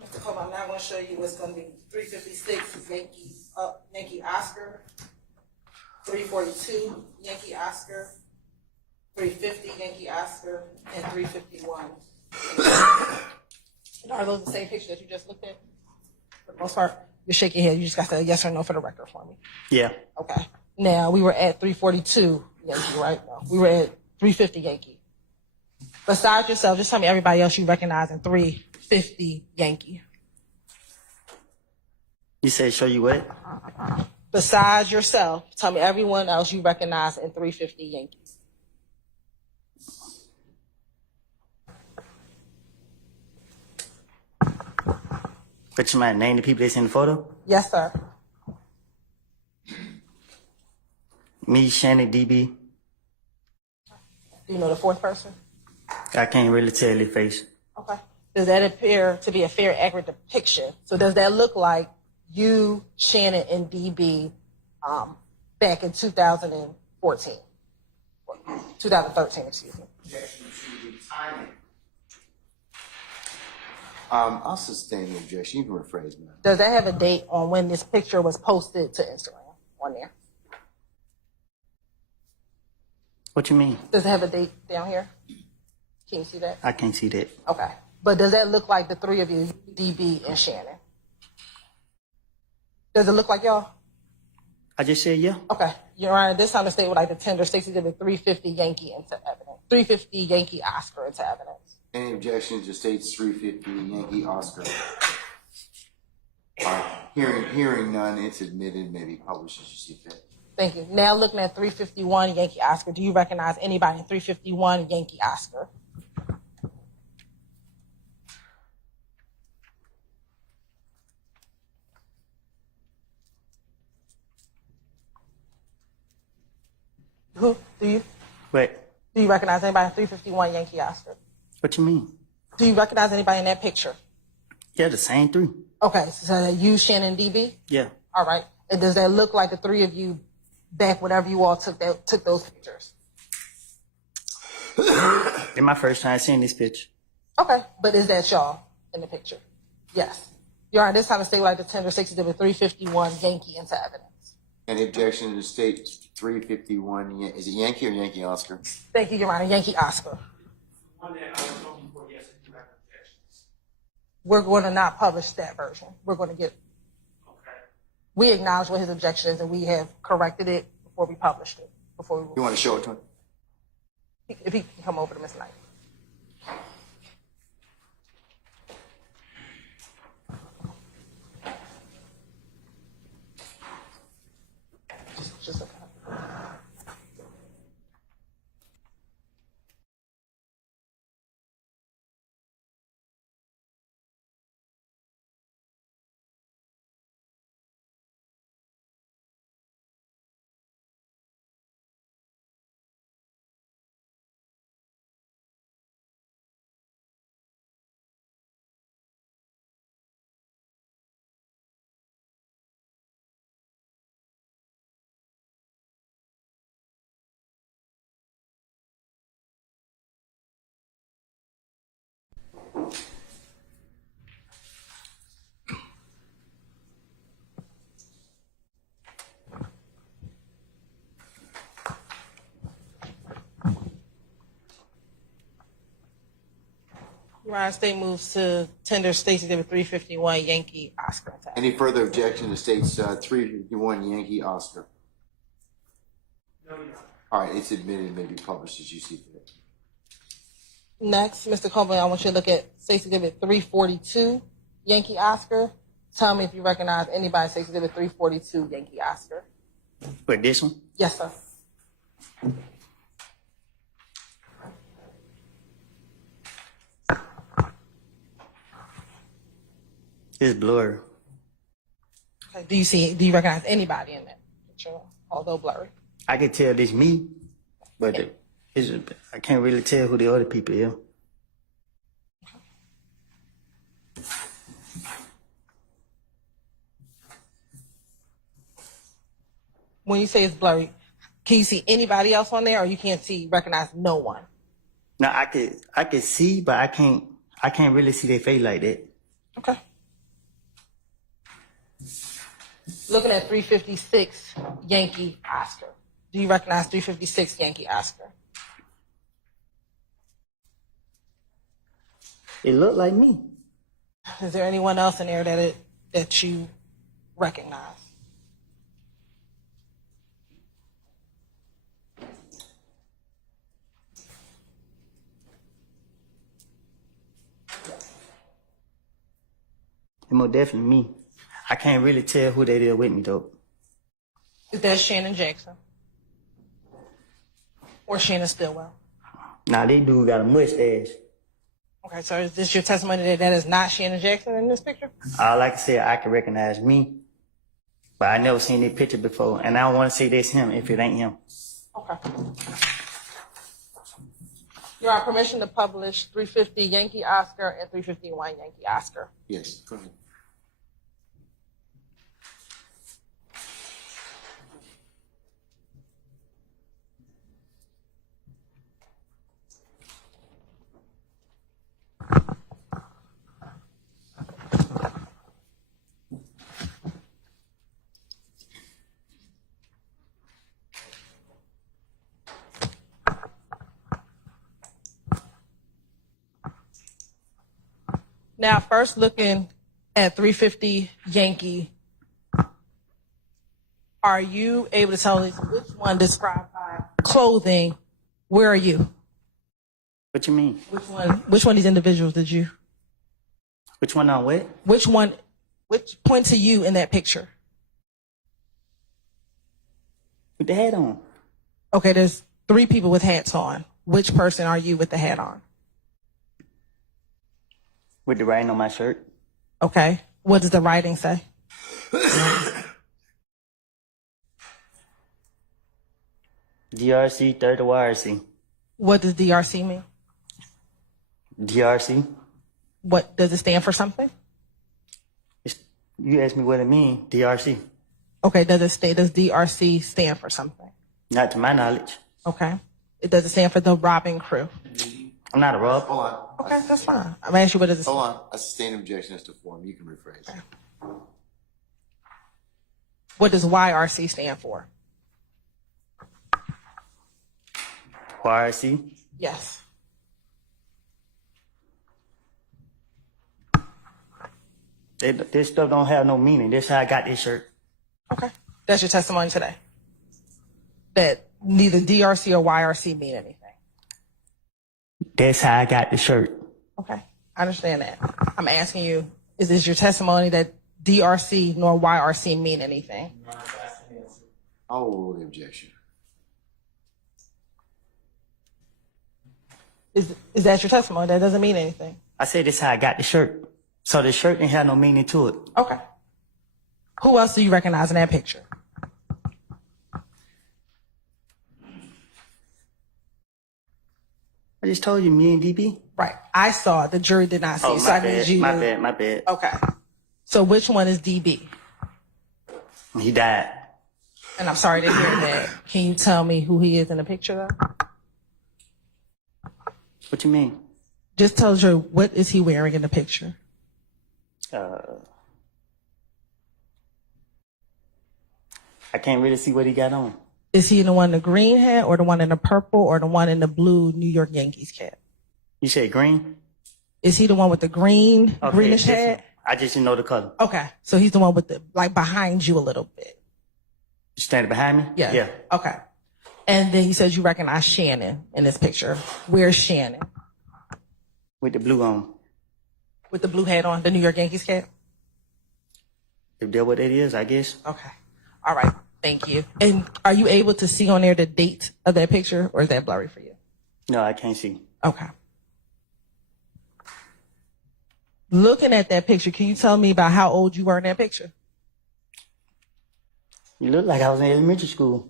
Mr. Cole, I'm now going to show you what's going to be 356 Yankee Oscar, 342 Yankee Oscar, 350 Yankee Oscar, and 351. Are those the same pictures that you just looked at? For the most part, you're shaking your head. You just got to say yes or no for the record for me. Yeah. Okay. Now, we were at 342 Yankee, right? No, we were at 350 Yankee. Besides yourself, just tell me everybody else you recognize in 350 Yankee. You said show you what? Besides yourself, tell me everyone else you recognize in 350 Yankees. But you might name the people that's in the photo? Yes, sir. Me, Shannon, DB. Do you know the fourth person? I can't really tell your face. Okay. Does that appear to be a fair, accurate depiction? So does that look like you, Shannon, and DB back in 2014? 2013, excuse me. Objection to the timing. I'll sustain the objection. You can rephrase me. Does that have a date on when this picture was posted to Instagram on there? What you mean? Does it have a date down here? Can you see that? I can't see that. Okay. But does that look like the three of you, DB and Shannon? Does it look like y'all? I just said yeah. Okay. Your Honor, this time the state would like to tender 60 to the 350 Yankee into evidence. 350 Yankee Oscar into evidence. Any objection to states 350 Yankee Oscar? All right. Hearing none, it's admitted. Maybe published as you see fit. Thank you. Now looking at 351 Yankee Oscar, do you recognize anybody in 351 Yankee Oscar? Who? Do you recognize anybody in 351 Yankee Oscar? What you mean? Do you recognize anybody in that picture? Yeah, the same three. Okay, so that you, Shannon, DB? Yeah. All right. And does that look like the three of you back whenever you all took those pictures? It's my first time seeing this picture. Okay, but is that y'all in the picture? Yes. Your Honor, this time the state would like to tender 60 to the 351 Yankee into evidence. Any objection to state 351? Is it Yankee or Yankee Oscar? Thank you, Your Honor. Yankee Oscar. One that I was looking for, yes, if you have objections. We're going to not publish that version. We're going to get. Okay. We acknowledge what his objection is, and we have corrected it before we published it. You want to show it to him? If he can come over to Ms. Knight. Your Honor, state moves to tender State's Exhibit 351 Yankee Oscar attack. Any further objection to state's 351 Yankee Oscar? No, Your Honor. All right, it's admitted and may be published as you see fit. Next, Mr. Copeland, I want you to look at State's Exhibit 342 Yankee Oscar. Tell me if you recognize anybody in State's Exhibit 342 Yankee Oscar. But this one? Yes, sir. It's blurry. Okay. Do you recognize anybody in that picture, although blurry? I can tell this me, but I can't really tell who the other people is. When you say it's blurry, can you see anybody else on there, or you can't recognize no one? Now I could see, but I can't really see their face like that. Okay. Looking at 356 Yankee Oscar. Do you recognize 356 Yankee Oscar? It looked like me. Is there anyone else in there that you recognize? It's most definitely me. I can't really tell who they is with me though. Is that Shannon Jackson? Or Shannon Stillwell? Nah, they dude got a mustache. Okay, so is this your testimony that is not Shannon Jackson in this picture? All I can say, I can recognize me, but I never seen that picture before, and I don't want to say that's him if it ain't him. Okay. You have permission to publish 350 Yankee Oscar and 351 Yankee Oscar. Yes, go ahead. Now, first looking at 350 Yankee, are you able to tell us which one described by clothing? Where are you? What you mean? Which one of these individuals did you? Which one on what? Which point to you in that picture? With the hat on. Okay, there's 3 people with hats on. Which person are you with the hat on? With the writing on my shirt. Okay. What does the writing say? DRC, third YRC. What does DRC mean? DRC. What does it stand for something? You asked me what it means. DRC. Okay, does DRC stand for something? Not to my knowledge. Okay. Does it stand for the robbing crew? I'm not a rob. Hold on. Okay, that's fine. I'm asking you what does it Hold on. I sustain objection as to form. You can rephrase. What does YRC stand for? YRC. Yes. This stuff don't have no meaning. That's how I got this shirt. Okay. That's your testimony today? That neither DRC or YRC mean anything? That's how I got the shirt. Okay. I understand that. I'm asking you, is this your testimony that DRC nor YRC mean anything? I'll rule the objection. Is that your testimony? That doesn't mean anything. I said this how I got the shirt. So the shirt didn't have no meaning to it. Okay. Who else do you recognize in that picture? I just told you, me and DB. Right. I saw it. The jury did not see Oh, it. So my I need bad, you my to- bad, my bad. Okay. So which one is DB? He died. And I'm sorry to hear that. Can you tell me who he is in the picture though? What you mean? Just tell us what is he wearing in the picture? I can't really see what he got on. Is he the one in the green hat or the one in the purple or the one in the blue New York Yankees cap? You said green? Is he the one with the green, Okay, greenish that's hat? him. I just didn't know the color. Okay. So he's the one with the, like, behind you a little bit. You standing behind me? Yeah. Yeah. Okay. And then he says you recognize Shannon in this picture. Where's Shannon? With the blue on. With the blue hat on, the New York Yankees cap? If that's what it is, I guess. Okay. All right. Thank you. And are you able to see on there the date of that picture, or is that blurry for you? No, I can't see. Okay. Looking at that picture, can you tell me about how old you were in that picture? You look like I was in elementary school.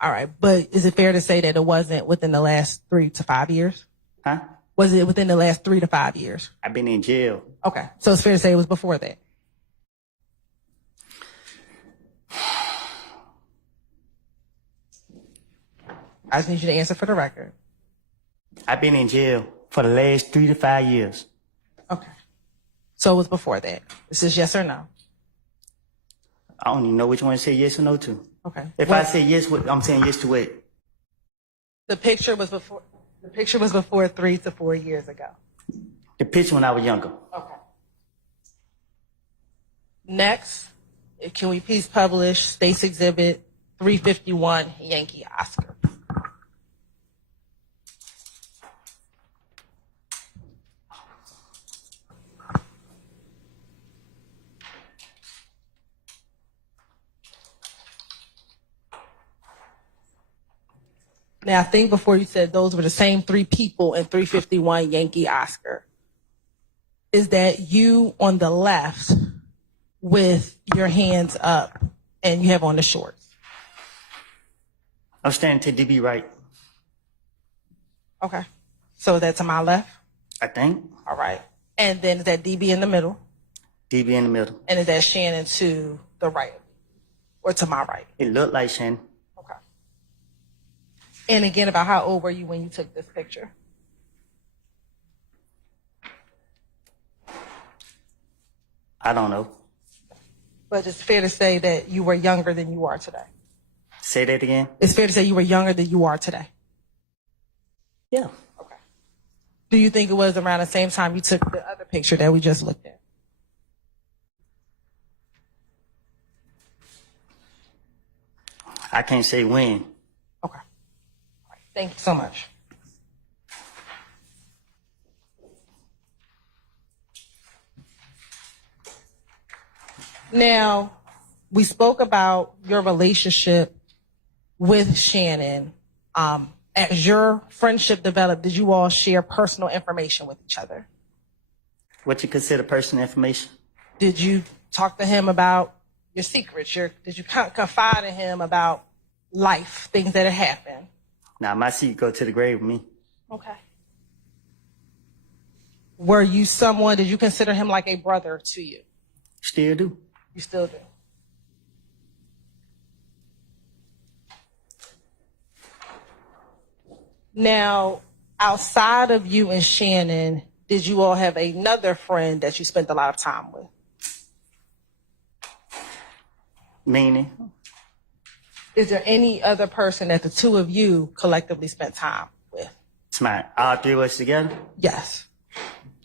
All right. But is it fair to say that it wasn't within the last 3 to 5 years? Huh? Was it within the last 3 to 5 years? I've been in jail. Okay. So it's fair to say it was before that. I just need you to answer for the record. I've been in jail for the last 3 to 5 years. Okay. So it was before that. This is yes or no? I don't even know which one to say yes or no to. Okay. If I say yes, I'm saying yes to it. The picture was before 3 to 4 years ago. The picture when I was younger. Okay. Next, can we please publish State's Exhibit 351 Yankee Oscar? Now, I think before you said those were the same 3 people in 351 Yankee Oscar. Is that you on the left with your hands up and you have on the shorts? I'm standing to DB right. Okay. So that's to my left? I think. All right. And then is that DB in the middle? DB in the middle. And is that Shannon to the right or to my right? It looked like Shannon. Okay. And again, about how old were you when you took this picture? I don't know. But it's fair to say that you were younger than you are today. Say that again? It's fair to say you were younger than you are today. Yeah. Okay. Do you think it was around the same time you took the other picture that we just looked at? I can't say when. Okay. All right. Thank you so much. Now, we spoke about your relationship with Shannon. As your friendship developed, did you all share personal information with each other? What you consider personal information? Did you talk to him about your secrets? Did you confide in him about life, things that had happened? Nah, my seat go to the grave with me. Okay. Did you consider him like a brother to you? Still do. You still do? Now, outside of you and Shannon, did you all have another friend that you spent a lot of time with? Meaning? Is there any other person that the two of you collectively spent time with? It's all 3 of us together? Yes.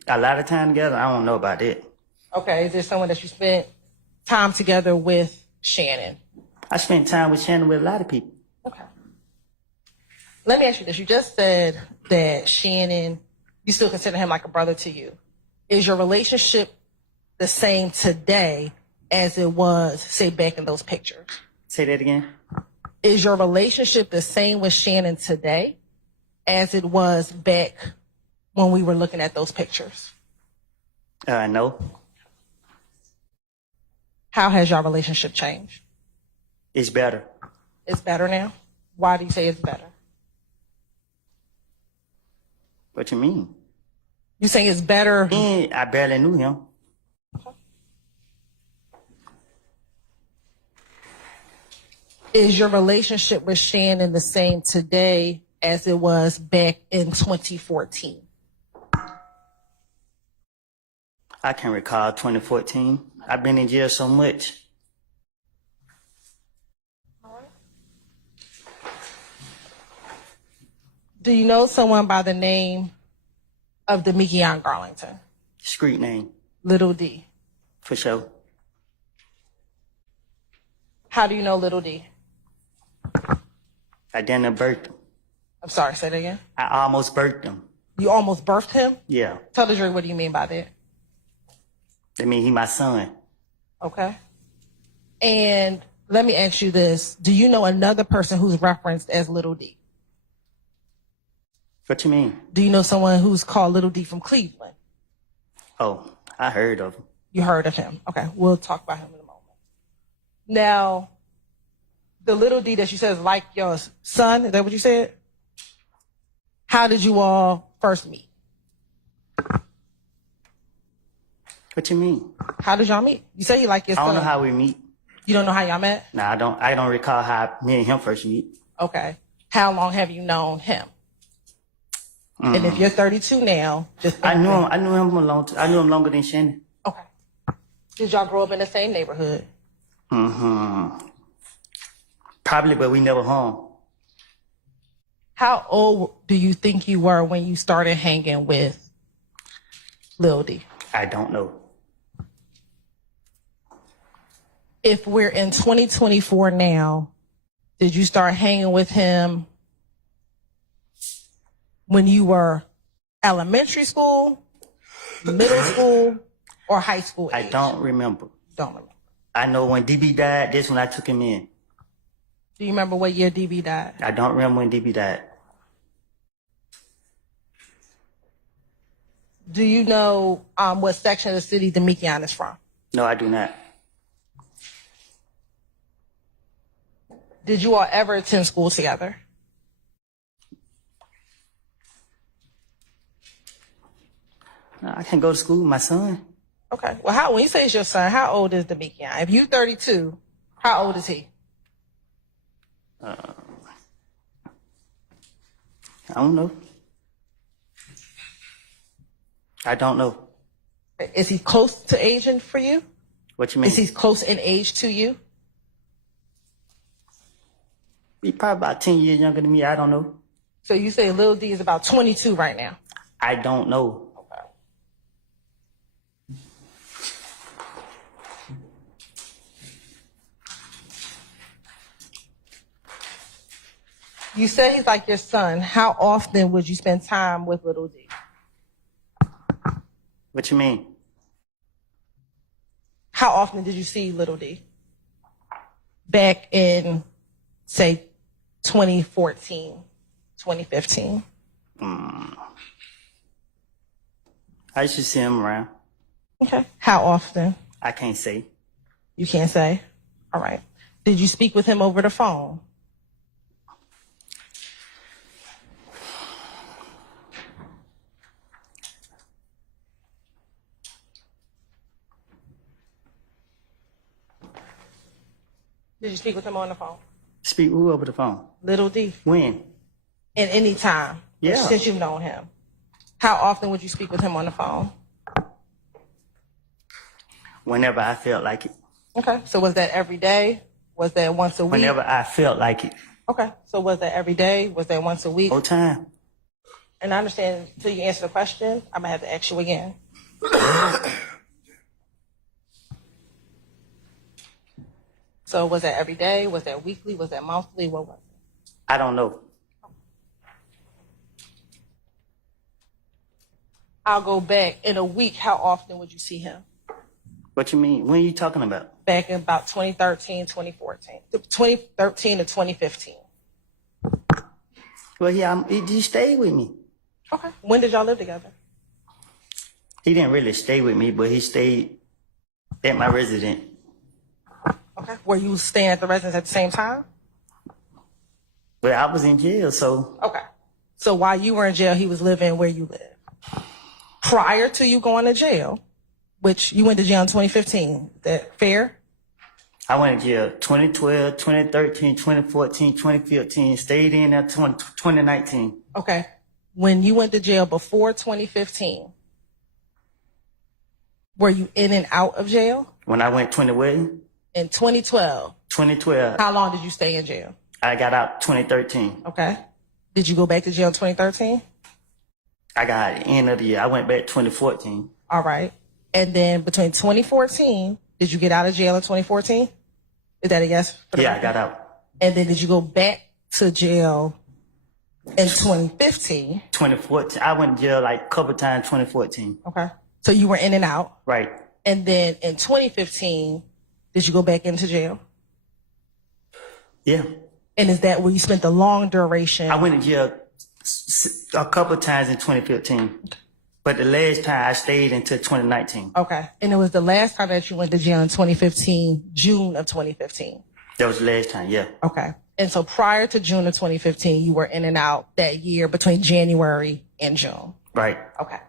A lot of time together? I don't know about that. Okay, is there someone that you spent time together with Shannon? I spent time with Shannon with a lot of people. Okay. Let me ask you this. You just said that Shannon, you still consider him like a brother to you. Is your relationship the same today as it was, say, back in those pictures? Say that again? Is your relationship the same with Shannon today as it was back when we were looking at those pictures? No. How has your relationship changed? It's better. It's better now? Why do you say it's better? What you mean? You saying it's better? I barely knew him. Is your relationship with Shannon the same today as it was back in 2014? I can recall 2014. I've been in jail so much. Do you know someone by the name of Demekion Garlington? Street name, Little D. for sure. How do you know Little D? I didn't birth him. I'm sorry, say that again. I almost birthed him. You almost birthed him? Yeah. Tell the jury, what do you mean by that? I mean, he my son. Okay. And let me ask you this. Do you know another person who's referenced as Little D? What you mean? Do you know someone who's called Little D from Cleveland? Oh, I heard of him. You heard of him. Okay, we'll talk about him in a moment. Now, the Little D that you said is like your son, is that what you said? How did you all first meet? What you mean? How did y'all meet? You say he like your I son. don't know how we meet. You don't know how y'all met? Nah, I don't recall how me and him first meet. Okay. How long have you known him? And if you're 32 now, just I knew him a long time. I knew him longer than Shannon. Okay. Did y'all grow up in the same neighborhood? Probably, but we never hung. How old do you think you were when you started hanging with Lil D? I don't know. If we're in 2024 now, did you start hanging with him when you were elementary school, middle school, or high school age? I don't remember. Don't remember. I know when DB died, that's when I took him in. Do you remember what year DB died? I don't remember when DB died. Do you know what section of the city Demekion is from? No, I do not. Did you all ever attend school together? No, I can't go to school with my son. Okay. Well, when you say it's your son, how old is Demekion? If you're 32, how old is he? I don't know. I don't know. Is he close to aging for you? What you mean? Is he close in age to you? He probably about 10 years younger than me. I don't know. So you say Lil D is about 22 right now? I don't know. You say he's like your son. How often would you spend time with Little D? What you mean? How often did you see Little D? Back in, say, 2014, 2015? I used to see him around. Okay. How often? I can't say. You can't say? All right. Did you speak with him over the phone? Did you speak with him on the phone? Speak who over the phone? Little D. When? In any time? Yeah. Since you've known him. How often would you speak with him on the phone? Whenever I felt like it. Okay. So was that every day? Was that once a week? Whenever I felt like it. Okay. So was that every day? Was that once a week? Whole time. And I understand until you answer the question, I'm going to have to ask you again. So was that every day? Was that weekly? Was that monthly? What was it? I don't know. I'll go back. In a week, how often would you see him? What you mean? When are you talking about? Back in about 2013, 2014. 2013 to 2015. Well, he stayed with me. Okay. When did y'all live together? He didn't really stay with me, but he stayed at my residence. Okay. Were you staying at the residence at the same time? Well, I was in jail, so. Okay. So while you were in jail, he was living where you live. Prior to you going to jail, which you went to jail in 2015, is that fair? I went to jail 2012, 2013, 2014, 2015, stayed in there 2019. Okay. When you went to jail before 2015, Were you in and out of jail? When I went 20 what? In 2012. 2012. How long did you stay in jail? I got out 2013. Okay. Did you go back to jail in 2013? I got out at the end of the year. I went back 2014. All right. And then between 2014, did you get out of jail in 2014? Is that a yes? Yeah, I got out. And then did you go back to jail in 2015? 2014. I went to jail like a couple times 2014. Okay. So you were in and out. Right. And then in 2015, did you go back into jail? Yeah. And is that where you spent the long duration? I went to jail a couple times in 2015. But the last time I stayed until 2019. Okay. And it was the last time that you went to jail in 2015, June of 2015. That was the last time, yeah. Okay. And so prior to June of 2015, you were in and out that year between January and June. Right. Okay.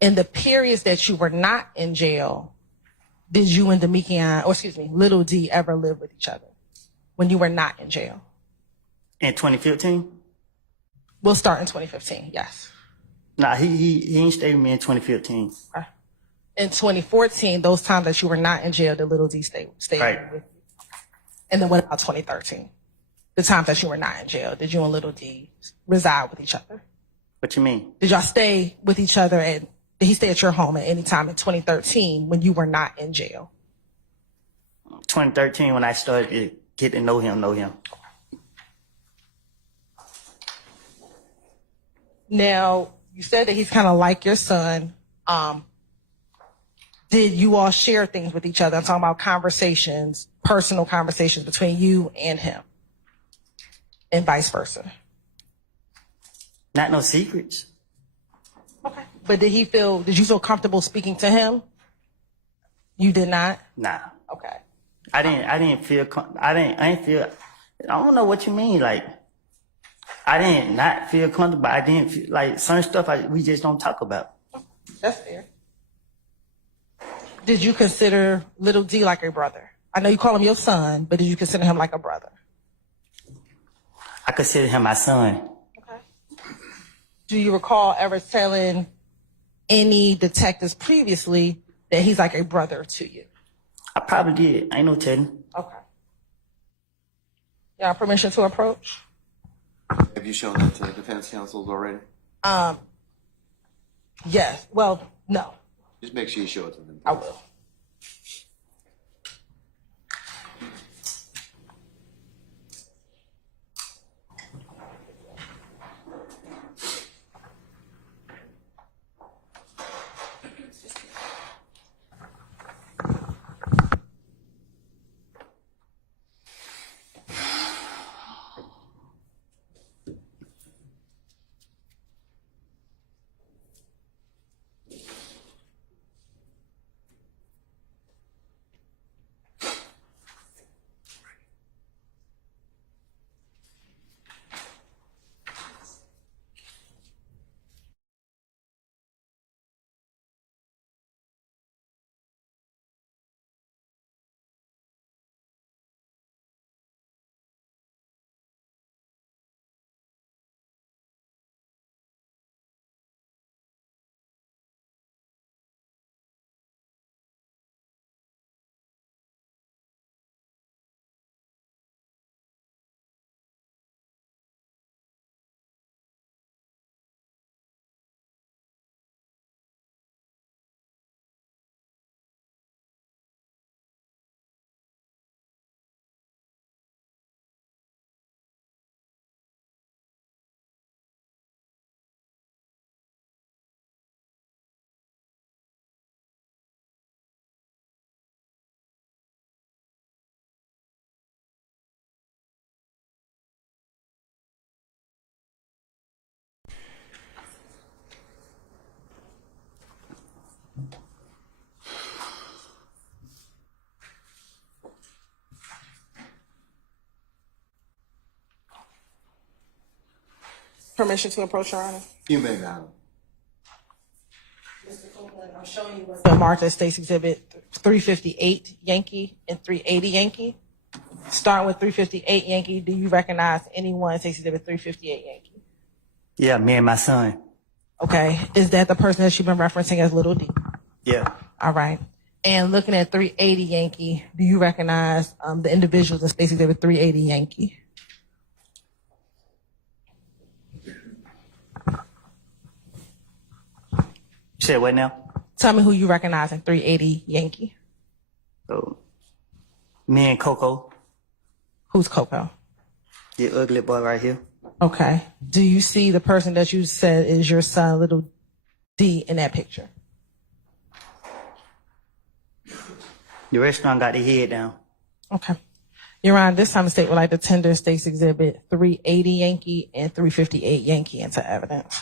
In the periods that you were not in jail, did you and Little D ever live with each other when you were not in jail? In 2015? We'll start in 2015, yes. Nah, he ain't stayed with me in 2015. Okay. In 2014, those times that you were not in jail, the Little D stayed Right. with you. And then what about 2013? The times that you were not in jail, did you and Little D reside with each other? What you mean? Did y'all stay with each other, and did he stay at your home at any time in 2013 when you were not in jail? 2013 when I started to get to know him. Now, you said that he's kind of like your son. Did you all share things with each other? I'm talking about conversations, personal conversations between you and him, and vice versa. Not no secrets. Okay. But did you feel comfortable speaking to him? You did not? Nah. Okay. I didn't feel, I don't know what you mean. Like, I didn't not feel comfortable. I didn't feel like certain stuff we just don't talk about. That's fair. Did you consider Little D like a brother? I know you call him your son, but did you consider him like a brother? I consider him my son. Okay. Do you recall ever telling any detectives previously that he's like a brother to you? I probably did. Ain't no telling. Okay. Y'all permission to approach? Have you shown that to the defense counsels already? Yes. Well, no. Just make sure you show it to them. I will. Permission to approach, Your Honor? You may, madam. Mr. Copeland, I'm showing you what's the Martha States Exhibit 358 Yankee and 380 Yankee. Starting with 358 Yankee, do you recognize anyone States Exhibit 358 Yankee? Yeah, me and my son. Okay. Is that the person that you've been referencing as Little D? Yeah. All right. And looking at 380 Yankee, do you recognize the individuals in Space Exhibit 380 Yankee? You said what now? Tell me who you recognize in 380 Yankee. So, me and Coco, Who's Coco? the ugly boy right here. Okay. Do you see the person that you said is your son, little D, in that picture? The restaurant got their head down. Okay. Your Honor, this time the state would like to tender State's Exhibit 380 Yankee and 358 Yankee into evidence.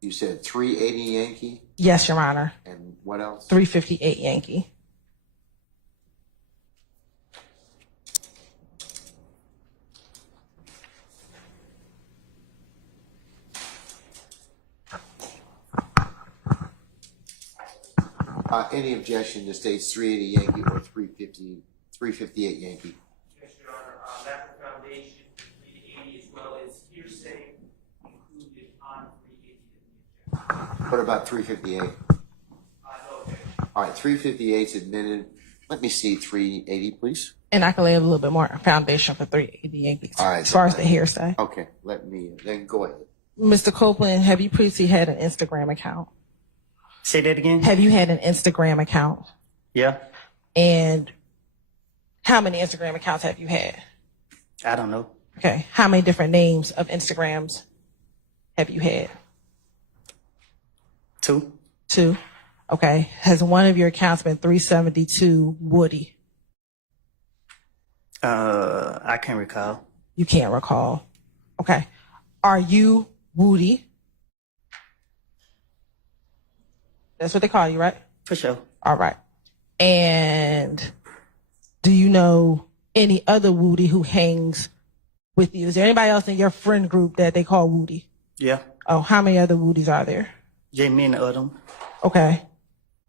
You said 380 Yankee, Yes, Your Honor. and what else? 358 Yankee. Any objection to states 380 Yankee or 358 Yankee? Yes, Your Honor. Lack of foundation, 380 as well as hearsay included on 380. What about 358? Okay. All right, 358's admitted. Let me see 380, please. And I can lay a little bit more foundation for 380 Yankees All right. as far as the hearsay. Okay, then go ahead. Mr. Copeland, have you previously had an Instagram account? Say that again? Have you had an Instagram account? Yeah. And how many Instagram accounts have you had? I don't know. Okay. How many different names of Instagrams have you had? 2. 2. Okay. Has one of your accounts been 372 Woody? I can't recall. You can't recall. Okay. Are you Woody? That's what they call you, right? For sure. All right. And do you know any other Woody who hangs with you? Is there anybody else in your friend group that they call Woody? Yeah. Oh, how many other Woodies are there? J. Me and the other one. Okay.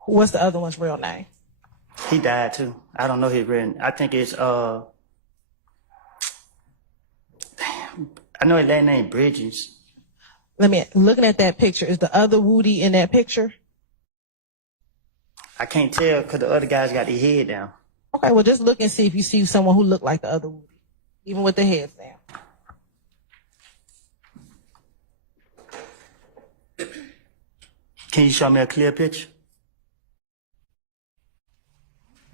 What's the other one's real name? He died too. I don't know his real name. I think it's damn. I know his last name Bridges. Looking at that picture, is the other Woody in that picture? I can't tell because the other guys got their head down. Okay, well, just look and see if you see someone who looked like the other Woody, even with their heads down. Can you show me a clear picture?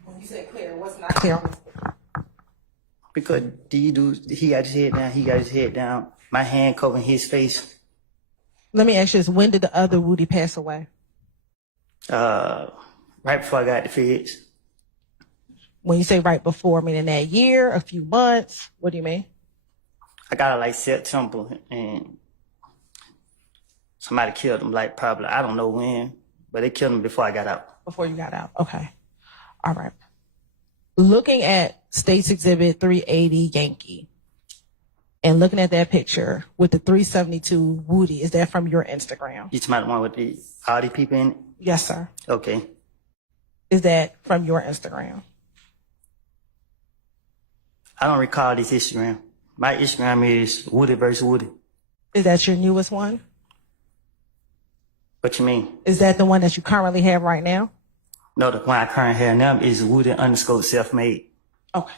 When you say clear, what's not clear on this picture? Because he got his head down, he got his head down. My hand covering his face. Let me ask you this. When did the other Woody pass away? Right before I got the feds. When you say right before, meaning that year, a few months? What do you mean? I got it like September and somebody killed him like probably, I don't know when, but they killed him before I got out. Before you got out. Okay. All right. Looking at State's Exhibit 380 Yankee and looking at that picture with the 372 Woody, is that from your Instagram? You talking about the one with all the people in it? Yes, sir. Okay. Is that from your Instagram? I don't recall this Instagram. My Instagram is Woody versus Woody. Is that your newest one? What you mean? Is that the one that you currently have right now? No, the one I currently have now is Woody _ self-made. Okay.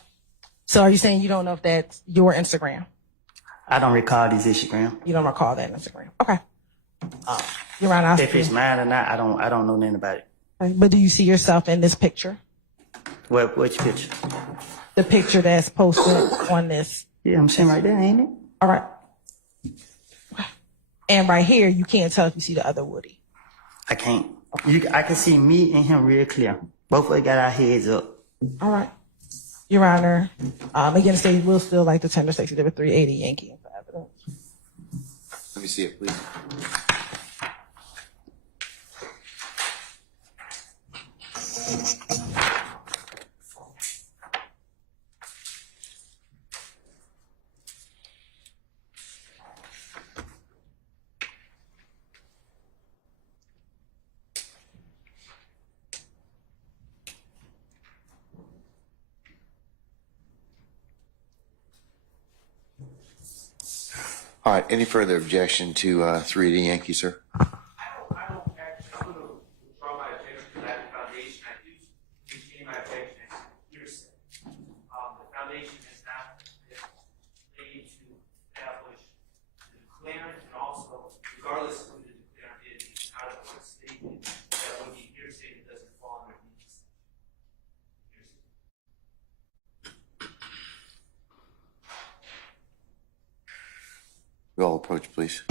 So are you saying you don't know if that's your Instagram? I don't recall this Instagram. You don't recall that Instagram? Okay. You're right. If it's mine or not, I don't know nothing about it. Okay. But do you see yourself in this picture? Which picture? The picture that's posted on this. Yeah, I'm saying right there, ain't it? All right. And right here, you can't tell if you see the other Woody. I can't. I can see me and him real clear. Both of us got our heads up. All right. Your Honor, again, the state will still like to tender State's Exhibit 380 Yankee for evidence. Let me see it, please. All right, any further objection to 380 Yankee, sir? We all approach, please.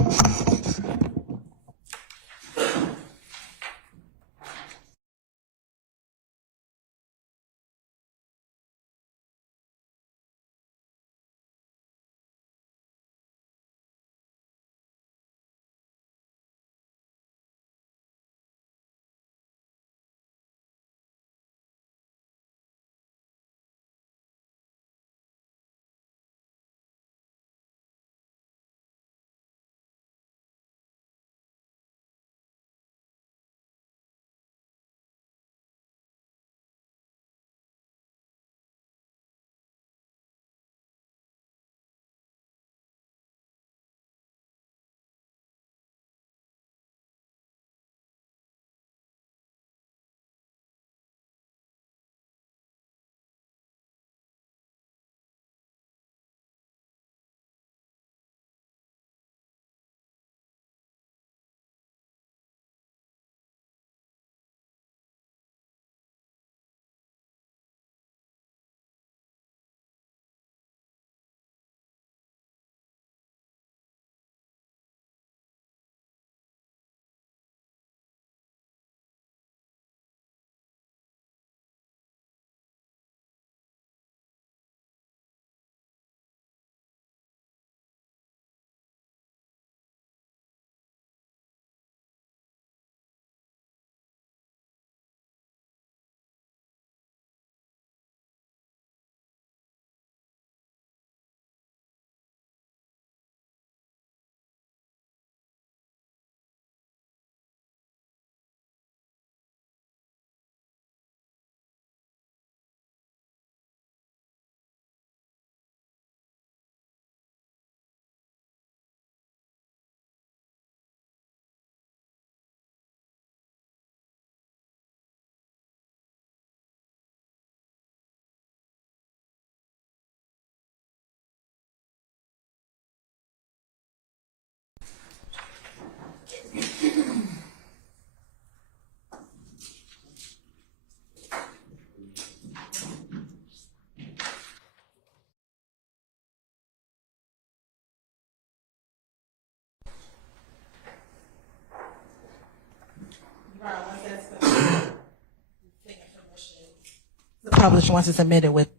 Published once it's submitted with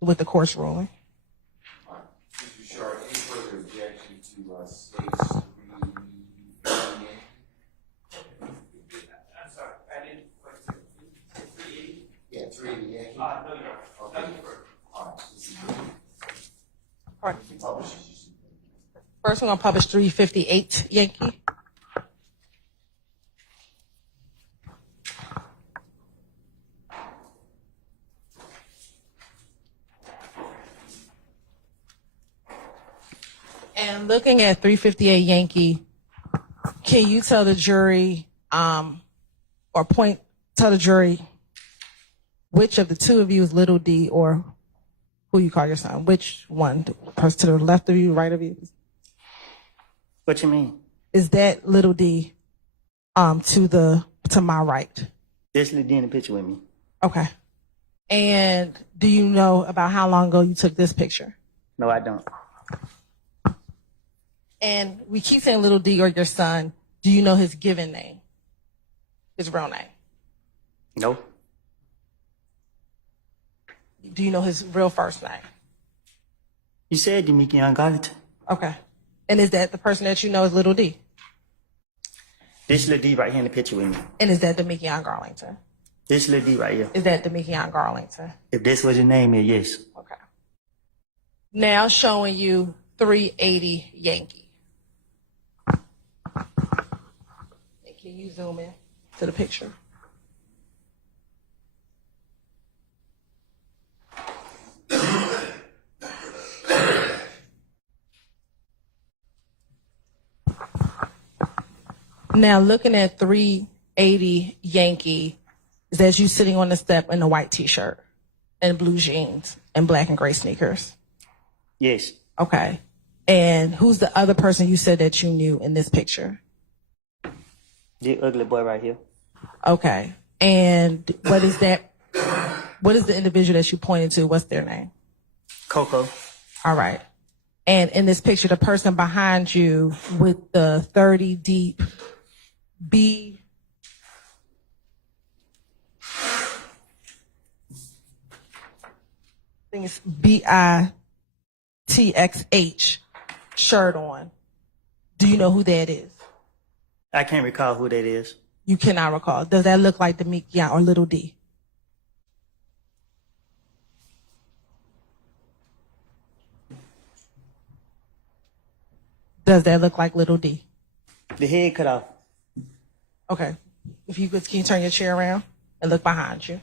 the court's ruling. Mr. Sharp, any further objection to states I'm sorry, I didn't, what's it, 380? Yeah, 380 Yankee. No, you're Okay. nothing further. All right, this is good. All right. Publish it. First, we're gonna publish 358 Yankee. And looking at 358 Yankee, can you tell the jury, or tell the jury which of the two of you is little D, or who you call your son? Which one? The person to the left of you, right of you? What you mean? Is that little D, to my right? This little D in the picture with me. Okay. And do you know about how long ago you took this picture? No, I don't. And we keep saying little D or your son. Do you know his given name? His real name? No. Do you know his real first name? You said Demikian Garlington. Okay. And is that the person that you know is little D? This little D right here in the picture with me. And is that Demikian Garlington? This little D right here. Is that Demikian Garlington? If this was his name, then yes. Okay. Now showing you 380 Yankee. And can you zoom in to the picture? Now looking at 380 Yankee, is that you sitting on the step in a white t-shirt and blue jeans and black and gray sneakers? Yes. Okay. And who's the other person you said that you knew in this picture? The ugly boy right here. Okay. And what is that? What is the individual that you pointed to? What's their name? Coco. All right. And in this picture, the person behind you with the 30 deep B. I think it's BITXH shirt on. Do you know who that is? I can't recall who that is. You cannot recall. Does that look like Demekion or Little D? Does that look like Little D? The head cut off. Okay. If you could, can you turn your chair around and look behind you?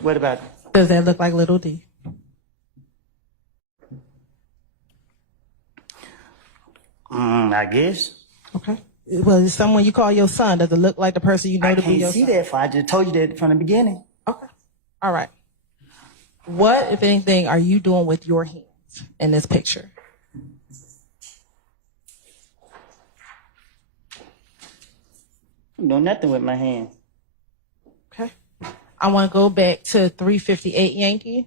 What about? Does that look like Little D? I guess. Okay. Well, is someone you call your son? Does it look like the person you know I to be can't your see son? that. I just told you that from the beginning. Okay. All right. What, if anything, are you doing with your hands in this picture? I'm doing nothing with my hand. Okay. I want to go back to 358 Yankee.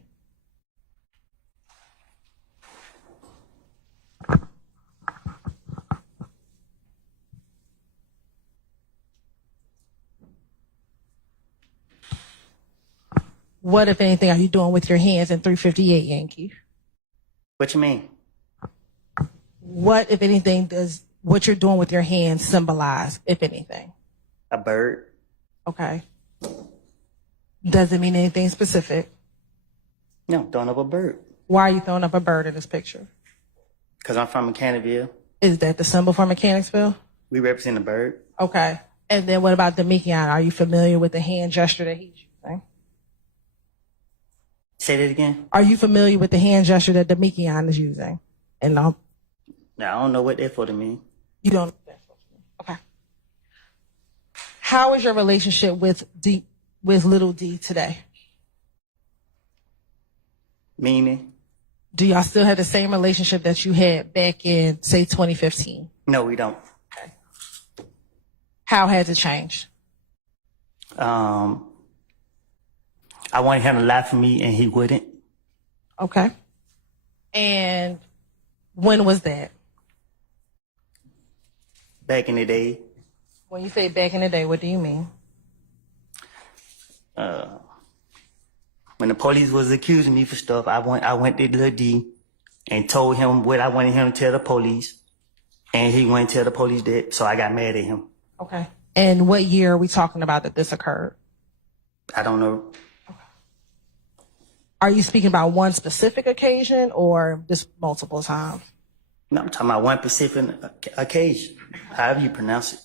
What, if anything, are you doing with your hands in 358 Yankee? What you mean? What, if anything, does what you're doing with your hands symbolize, if anything? A bird. Okay. Does it mean anything specific? No, throwing up a bird. Why are you throwing up a bird in this picture? Because I'm from Mechanicsville. Is that the symbol for Mechanicsville? We represent a bird. Okay. And then what about Demekion? Are you familiar with the hand gesture that he's using? Say that again. Are you familiar with the hand gesture that Demekion is using? And Now, I don't know what that for to mean. you don't. Okay. How is your relationship with Little D today? Meaning? Do y'all still have the same relationship that you had back in, say, 2015? No, we don't. Okay. How has it changed? I wanted him to lie for me, and he wouldn't. Okay. And when was that? Back in the day. When you say back in the day, what do you mean? When the police was accusing me for stuff, I went to Lil D and told him what I wanted him to tell the police, and he wouldn't tell the police that, so I got mad at him. Okay. And what year are we talking about that this occurred? I don't know. Are you speaking about one specific occasion or just multiple times? No, I'm talking about one specific occasion, however you pronounce it.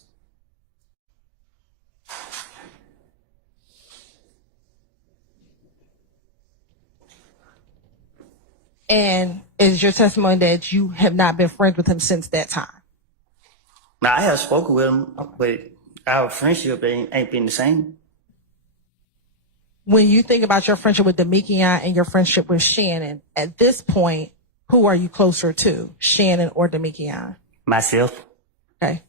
And is your testimony that you have not been friends with him since that time? Now, I have spoken with him, but our friendship ain't been the same. When you think about your friendship with Demekion and your friendship with Shannon, at this point, who are you closer to, Shannon or Demekion? Myself. Okay.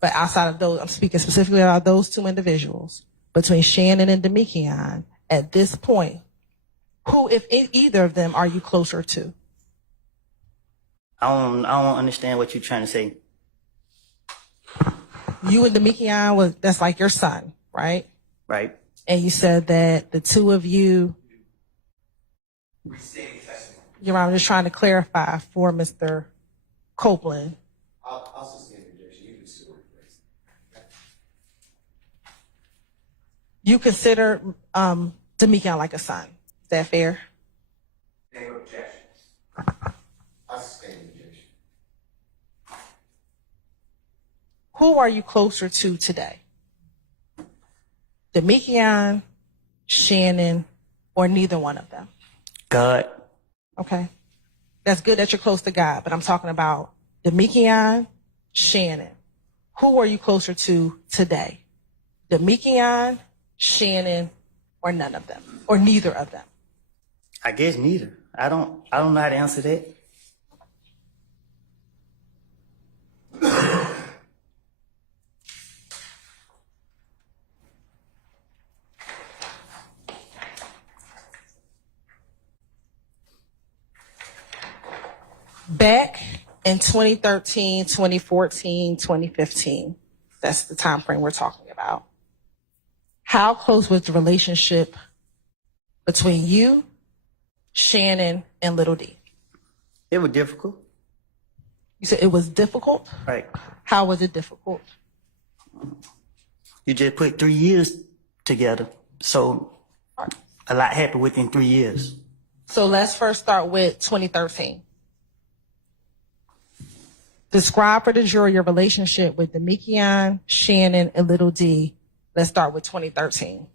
But outside of those, I'm speaking specifically about those two individuals. Between Shannon and Demekion, at this point, who, if either of them, are you closer to? I don't understand what you're trying to say. You and Demekion, that's like your son, right? Right. And you said that the two of you, I'm just trying to clarify for Mr. Copeland. I'll sustain the objection. You can still replace it. You consider Demekion like a son. Is that fair? No objection. I'll sustain the objection. Who are you closer to today? Demekion, Shannon, or neither one of them? God. Okay. That's good that you're close to God, but I'm talking about Demekion, Shannon. Who are you closer to today? Demekion, Shannon, or none of them? Or neither of them? I guess neither. I don't know how to answer that. Back in 2013, 2014, 2015, that's the time frame we're talking about. How close was the relationship between you, Shannon, and Little D? It was difficult. You said it was difficult? Right. How was it difficult? You just put 3 years together. So a lot happened within 3 years. So let's first start with 2013. Describe for the jury your relationship with Demikian, Shannon, and Little D. Let's start with 2013.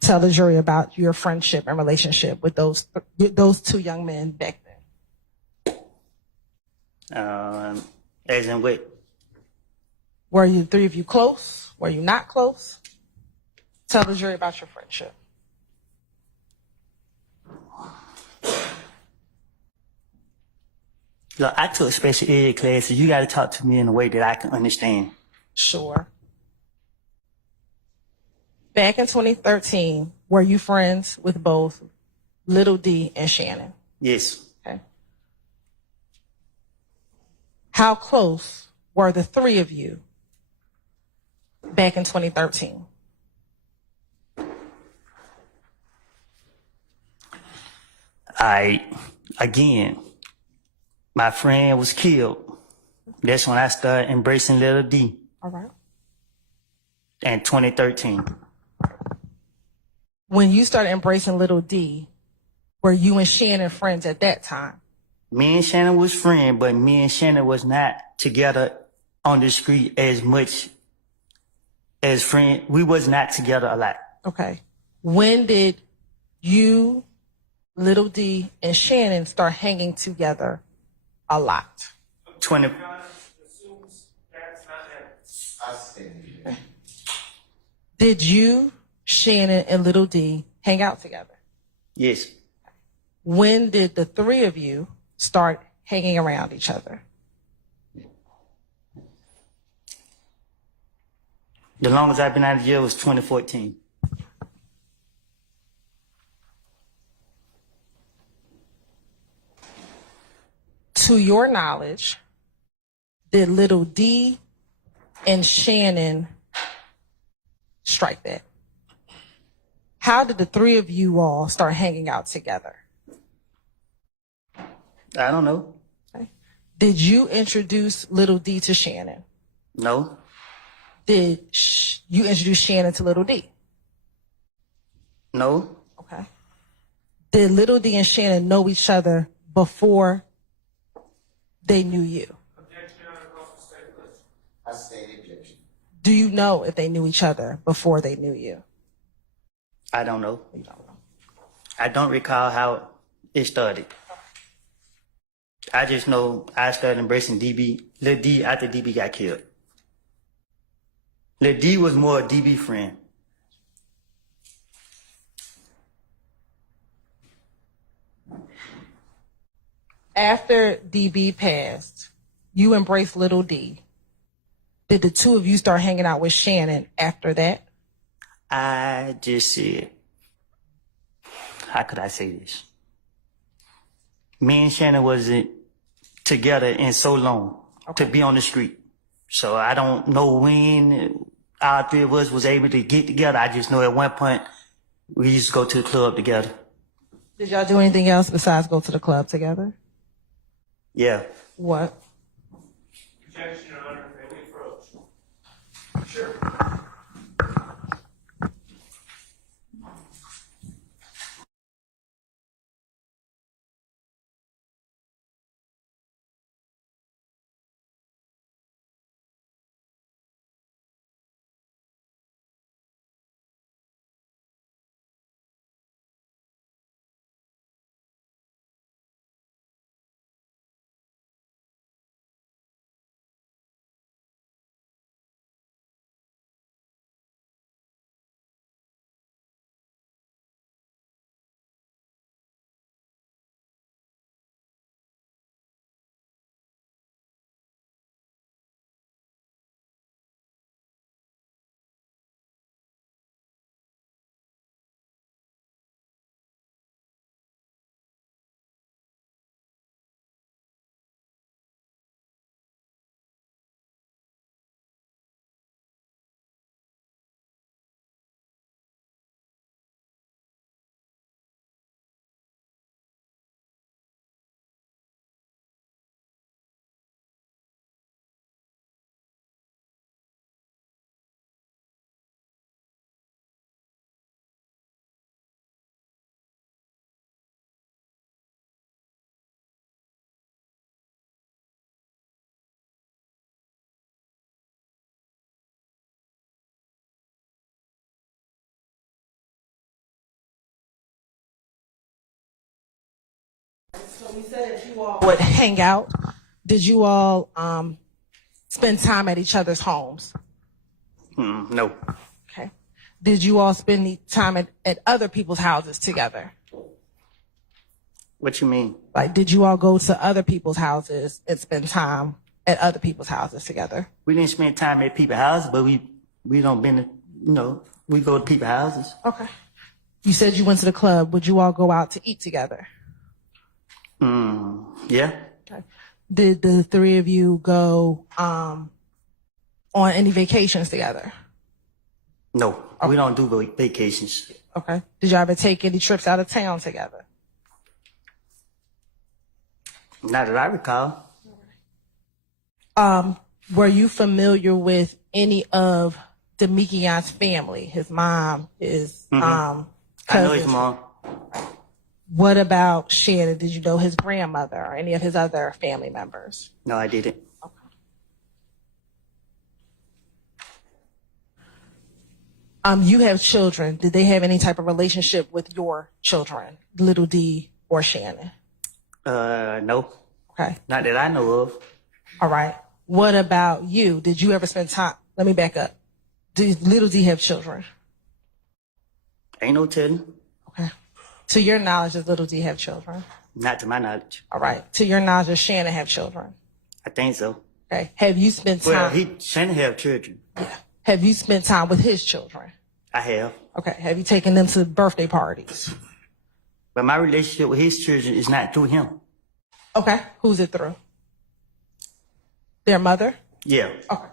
Tell the jury about your friendship and relationship with those two young men back then. As in what? Were you three of you close? Were you not close? Tell the jury about your friendship. Look, I took special ed classes. You got to talk to me in a way that I can understand. Sure. Back in 2013, were you friends with both Little D and Shannon? Yes. Okay. How close were the three of you back in 2013? Again, my friend was killed. That's when I started embracing Little D. All right. In 2013. When you started embracing Little D, were you and Shannon friends at that time? Me and Shannon was friends, but me and Shannon was not together on the street as much as friends. We was not together a lot. Okay. When did you, Little D, and Shannon start hanging together a lot? 20. Did you, Shannon, and Little D hang out together? Yes. When did the three of you start hanging around each other? The longest I've been out of jail was 2014. To your knowledge, did Little D and Shannon strike that? How did the three of you all start hanging out together? I don't know. Okay. Did you introduce Little D to Shannon? No. Did you introduce Shannon to Little D? No. Okay. Did Little D and Shannon know each other before they knew you? I state objection. Do you know if they knew each other before they knew you? I don't know. You don't know. I don't recall how it started. I just know I started embracing DB, Lil D, after DB got killed. Lil D was more a DB friend. After DB passed, you embraced Little D. Did the two of you start hanging out with Shannon after that? I just said, how could I say this? Me and Shannon wasn't together in so long to be on the street. So I don't know when our three of us was able to get together. I just know at one point we used to go to the club together. Did y'all do anything else besides go to the club together? Yeah. What? Objection, Your Honor. May we approach? Sure. So we said that you all would hang out. Did you all spend time at each other's homes? No. Okay. Did you all spend the time at other people's houses together? What you mean? Like, did you all go to other people's houses and spend time at other people's houses together? We didn't spend time at people's houses, but we don't been, we go to people's houses. Okay. You said you went to the club. Would you all go out to eat together? Yeah. Okay. Did the three of you go on any vacations together? No, we don't do vacations. Okay. Did y'all ever take any trips out of town together? Not that I recall. Were you familiar with any of Demikion's family? His mom, his I cousin? know his mom. What about Shannon? Did you know his grandmother or any of his other family members? No, I didn't. You have children. Did they have any type of relationship with your children, Little D or Shannon? No. Okay. Not that I know of. All right. What about you? Did you ever spend time? Let me back up. Did Little D have children? Ain't no telling. Okay. To your knowledge, does Little D have children? Not to my knowledge. All right. To your knowledge, does Shannon have children? I think so. Okay. Have you spent time? Well, Shannon have children. Yeah. Have you spent time with his children? I have. Okay. Have you taken them to birthday parties? But my relationship with his children is not through him. Okay. Who's it through? Their mother? Yeah. Okay.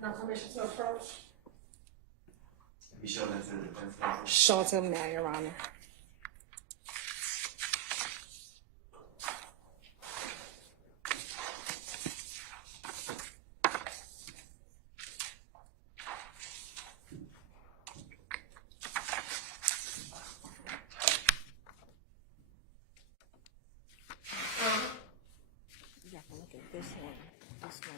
No permission to approach? Show it to him now, Your Honor. You got to look at this one. This one.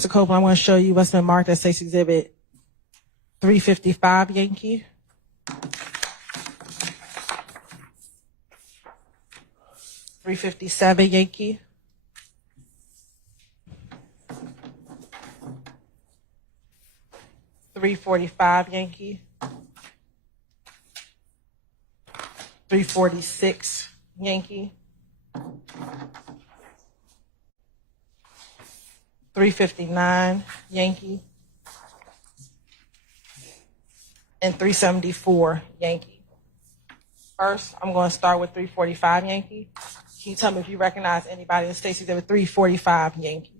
Mr. Copeland, I'm going to show you what's been marked as State's Exhibit 355 Yankee. $357 Yankee. $345 Yankee. $346 Yankee. $359 Yankee. And $374 Yankee. First, I'm going to start with $345 Yankee. Can you tell me if you recognize anybody in State's Exhibit $345 Yankee?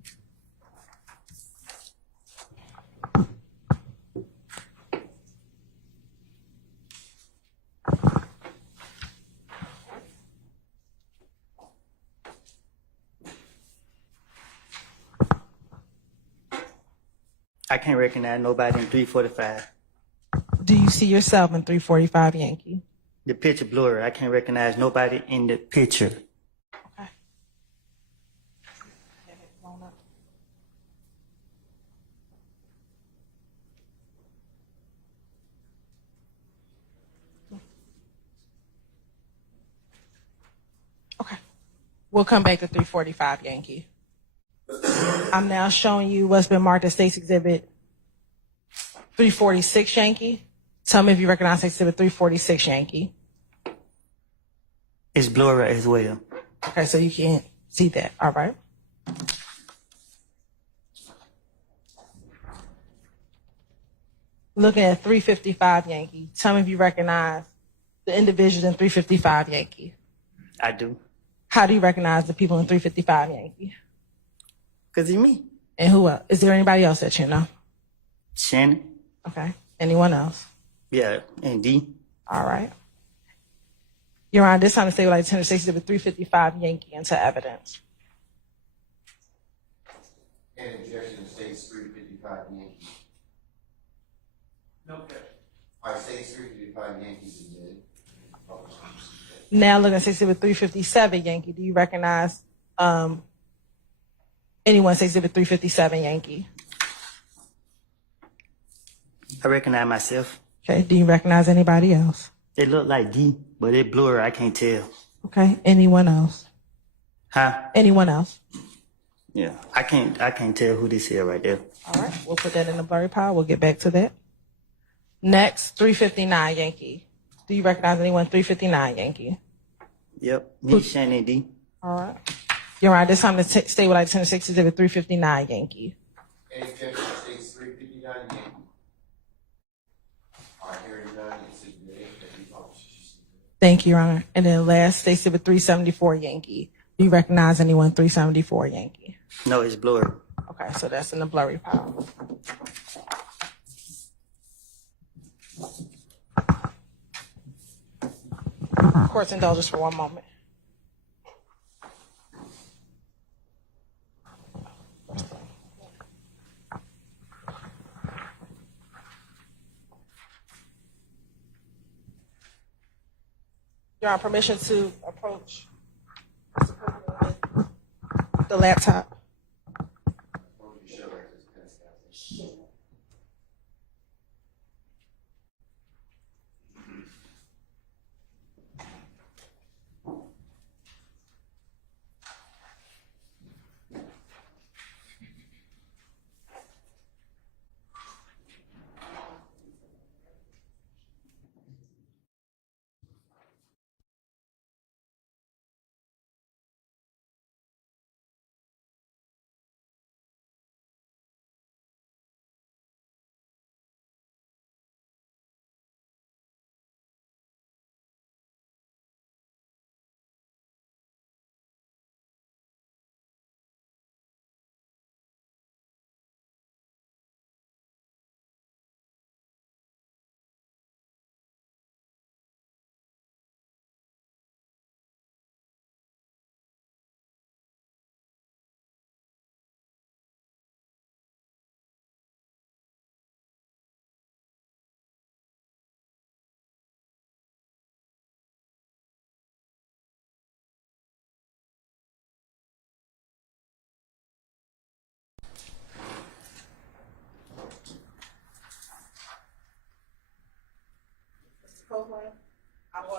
I can't recognize nobody in 345. Do you see yourself in $345 Yankee? The picture blurry. I can't recognize nobody in the picture. Okay. Okay. We'll come back to $345 Yankee. I'm now showing you what's been marked as State's Exhibit 346 Yankee. Tell me if you recognize State's Exhibit 346 Yankee. It's blurry as well. Okay, so you can't see that. All right. Looking at 355 Yankee. Tell me if you recognize the individuals in 355 Yankee. I do. How do you recognize the people in 355 Yankee? Because it's me. And who else? Is there anybody else that you know? Shannon. Okay. Anyone else? Yeah, and D. All right. Your Honor, this time the state would like to tender State's Exhibit 355 Yankee into evidence. And objection to State's 355 Yankee. No objection. All right, State's 355 Yankees admitted. Now looking at State's Exhibit 357 Yankee, do you recognize anyone in State's Exhibit 357 Yankee? I recognize myself. Okay. Do you recognize anybody else? They look like D, but it blurry. I can't tell. Okay. Anyone else? Huh? Anyone else? Yeah. I can't tell who this is right there. All right. We'll put that in the blurry pile. We'll get back to that. Next, 359 Yankee. Do you recognize anyone 359 Yankee? Yep. Me, Shannon, D. All right. Your Honor, this time the state would like to tender State's Exhibit 359 Yankee. Any objection to State's 359 Yankee? All right, hearing none, it's admitted that the officers. Thank you, Your Honor. And then last, State's Exhibit 374 Yankee. Do you recognize anyone 374 Yankee? No, it's blurry. Okay, so that's in the blurry pile. Court's indulgence for one moment. Your Honor, permission to approach the laptop.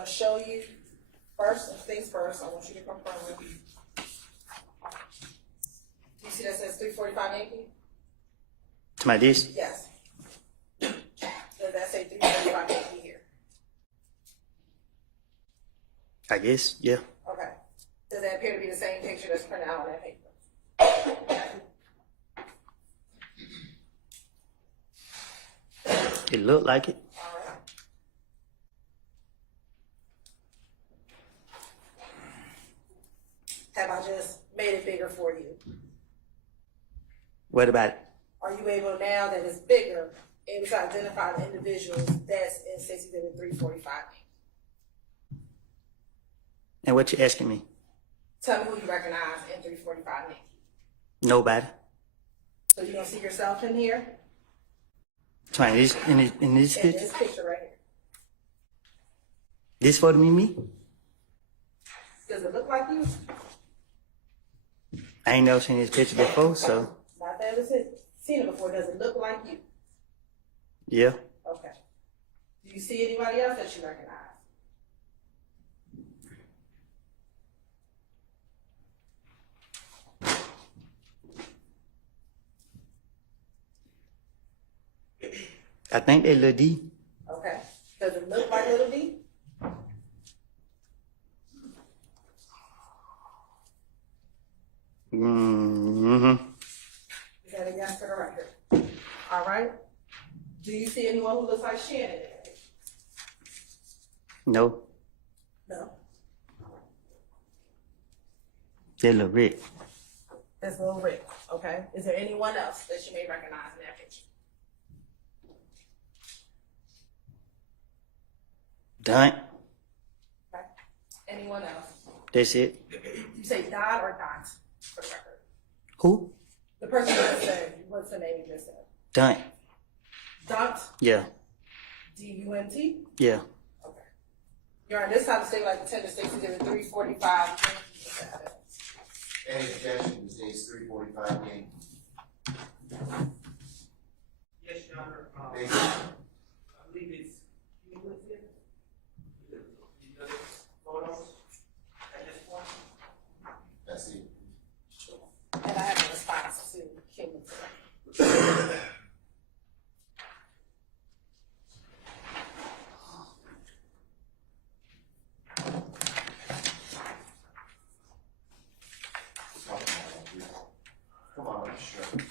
gonna show you, first things first, I want you to confirm with me. Do you see that says 345 Yankee? To my dish? Yes. Does that say 345 Yankee here? I guess, yeah. Okay. Does that appear to be the same picture that's printed out on that paper? It looked like it. All right. Have I just made it bigger for you? What about it? Are you able now that it's bigger, able to identify the individuals that's in 67-345? And what you asking me? Tell me who you recognize in 345 Nick. Nobody. So you don't see yourself in here? To my dish, in this In picture? this picture right here. This photo me? Does it look like you? I ain't never seen this picture before, so Not that I've seen it before. Does it look like you? yeah. Okay. Do you see anybody else that you recognize? I think they Lil D. Okay. Does it look like Little D? Mm-hmm. Is that a yes for the record? All right. Do you see anyone who looks like Shannon? No. No. They Lil Rick. That's Lil Rick. Okay. Is there anyone else that you may recognize in that picture? Done. Okay. Anyone else? That's it. You say Don or Dot for the record? Who? The person that said, what's the name you just said? Done. Dot, Yeah. D-U-N-T? Yeah. Okay. You're on this side of the state like 10 to 60, 345. Any objection to today's 345 game? Yes, Your Honor. I believe it's cumulative. The photos at this point. That's it. And I have a response to cumulative. Come on, sure.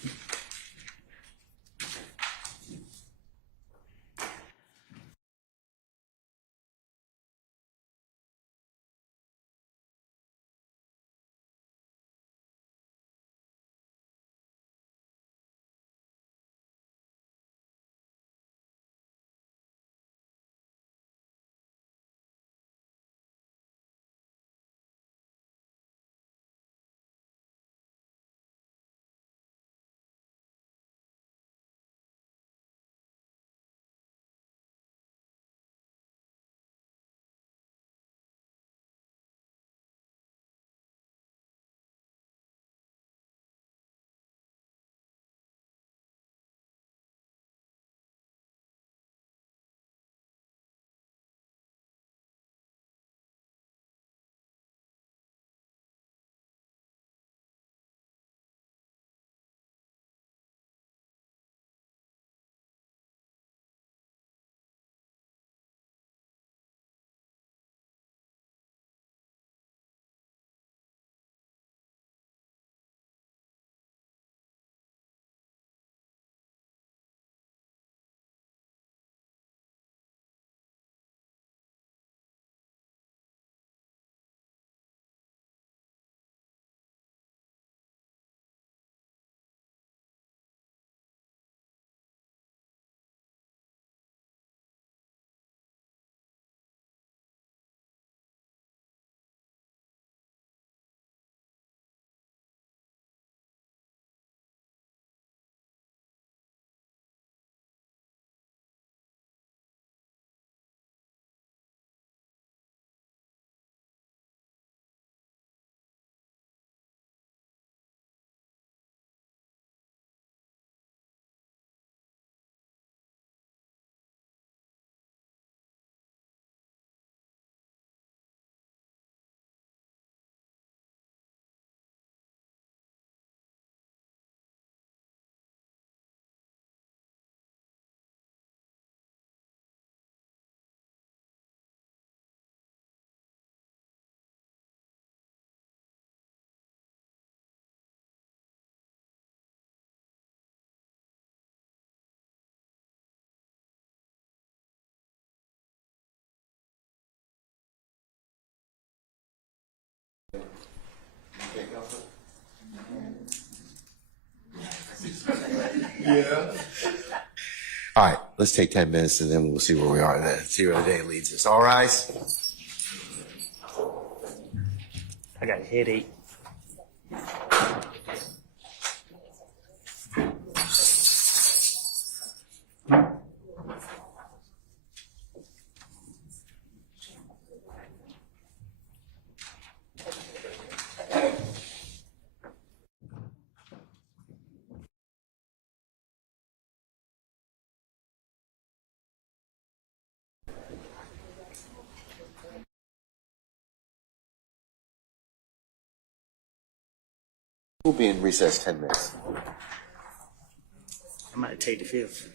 Yeah. All right, let's take 10 minutes and then we'll see where we are then. See where the day leads us. All rise. I got a headache. We'll be in recess 10 minutes. I might take the fifth.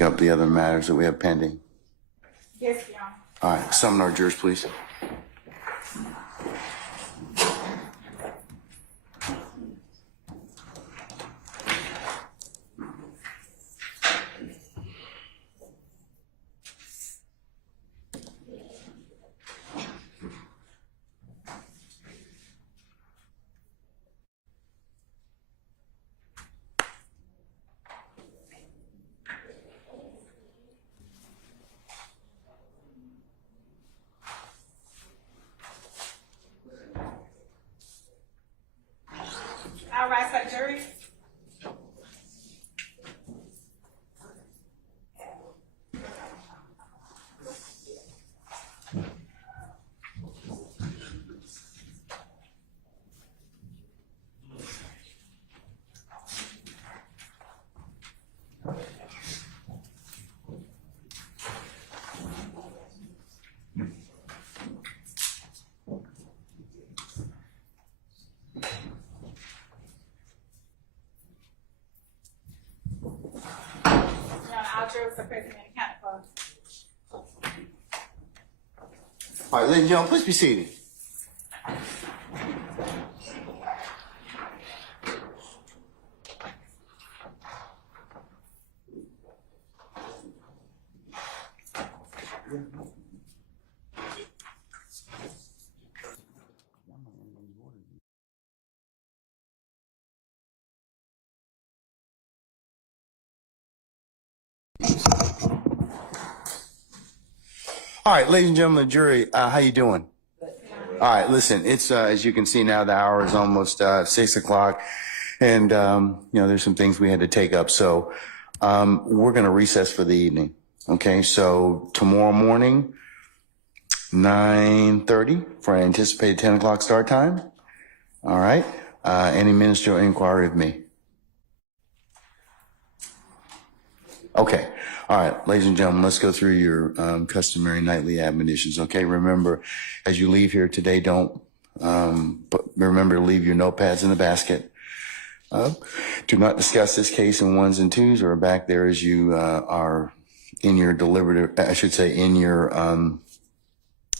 Up the other matters that we have pending. Yes, Your Honor. All right, summon our jurors, please. All right, so jury. All jurors are present and accounted for. All right, ladies and gentlemen, please be seated. All right, ladies and gentlemen, the jury, how you doing? All right, listen, it's, as you can see now, the hour is almost 6 o'clock, and, there's some things we had to take up. So we're going to recess for the evening, okay? So tomorrow morning, 9:30 for an anticipated 10 o'clock start time. All right, any ministerial inquiry of me? Okay. All right, ladies and gentlemen, let's go through your customary nightly admonitions. Okay, remember, as you leave here today, remember to leave your notepads in the basket. Do not discuss this case in ones and twos or back there as you are in your in your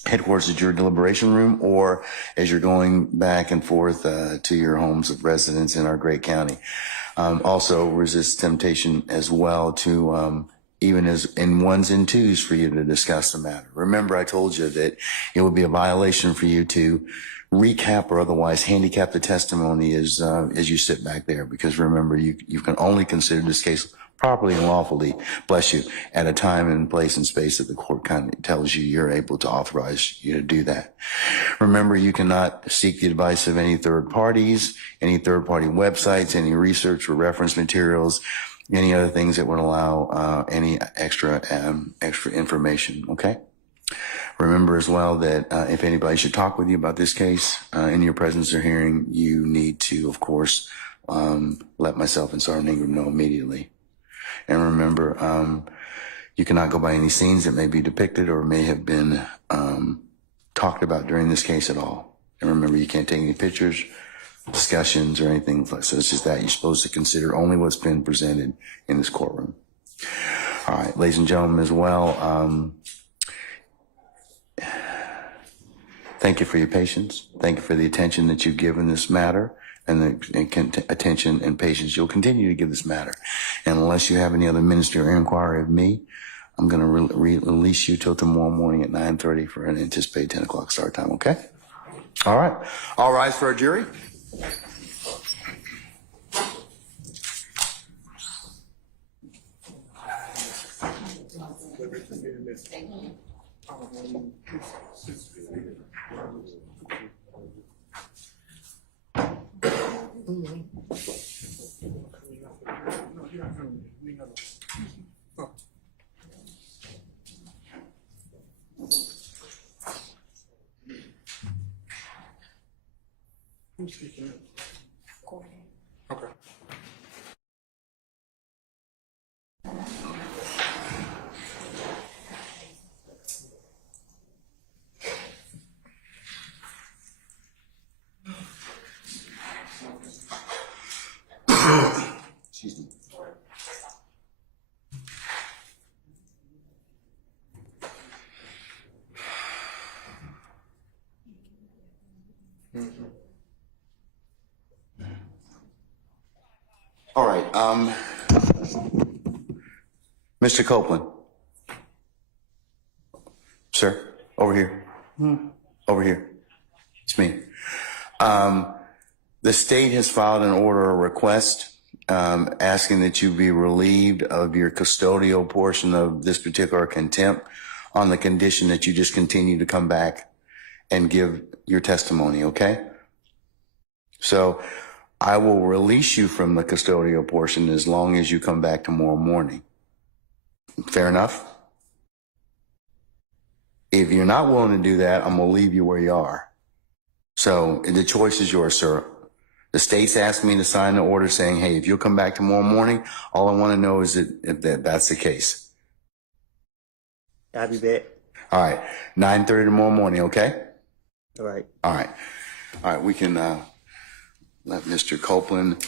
headquarters at your deliberation room, or as you're going back and forth to your homes of residence in our great county. Also resist temptation as well to even as in ones and twos for you to discuss the matter. Remember, I told you that it would be a violation for you to recap or otherwise handicap the testimony as you sit back there, because remember, you can only consider this case properly and lawfully, bless you, at a time and place and space that the court kind of tells you you're able to authorize you to do that. Remember, you cannot seek the advice of any third parties, any third party websites, any research or reference materials, any other things that would allow any extra information, okay? Remember as well that if anybody should talk with you about this case in your presence or hearing, you need to, of course, let myself and Sergeant Ingram know immediately. And remember, you cannot go by any scenes that may be depicted or may have been talked about during this case at all. And remember, you can't take any pictures, discussions, or anything like so. It's just that you're supposed to consider only what's been presented in this courtroom. All right, ladies and gentlemen, as well, thank you for your patience. Thank you for the attention that you've given this matter and the attention and patience you'll continue to give this matter. And unless you have any other ministerial inquiry of me, I'm going to release you till tomorrow morning at 9:30 for an anticipated 10 o'clock start time, okay? All right. All rise for our jury. Who's speaking? Okay. Excuse me. All right, Mr. Copeland. Sir, over here. Over here. It's me. The state has filed an order of request asking that you be relieved of your custodial portion of this particular contempt on the condition that you just continue to come back and give your testimony, okay? So I will release you from the custodial portion as long as you come back tomorrow morning. Fair enough? If you're not willing to do that, I'm going to leave you where you are. So the choice is yours, sir. The state's asked me to sign the order saying, hey, if you'll come back tomorrow morning, all I want to know is if that's the case. I'll be back. All right. 9:30 tomorrow morning, okay? All right. All right. All right. We can let Mr. Copeland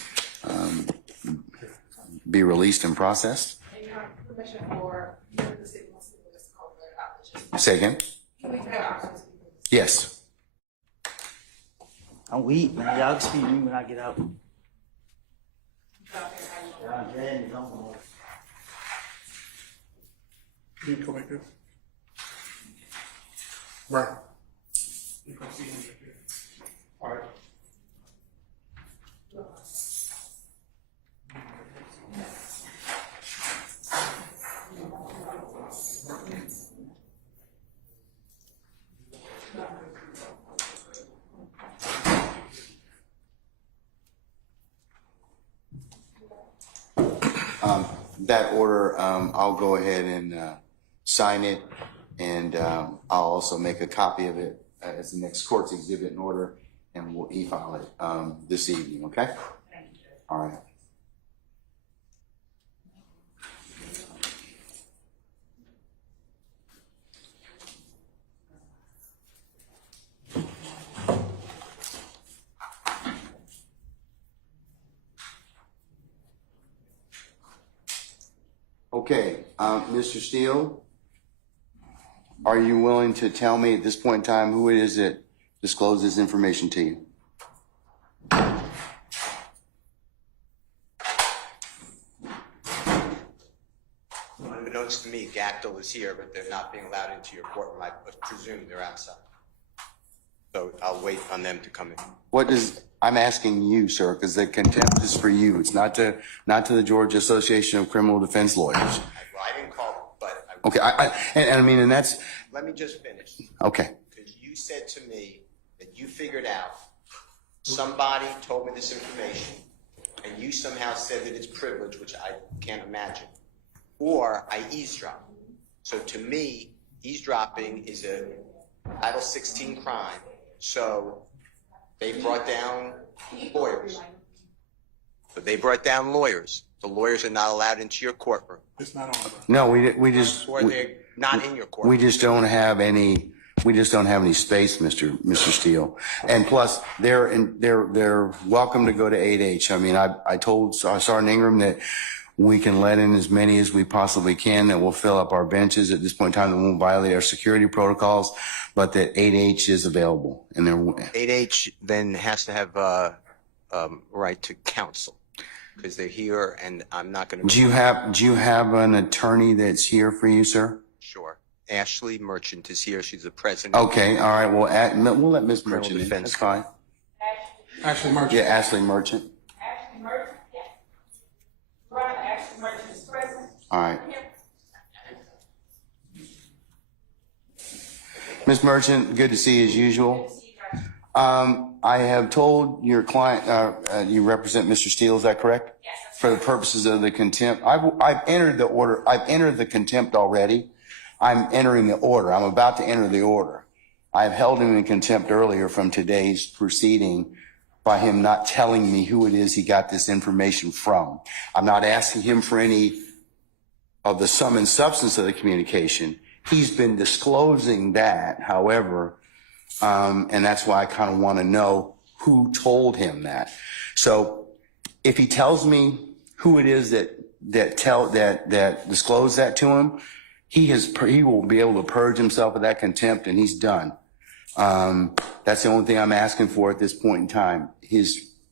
be released and processed. And you have permission for the city wants to do this call. Say again? Can we have Yes. I'm weak, man. Y'all can speak to me when I get out. Y'all dragging me on. You go like this. Right. You can see him right there. All right. That order, I'll go ahead and sign it, and I'll also make a copy of it as the next court's exhibit in order, and we'll e-file it this evening, okay? All right. Okay, Mr. Steele, are you willing to tell me at this point in time who it is that disclosed this information to you? Unbeknownst to me, Gactyl is here, but they're not being allowed into your courtroom. I presume they're outside. So I'll wait on them to come in. I'm asking you, sir, because the contempt is for you. It's not to the Georgia Association of Criminal Defense Lawyers. Well, I didn't call, but Okay, and that's, let me just finish. okay. Because you said to me that you figured out somebody told me this information, and you somehow said that it's privilege, which I can't imagine, or I eavesdropped. So to me, eavesdropping is a Title 16 crime. So they brought down lawyers. The lawyers are not allowed into your courtroom. It's not on, bro. No, we just. Or they're not in your courtroom. We just don't have any space, Mr. Steele. And plus, they're welcome to go to 8H. I mean, I told Sergeant Ingram that we can let in as many as we possibly can, that we'll fill up our benches at this point in time, that won't violate our security protocols, but that 8H is available. And 8H then has to have a right to counsel because they're here, and I'm not going to. Do you have an attorney that's here for you, sir? Sure. Ashley Merchant is here. She's the president. Okay, all right. We'll let Ms. Criminal Merchant in. defense. That's fine. Ashley Merchant. Yeah, Ashley Merchant. Ashley Merchant, yes. Right, Ashley Merchant is present. All right. Ms. Merchant, good to see you as usual. I have told your client, you represent Mr. Steele, is that correct? Yes. For the purposes of the contempt. I've entered the order. I've entered the contempt already. I'm entering the order. I'm about to enter the order. I've held him in contempt earlier from today's proceeding by him not telling me who it is he got this information from. I'm not asking him for any of the sum and substance of the communication. He's been disclosing that, however, and that's why I kind of want to know who told him that. So if he tells me who it is that disclosed that to him, he will be able to purge himself of that contempt, and he's done. That's the only thing I'm asking for at this point in time.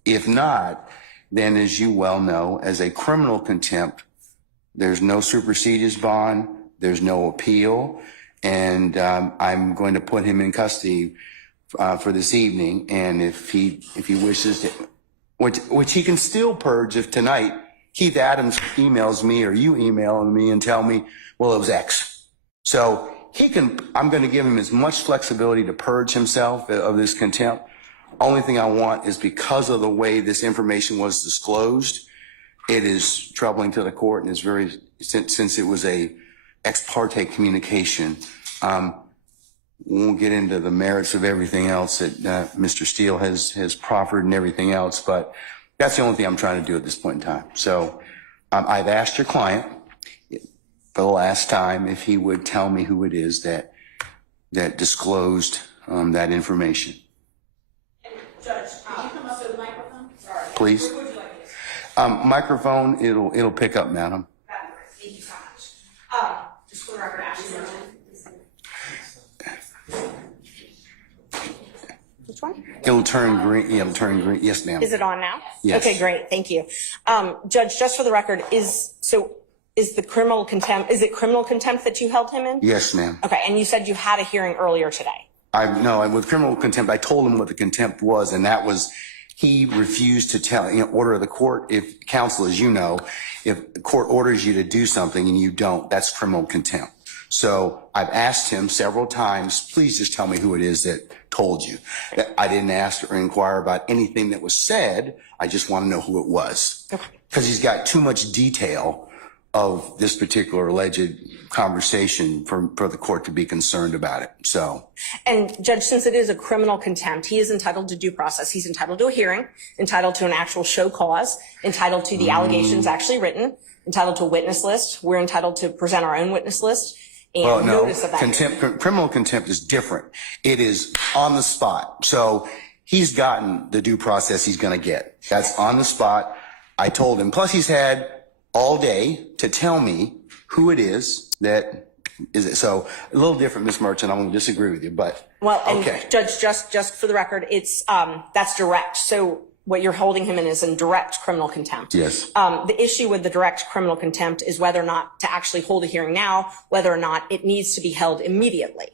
If not, then as you well know, as a criminal contempt, there's no supersedeas bond, there's no appeal, and I'm going to put him in custody for this evening. And if he wishes to, which he can still purge if tonight Keith Adams emails me or you email me and tell me, well, it was X. So he can, I'm going to give him as much flexibility to purge himself of this contempt. Only thing I want is, because of the way this information was disclosed, it is troubling to the court, and it's very, since it was a ex parte communication. We won't get into the merits of everything else that Mr. Steele has proffered and everything else, but that's the only thing I'm trying to do at this point in time. So I've asked your client for the last time if he would tell me who it is that disclosed that information. Judge, can you come up to the microphone? Sorry. Please. Where would you like this? Microphone, it'll pick up, madam. Thank you so much. Just for the record, Ashley. Which one? It'll turn green. Yeah, it'll turn green. Yes, ma'am. Is it on now? Yes. Okay, great. Thank you. Judge, just for the record, is the criminal contempt, is it criminal contempt that you held him in? Yes, ma'am. Okay, and you said you had a hearing earlier today. No, with criminal contempt, I told him what the contempt was, and that was he refused to tell, order of the court. If counsel, as you know, if the court orders you to do something and you don't, that's criminal contempt. So I've asked him several times, please just tell me who it is that told you. I didn't ask or inquire about anything that was said. I just want to know who it was. Okay. Because he's got too much detail of this particular alleged conversation for the court to be concerned about it. So. And Judge, since it is a criminal contempt, he is entitled to due process. He's entitled to a hearing, entitled to an actual show cause, entitled to the allegations actually written, entitled to a witness list. We're entitled to present our own witness list. And notice of that. Criminal contempt is different. It is on the spot. So he's gotten the due process he's going to get. That's on the spot. I told him. Plus, he's had all day to tell me who it is that is it. So a little different, Ms. Merchant. I'm going to disagree with you, but well, and okay. Judge, just for the record, it's that's direct. So what you're holding him in is in direct criminal contempt. Yes. The issue with the direct criminal contempt is whether or not to actually hold a hearing now, whether or not it needs to be held immediately.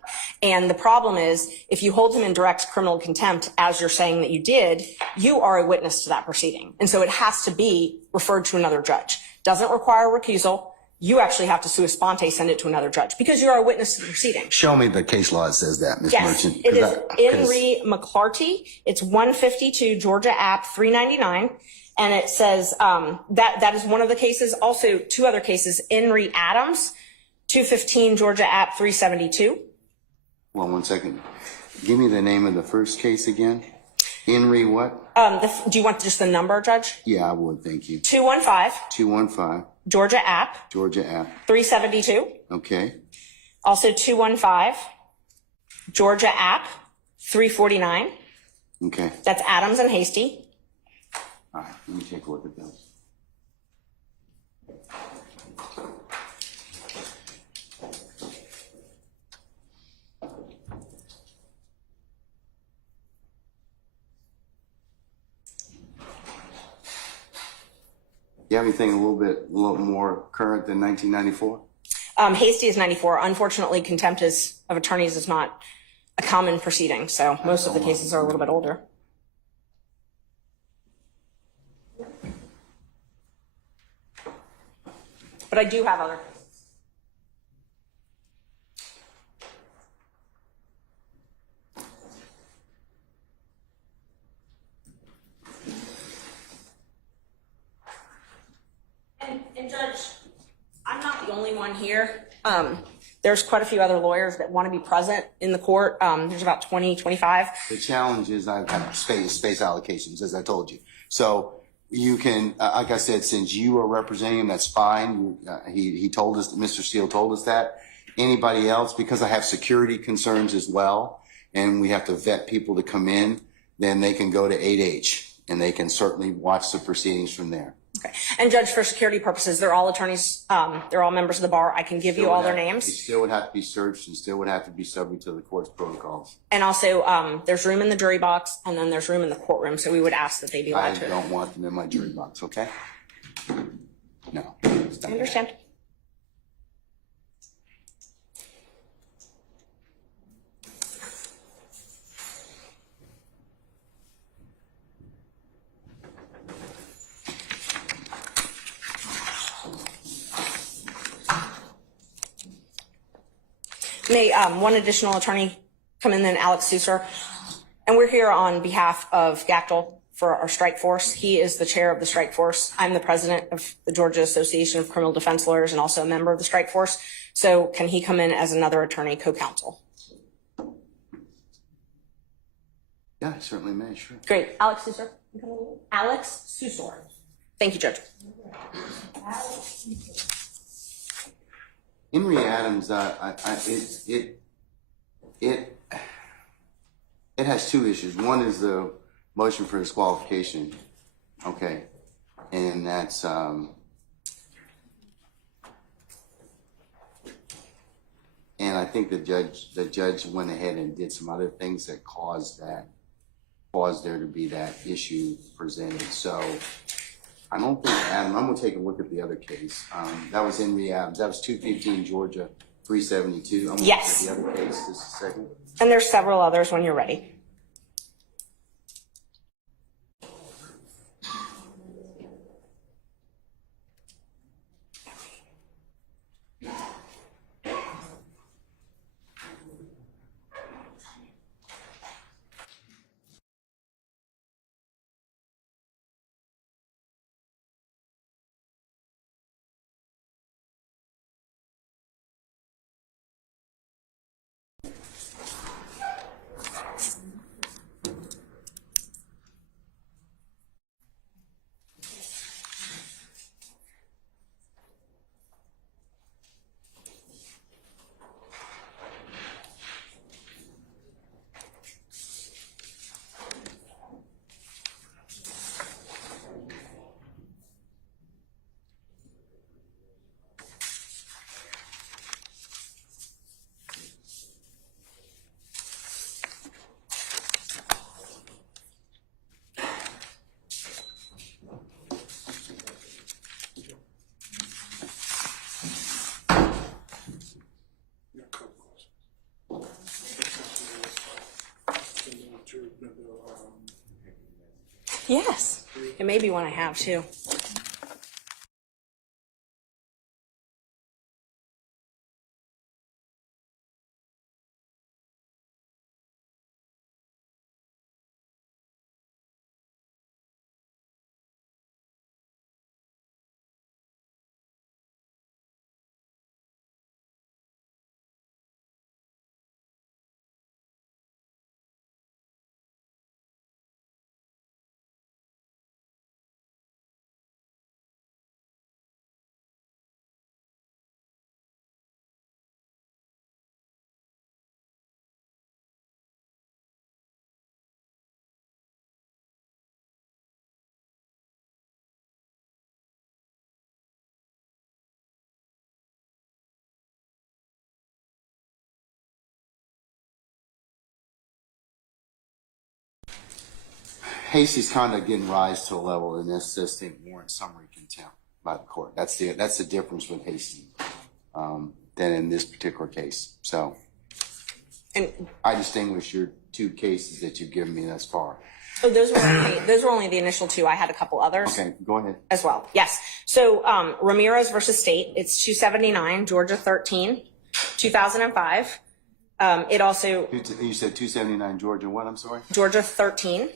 And the problem is, if you hold him in direct criminal contempt, as you're saying that you did, you are a witness to that proceeding. And so it has to be referred to another judge. Doesn't require recusal. You actually have to sua sponte send it to another judge because you're a witness to the proceeding. Show me the case law that says that, Ms. Yes, Merchant. it is Henry McClarty. It's 152 Georgia App 399. And it says that is one of the cases. Also, two other cases, Henry Adams, 215 Georgia App 372. Well, 1 second. Give me the name of the first case again. Henry what? Do you want just the number, Judge? Yeah, I would. Thank you. 215. 215. Georgia App. Georgia App. 372. Okay. Also 215. Georgia App. 349. Okay. That's Adams and Hasty. All right. Let me take a look at those. You have anything a little more current than 1994? Hasty is 94. Unfortunately, contempt of attorneys is not a common proceeding, so most of the cases are a little bit older. But I do have other cases. And Judge, I'm not the only one here. There's quite a few other lawyers that want to be present in the court. There's about 20, 25. The challenge is I have space allocations, as I told you. So you can, like I said, since you are representing him, that's fine. He told us, Mr. Steele told us that. Anybody else, because I have security concerns as well, and we have to vet people to come in, then they can go to 8H, and they can certainly watch the proceedings from there. Okay. And Judge, for security purposes, they're all attorneys, they're all members of the bar. I can give you all their They names. still would have to be searched and still would have to be subject to the court's protocols. And also, there's room in the jury box, and then there's room in the courtroom, so we would ask that they be I allowed to. don't want them in my jury box, okay? No. I understand. May one additional attorney come in, then Alex Susser. And we're here on behalf of Gactel for our strike force. He is the chair of the strike force. I'm the president of the Georgia Association of Criminal Defense Lawyers and also a member of the strike force. So can he come in as another attorney co-counsel? Yeah, I certainly may, sure. Great. Alex Susser. Alex Susser. Thank you, Judge. Henry Adams, it has two issues. One is the motion for disqualification, okay, and that's and I think the judge went ahead and did some other things that caused there to be that issue presented. So I don't think Adam. I'm gonna take a look at the other case. That was Henry Adams. That was 215 Georgia 372. I'm gonna Yes. look at the other case just a second. And there's several others when you're ready. Yes. It may be one I have too. Hasty's conduct didn't rise to a level in this system warrant summary contempt by the court. That's the difference with Hasty than in this particular case. So And I distinguish your two cases that you've given me thus far. oh, those were only the initial two. I had a couple others. Okay, go ahead. As well. Yes. So Ramirez versus State, it's 279, Georgia 13, 2005. It also, You said 279 Georgia what? I'm sorry? Georgia 13.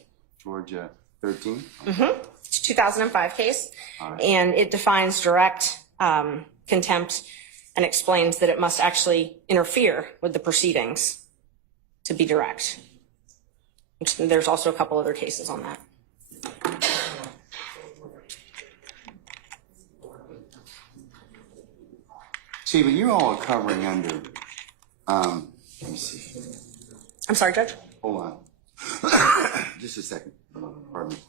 Georgia 13? It's a 2005 case. All right. And it defines direct contempt and explains that it must actually interfere with the proceedings to be direct. There's also a couple other cases on that. See, but you all are covering under, let me see. I'm sorry, Judge? Hold on. Just a second. Pardon me.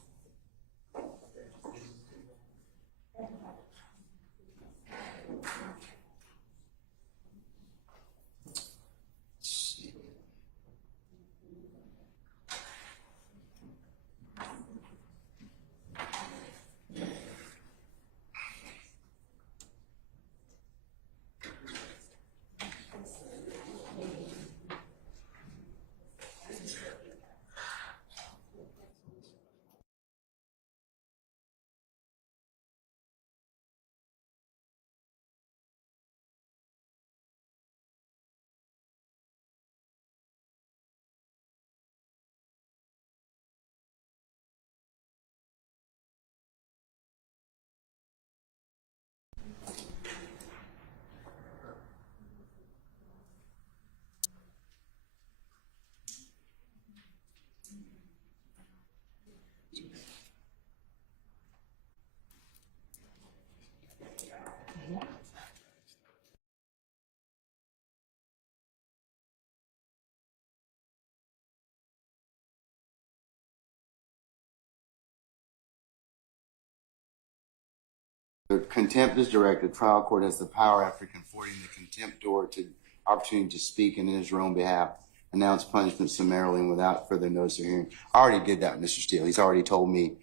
The contempt is direct. The trial court has the power, after confording the contemptor to opportunity to speak in his own behalf, announce punishment summarily and without further notice or hearing. I already did that, Mr. Steele. He's already told me,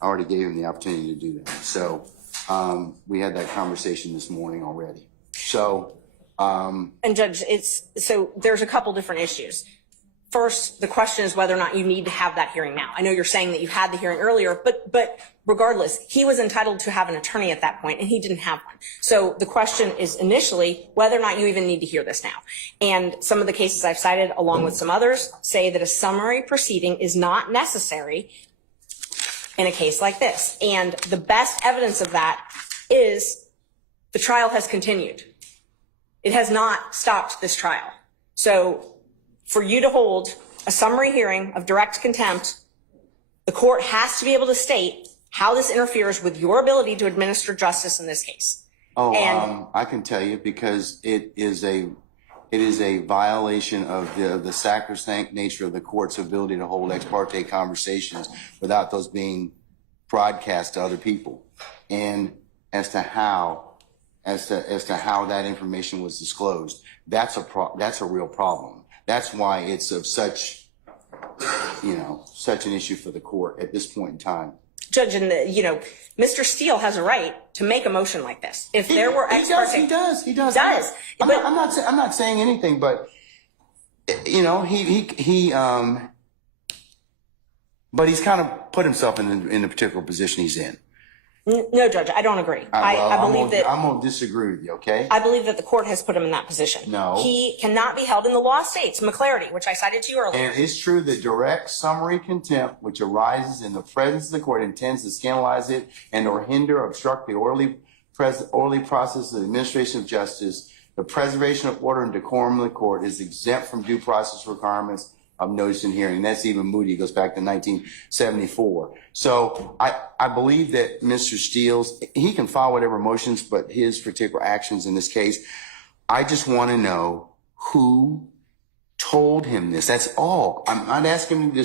I already gave him the opportunity to do that. So we had that conversation this morning already. So and Judge, so there's a couple different issues. First, the question is whether or not you need to have that hearing now. I know you're saying that you had the hearing earlier, but regardless, he was entitled to have an attorney at that point, and he didn't have one. So the question is initially whether or not you even need to hear this now. And some of the cases I've cited, along with some others, say that a summary proceeding is not necessary in a case like this. And the best evidence of that is the trial has continued. It has not stopped this trial. So for you to hold a summary hearing of direct contempt, the court has to be able to state how this interferes with your ability to administer justice in this case. I can tell you, because it is a violation of the sacrosanct nature of the court's ability to hold ex parte conversations without those being broadcast to other people, and as to how that information was disclosed. That's a real problem. That's why it's of such an issue for the court at this point in time. Judge, and Mr. Steele has a right to make a motion like this. If there were ex parte, he does. I'm not saying anything, but but he's kind of put himself in the particular position he's in. No, Judge, I don't agree. I believe that I'm going to disagree with you, okay? I believe that the court has put him in that position. No. He cannot be held in the law states, McClarity, which I cited to you earlier. And it's true that direct summary contempt, which arises in the presence of the court, intends to scandalize it and or hinder, obstruct the orderly process of the administration of justice. The preservation of order and decorum in the court is exempt from due process requirements of notice and hearing. That's even Moody, goes back to 1974. So I believe that Mr. Steele's, he can file whatever motions, but his particular actions in this case, I just want to know who told him this. That's all. I'm not asking him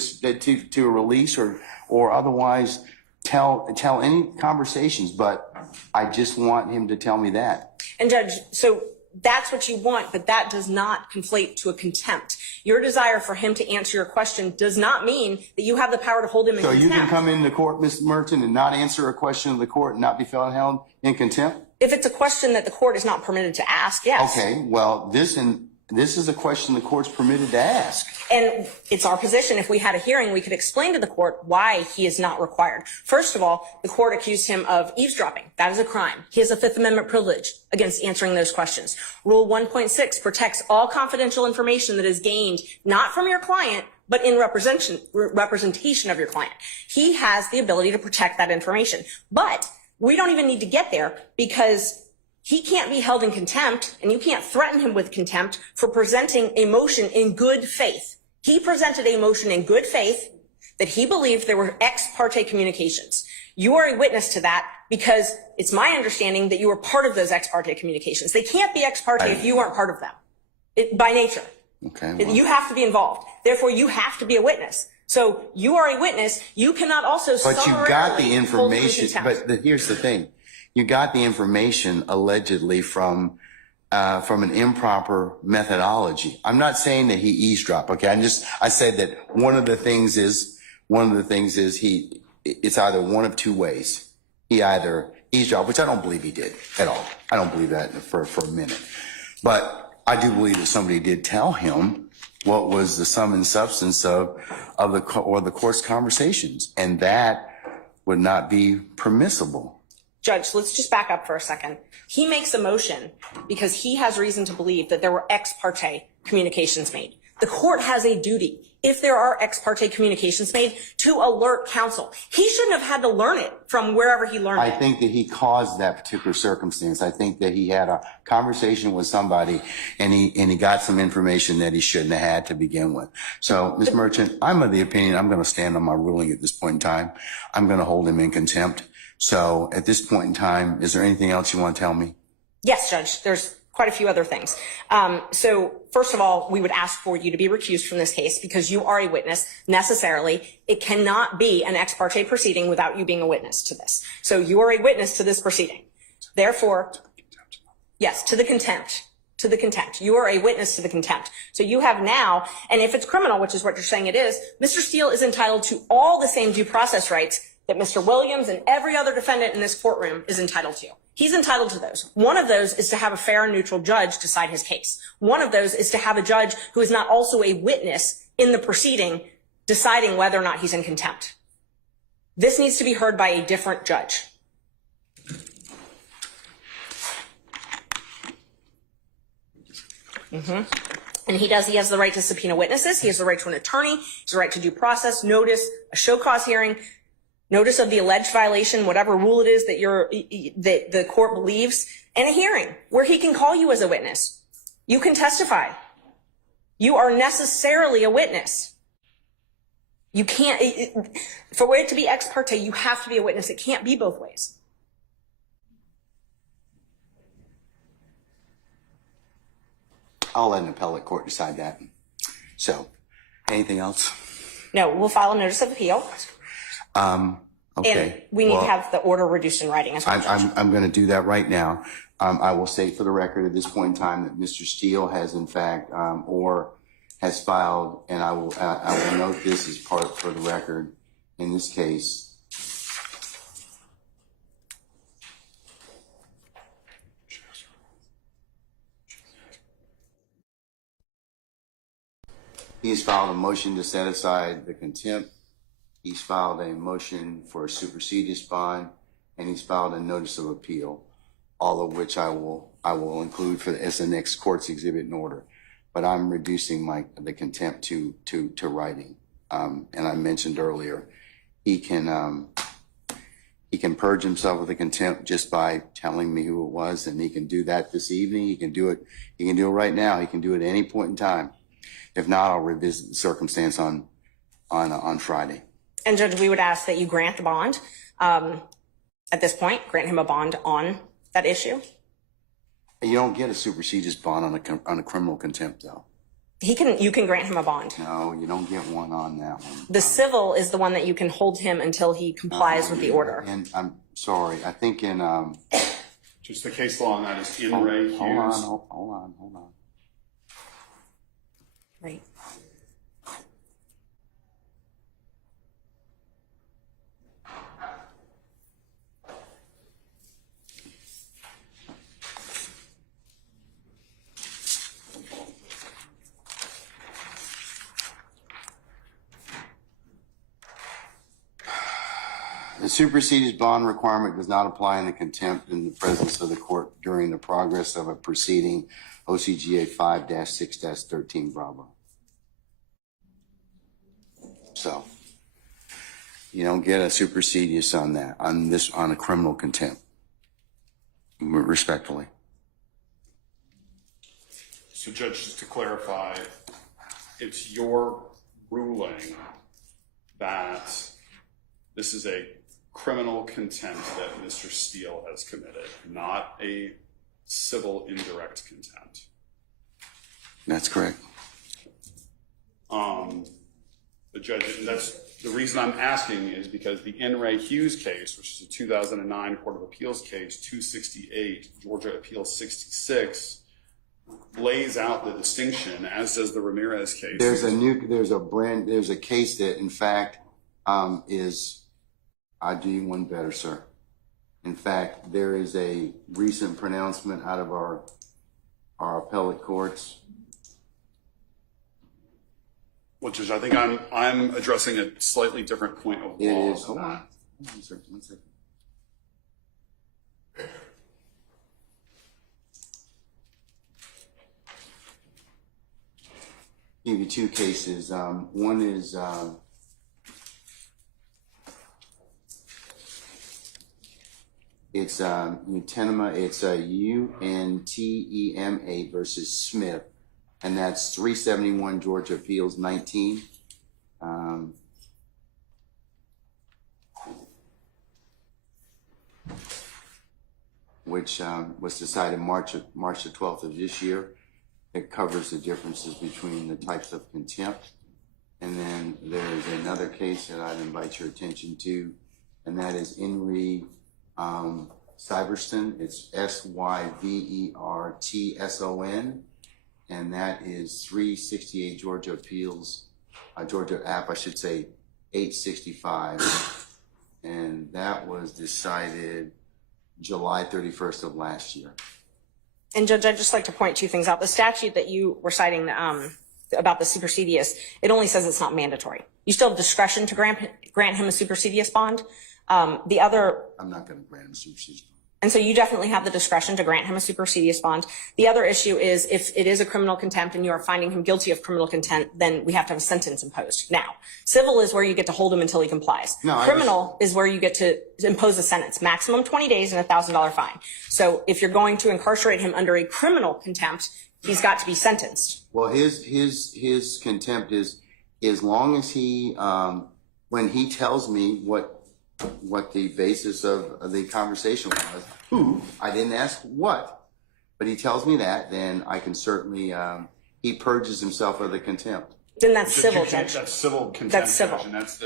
to release or otherwise tell any conversations, but I just want him to tell me that. And Judge, so that's what you want, but that does not conflate to a contempt. Your desire for him to answer your question does not mean that you have the power to hold him in contempt. So you can come into court, Mr. Merton, and not answer a question of the court and not be held in contempt? If it's a question that the court is not permitted to ask, yes. Okay, well, this is a question the court's permitted to ask. And it's our position, if we had a hearing, we could explain to the court why he is not required. First of all, the court accused him of eavesdropping. That is a crime. He has a Fifth Amendment privilege against answering those questions. Rule 1.6 protects all confidential information that is gained not from your client, but in representation of your client. He has the ability to protect that information. But we don't even need to get there, because he can't be held in contempt, and you can't threaten him with contempt for presenting a motion in good faith. He presented a motion in good faith that he believed there were ex parte communications. You are a witness to that, because it's my understanding that you were part of those ex parte communications. They can't be ex parte if you aren't part of them, by nature. Okay. Well, you have to be involved. Therefore, you have to be a witness. So you are a witness. You cannot also but you got the hold him in information. contempt. But here's the thing. You got the information allegedly from an improper methodology. I'm not saying that he eavesdropped. Okay, I said that one of the things is it's either one of two ways. He either eavesdropped, which I don't believe he did at all. I don't believe that for a minute. But I do believe that somebody did tell him what was the sum and substance of the court's conversations, and that would not be permissible. Judge, let's just back up for a second. He makes a motion because he has reason to believe that there were ex parte communications made. The court has a duty, if there are ex parte communications made, to alert counsel. He shouldn't have had to learn it from wherever he learned it. I think that he caused that particular circumstance. I think that he had a conversation with somebody and he got some information that he shouldn't have had to begin with. So, Ms. Merchant, I'm of the opinion I'm going to stand on my ruling at this point in time. I'm going to hold him in contempt. So at this point in time, is there anything else you want to tell me? Yes, Judge. There's quite a few other things. So first of all, we would ask for you to be recused from this case because you are a witness necessarily. It cannot be an ex parte proceeding without you being a witness to this. So you are a witness to this proceeding. Therefore, yes, to the contempt. To the contempt. You are a witness to the contempt. So you have now, and if it's criminal, which is what you're saying it is, Mr. Steele is entitled to all the same due process rights that Mr. Williams and every other defendant in this courtroom is entitled to. He's entitled to those. One of those is to have a fair and neutral judge decide his case. One of those is to have a judge who is not also a witness in the proceeding deciding whether or not he's in contempt. This needs to be heard by a different judge. And he has the right to subpoena witnesses. He has the right to an attorney. He has the right to due process, notice, a show cause hearing, notice of the alleged violation, whatever rule it is that the court believes, and a hearing where he can call you as a witness. You can testify. You are necessarily a witness. You can't, for it to be ex parte, you have to be a witness. It can't be both ways. I'll let an appellate court decide that. So, anything else? No, we'll file a notice of appeal. Okay. And we need to have the order reduced in writing as well. I'm going to do that right now. I will state for the record at this point in time that Mr. Steele has in fact, or has filed, and I will note this as part for the record in this case. He has filed a motion to set aside the contempt. He's filed a motion for a superseded bond, and he's filed a notice of appeal, all of which I will include as the next court's exhibit in order. But I'm reducing the contempt to writing. And I mentioned earlier, he can purge himself of the contempt just by telling me who it was, and he can do that this evening. He can do it right now. He can do it at any point in time. If not, I'll revisit the circumstance on Friday. And Judge, we would ask that you grant the bond. At this point, grant him a bond on that issue. You don't get a superseded bond on a criminal contempt, though. You can grant him a bond. No, you don't get one on that one. The civil is the one that you can hold him until he complies with the order. And I'm sorry, I think in just the case law on that is in Ray Hughes. Hold on. Right. The superseded bond requirement does not apply in the contempt in the presence of the court during the progress of a proceeding, OCGA 5-6-13 Bravo. So you don't get a supersedious on that, on a criminal contempt, respectfully. So Judge, just to clarify, it's your ruling that this is a criminal contempt that Mr. Steele has committed, not a civil indirect contempt. That's correct. The judge, and that's the reason I'm asking is because the N. Ray Hughes case, which is a 2009 Court of Appeals case, 268, Georgia Appeals 66, lays out the distinction, as does the Ramirez case. There's a case that in fact is, I'll do you one better, sir. In fact, there is a recent pronouncement out of our appellate courts. Well, Judge, I think I'm addressing a slightly different point of law. It is. Hold on, sir. 1 second. Give you two cases. One is it's Untema. It's UNTEMA versus Smith, and that's 371 Georgia Appeals 19. Which was decided March the 12th of this year. It covers the differences between the types of contempt. And then there's another case that I'd invite your attention to, and that is Henry Syverson. It's Syvertson, and that is 368 Georgia Appeals, Georgia App, I should say, 865. And that was decided July 31st of last year. And Judge, I'd just like to point two things out. The statute that you were citing about the supersedious, it only says it's not mandatory. You still have discretion to grant him a supersedious bond. The other... I'm not going to grant him a supersedious bond. And so you definitely have the discretion to grant him a supersedious bond. The other issue is if it is a criminal contempt and you are finding him guilty of criminal contempt, then we have to have a sentence imposed. Now, civil is where you get to hold him until he complies. No, criminal is where you get to impose a sentence, maximum 20 days and a $1,000 fine. So if you're going to incarcerate him under a criminal contempt, he's got to be sentenced. Well, his contempt is as long as he, when he tells me what the basis of the conversation was, who, I didn't ask what, but he tells me that, then I can certainly, he purges himself of the contempt. Then that's civil, Judge. That's civil contempt. That's civil. Judge, and that's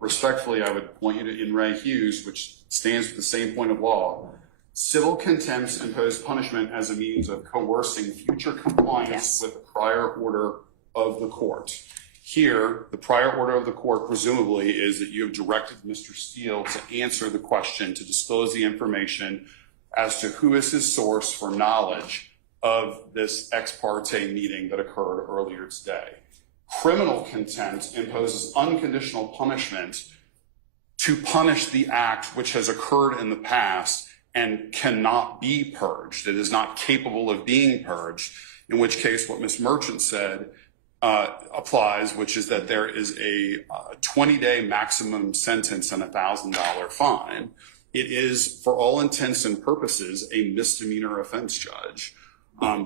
respectfully, I would point you to In Re Hughes, which stands for the same point of law. Civil contempts impose punishment as a means of coercing future compliance with the prior order of the court. Here, the prior order of the court presumably is that you have directed Mr. Steele to answer the question, to disclose the information as to who is his source for knowledge of this ex parte meeting that occurred earlier today. Criminal contempt imposes unconditional punishment to punish the act which has occurred in the past and cannot be purged. It is not capable of being purged, in which case what Ms. Merchant said applies, which is that there is a 20-day maximum sentence and a $1,000 fine. It is, for all intents and purposes, a misdemeanor offense, Judge,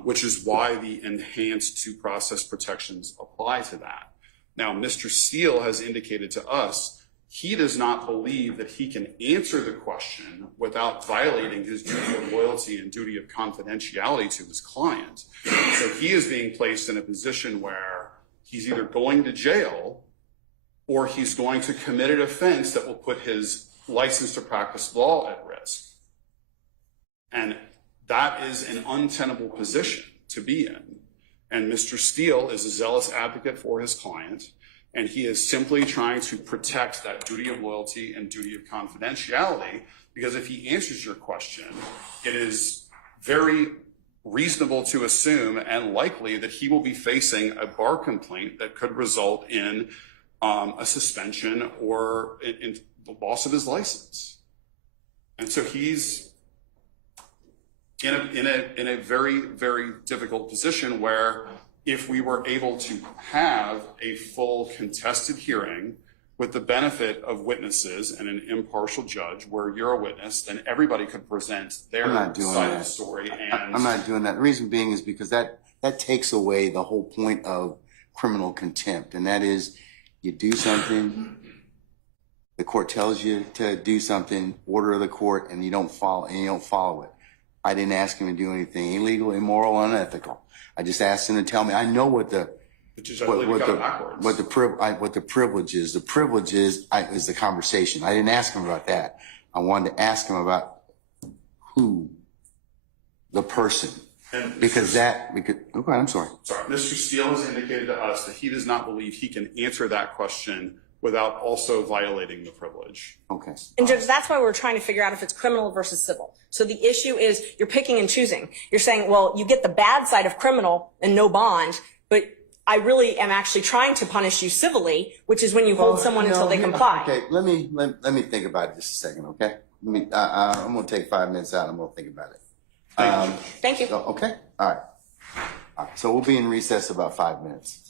which is why the enhanced due process protections apply to that. Now, Mr. Steele has indicated to us he does not believe that he can answer the question without violating his duty of loyalty and duty of confidentiality to his client. So he is being placed in a position where he's either going to jail or he's going to commit an offense that will put his license to practice law at risk. And that is an untenable position to be in. And Mr. Steele is a zealous advocate for his client, and he is simply trying to protect that duty of loyalty and duty of confidentiality, because if he answers your question, it is very reasonable to assume and likely that he will be facing a bar complaint that could result in a suspension or in the loss of his license. And so he's in a very, very difficult position where if we were able to have a full contested hearing with the benefit of witnesses and an impartial judge where you're a witness, then everybody could present their side of the story. And I'm not doing that. The reason being is because that takes away the whole point of criminal contempt, and that is you do something, the court tells you to do something, order of the court, and you don't follow it. I didn't ask him to do anything illegal, immoral, unethical. I just asked him to tell me. I know what the privilege is. The privilege is the conversation. I didn't ask him about that. I wanted to ask him about who, the person, okay, I'm sorry. Sorry, Mr. Steele has indicated to us that he does not believe he can answer that question without also violating the privilege. Okay. And Judge, that's why we're trying to figure out if it's criminal versus civil. So the issue is you're picking and choosing. You're saying, well, you get the bad side of criminal and no bond, but I really am actually trying to punish you civilly, which is when you hold someone until they comply. Okay, let me think about it just a second, okay? I'm going to take 5 minutes out and I'm going to think about it. Thank you. Okay, all right. So we'll be in recess about 5 minutes.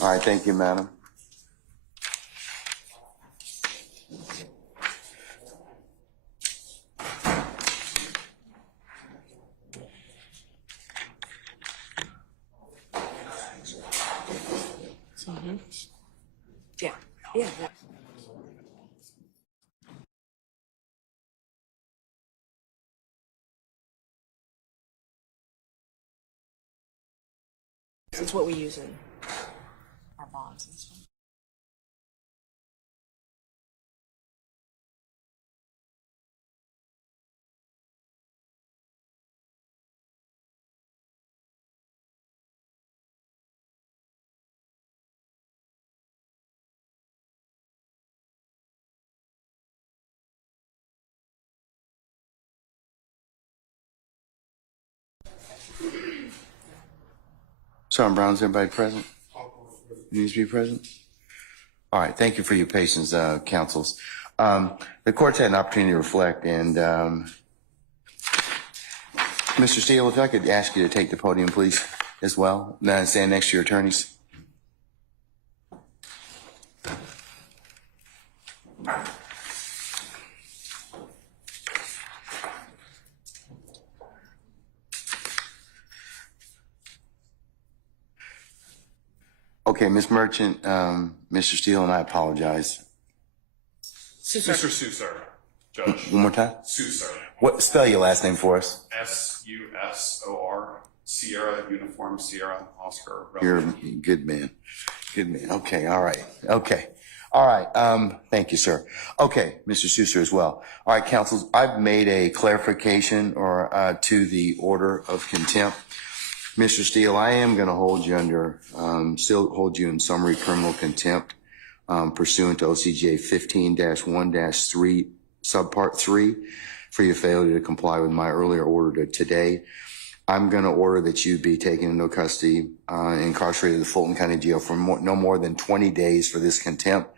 All right, thank you, madam. Yeah, yeah. It's what we use in our bonds and stuff. Sergeant Brown, is everybody present? Needs to be present? All right, thank you for your patience, counsels. The court's had an opportunity to reflect, and Mr. Steele, if I could ask you to take the podium, please, as well. Now stand next to your attorneys. Okay, Ms. Merchant, Mr. Steele, and I apologize. Mr. Susar, Judge. One more time? Susar. What, spell your last name for us? Susor, Sierra, Uniform, Sierra, Oscar. You're a good man. Good man. Okay, all right. Okay. All right. Thank you, sir. Okay, Mr. Susar as well. All right, counsels, I've made a clarification or to the order of contempt. Mr. Steele, I am going to hold you under, still hold you in summary criminal contempt pursuant to OCGA 15-1-3, subpart 3, for your failure to comply with my earlier order today. I'm going to order that you be taken into custody, incarcerated at the Fulton County Jail for no more than 20 days for this contempt.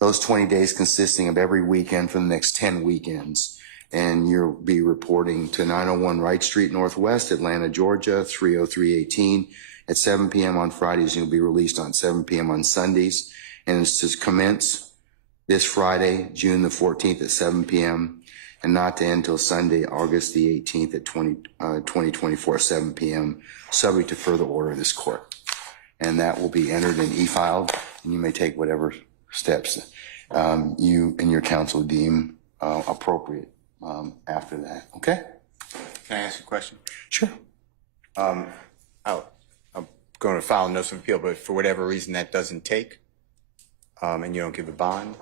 Those 20 days consisting of every weekend for the next 10 weekends. And you'll be reporting to 901 Wright Street Northwest, Atlanta, Georgia, 30318 at 7 p.m. on Fridays. You'll be released on 7 p.m. on Sundays. And it's to commence this Friday, June the 14th at 7 p.m. and not to end until Sunday, August the 18th at 2024 7 p.m., subject to further order of this court. And that will be entered and e-filed, and you may take whatever steps you and your counsel deem appropriate after that. Okay? Can I ask a question? Sure. I'm going to file a notice of appeal, but for whatever reason that doesn't take, and you don't give a bond,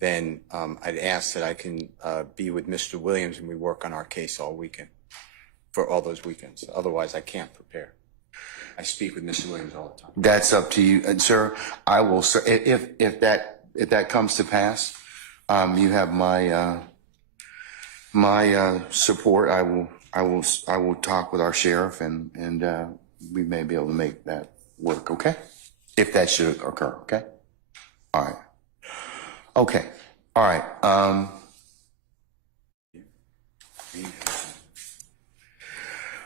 then I'd ask that I can be with Mr. Williams and we work on our case all weekend, for all those weekends. Otherwise, I can't prepare. I speak with Mr. Williams all the time. That's up to you, and sir. I will, sir. If that comes to pass, you have my support. I will talk with our sheriff, and we may be able to make that work. Okay, if that should occur. Okay. All right. Okay. All right.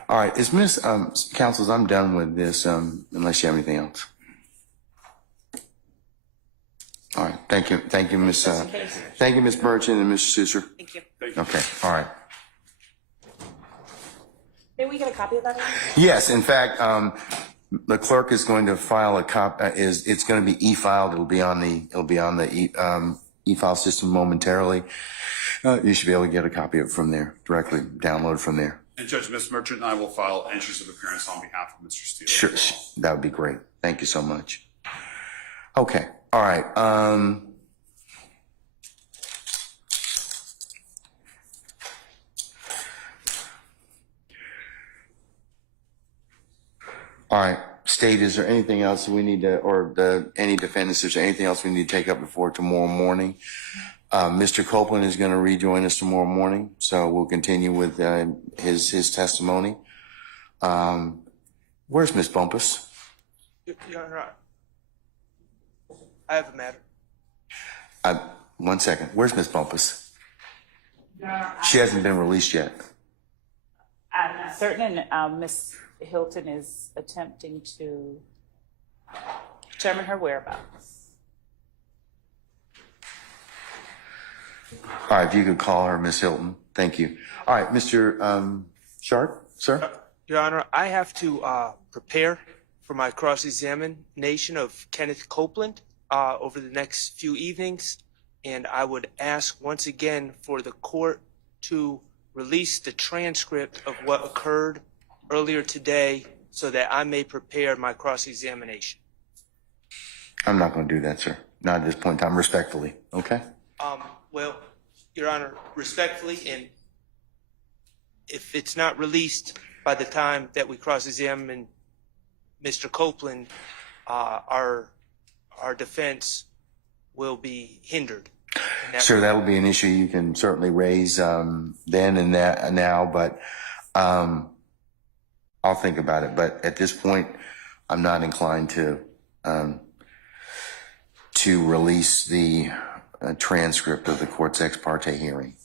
All right. Is Miss counsels? I'm done with this. Unless you have anything else. All right. Thank you. Thank you, Miss. Thank you, Miss Merchant and Mr. Susar. Thank you. Okay. All right. May we get a copy of that? Yes. In fact, the clerk is going to file a copy. It's going to be e-filed. It'll be on the e-file system momentarily. You should be able to get a copy of it from there, directly download from there. And Judge, Ms. Merchant and I will file entries of appearance on behalf of Mr. Steele. Sure, that would be great. Thank you so much. Okay, all right. All right, State, is there anything else we need to, or any defendants, is there anything else we need to take up before tomorrow morning? Mr. Copeland is going to rejoin us tomorrow morning, so we'll continue with his testimony. Where's Miss Bumpus? Your Honor, I have a matter. 1 second. Where's Miss Bumpus? She hasn't been released yet. I'm not certain, and Miss Hilton is attempting to. determine her whereabouts. All right, if you could call her, Miss Hilton. Thank you. All right, Mr. Sharp, sir? Your Honor, I have to prepare for my cross-examination of Kenneth Copeland over the next few evenings, and I would ask once again for the court to release the transcript of what occurred earlier today so that I may prepare my cross-examination. I'm not going to do that, sir. Not at this point in time, respectfully, okay? Well, Your Honor, respectfully, and if it's not released by the time that we cross-examine Mr. Copeland, our defense will be hindered. Sir, that'll be an issue you can certainly raise then and now, but I'll think about it. But at this point, I'm not inclined to release the transcript of the court's ex parte hearing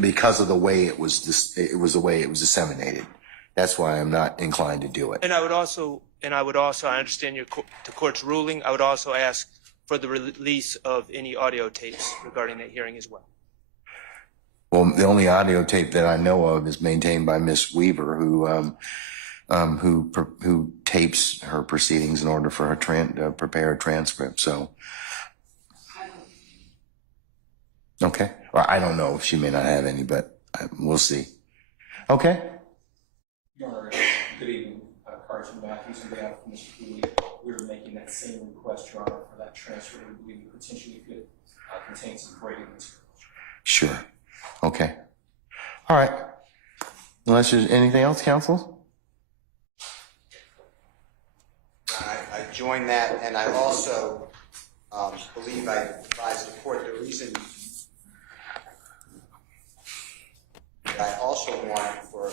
because of the way it was the way it was disseminated. That's why I'm not inclined to do it. And I would also, I understand the court's ruling. I would also ask for the release of any audio tapes regarding that hearing as well. Well, the only audio tape that I know of is maintained by Miss Weaver, who tapes her proceedings in order for her to prepare a transcript. So, okay. Or I don't know if she may not have any, but we'll see. Okay. Your Honor, good evening. Carson Matthews on behalf of Mr. Cooley. We're making that same request, Your Honor, for that transfer. We believe it potentially could contain some Brady material. Sure. Okay. All right. Unless there's anything else, counsel? I join that, and I also believe I advised the court the reason that I also want for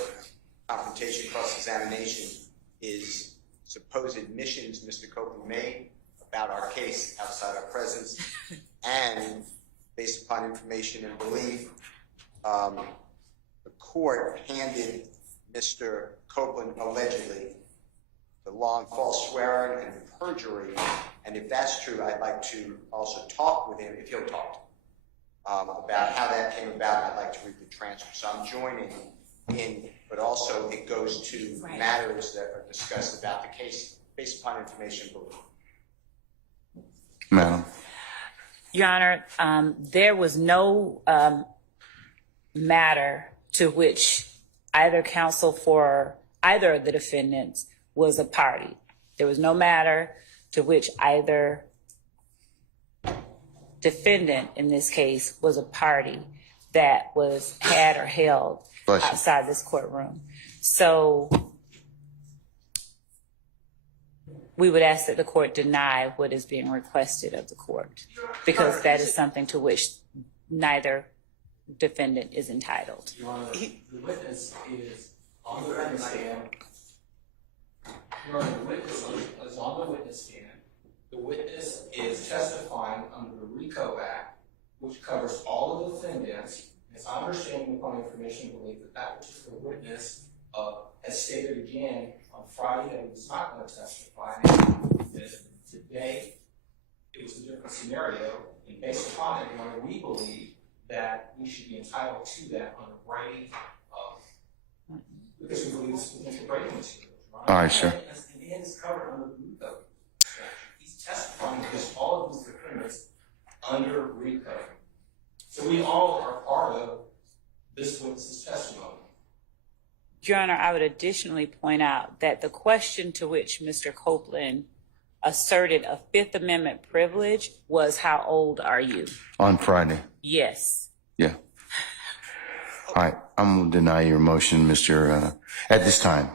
confrontation cross-examination is supposed admissions Mr. Copeland made about our case outside our presence, and based upon information and belief, the court handed Mr. Copeland allegedly the long false swearing and perjury, and if that's true, I'd like to also talk with him, if he'll talk, about how that came about. I'd like to read the transcript. So I'm joining in, but also it goes to matters that are discussed about the case based upon information and belief. Madam. Your Honor, there was no matter to which either counsel for either of the defendants was a party. There was no matter to which either defendant in this case was a party that was had or held outside this courtroom. So we would ask that the court deny what is being requested of the court, because that is something to which neither defendant is entitled. Your Honor, the witness is on the witness stand. Your Honor, the witness is on the witness stand. The witness is testifying under the RICO Act, which covers all of the defendants. It's my understanding upon information and belief that that particular witness has stated again on Friday that he was not going to testify. Today, it was a different scenario, and based upon it, Your Honor, we believe that we should be entitled to that on a Brady, because we believe it's potential Brady material. All right, sir. And it's covered under the RICO. He's testifying against all of these defendants under RICO. So we all are part of this witness's testimony. Your Honor, I would additionally point out that the question to which Mr. Copeland asserted a Fifth Amendment privilege was, how old are you? On Friday. Yes. Yeah. All right. I'm going to deny your motion, at this time,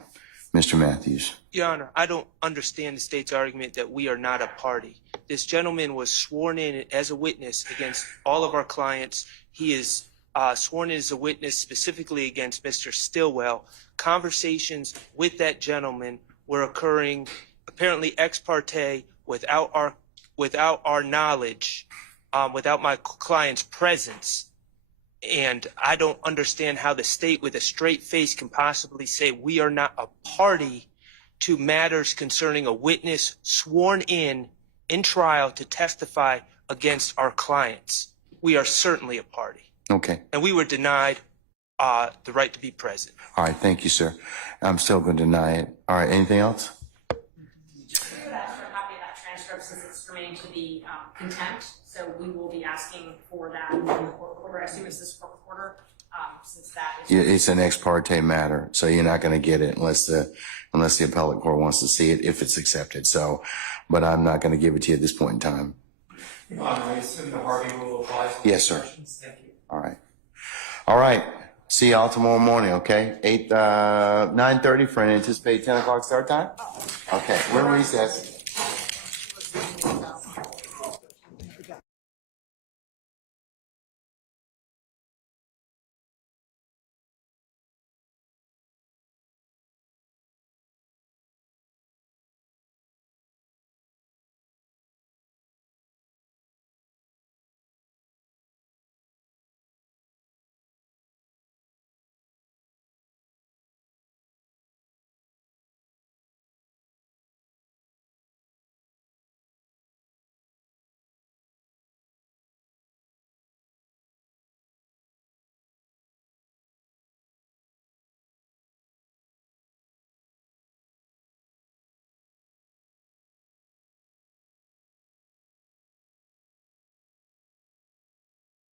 Mr. Matthews. Your Honor, I don't understand the state's argument that we are not a party. This gentleman was sworn in as a witness against all of our clients. He is sworn in as a witness specifically against Mr. Stillwell. Conversations with that gentleman were occurring apparently ex parte without our knowledge, without my client's presence. And I don't understand how the state with a straight face can possibly say we are not a party to matters concerning a witness sworn in trial to testify against our clients, we are certainly a party. Okay. And we were denied the right to be present. All right. Thank you, sir. I'm still going to deny it. All right. Anything else? We would ask for a copy of that transcript since it's germane to the contempt. So we will be asking for that in the court reporter. I assume it's this court reporter, since that is. Yeah, it's an ex parte matter, so you're not going to get it unless the appellate court wants to see it, if it's accepted. So, but I'm not going to give it to you at this point in time. I assume the Harvey rule applies. Yes, sir. Thank you. All right. All right. See y'all tomorrow morning, okay? 9:30 for an anticipated 10 o'clock start time? Okay, we're recessed.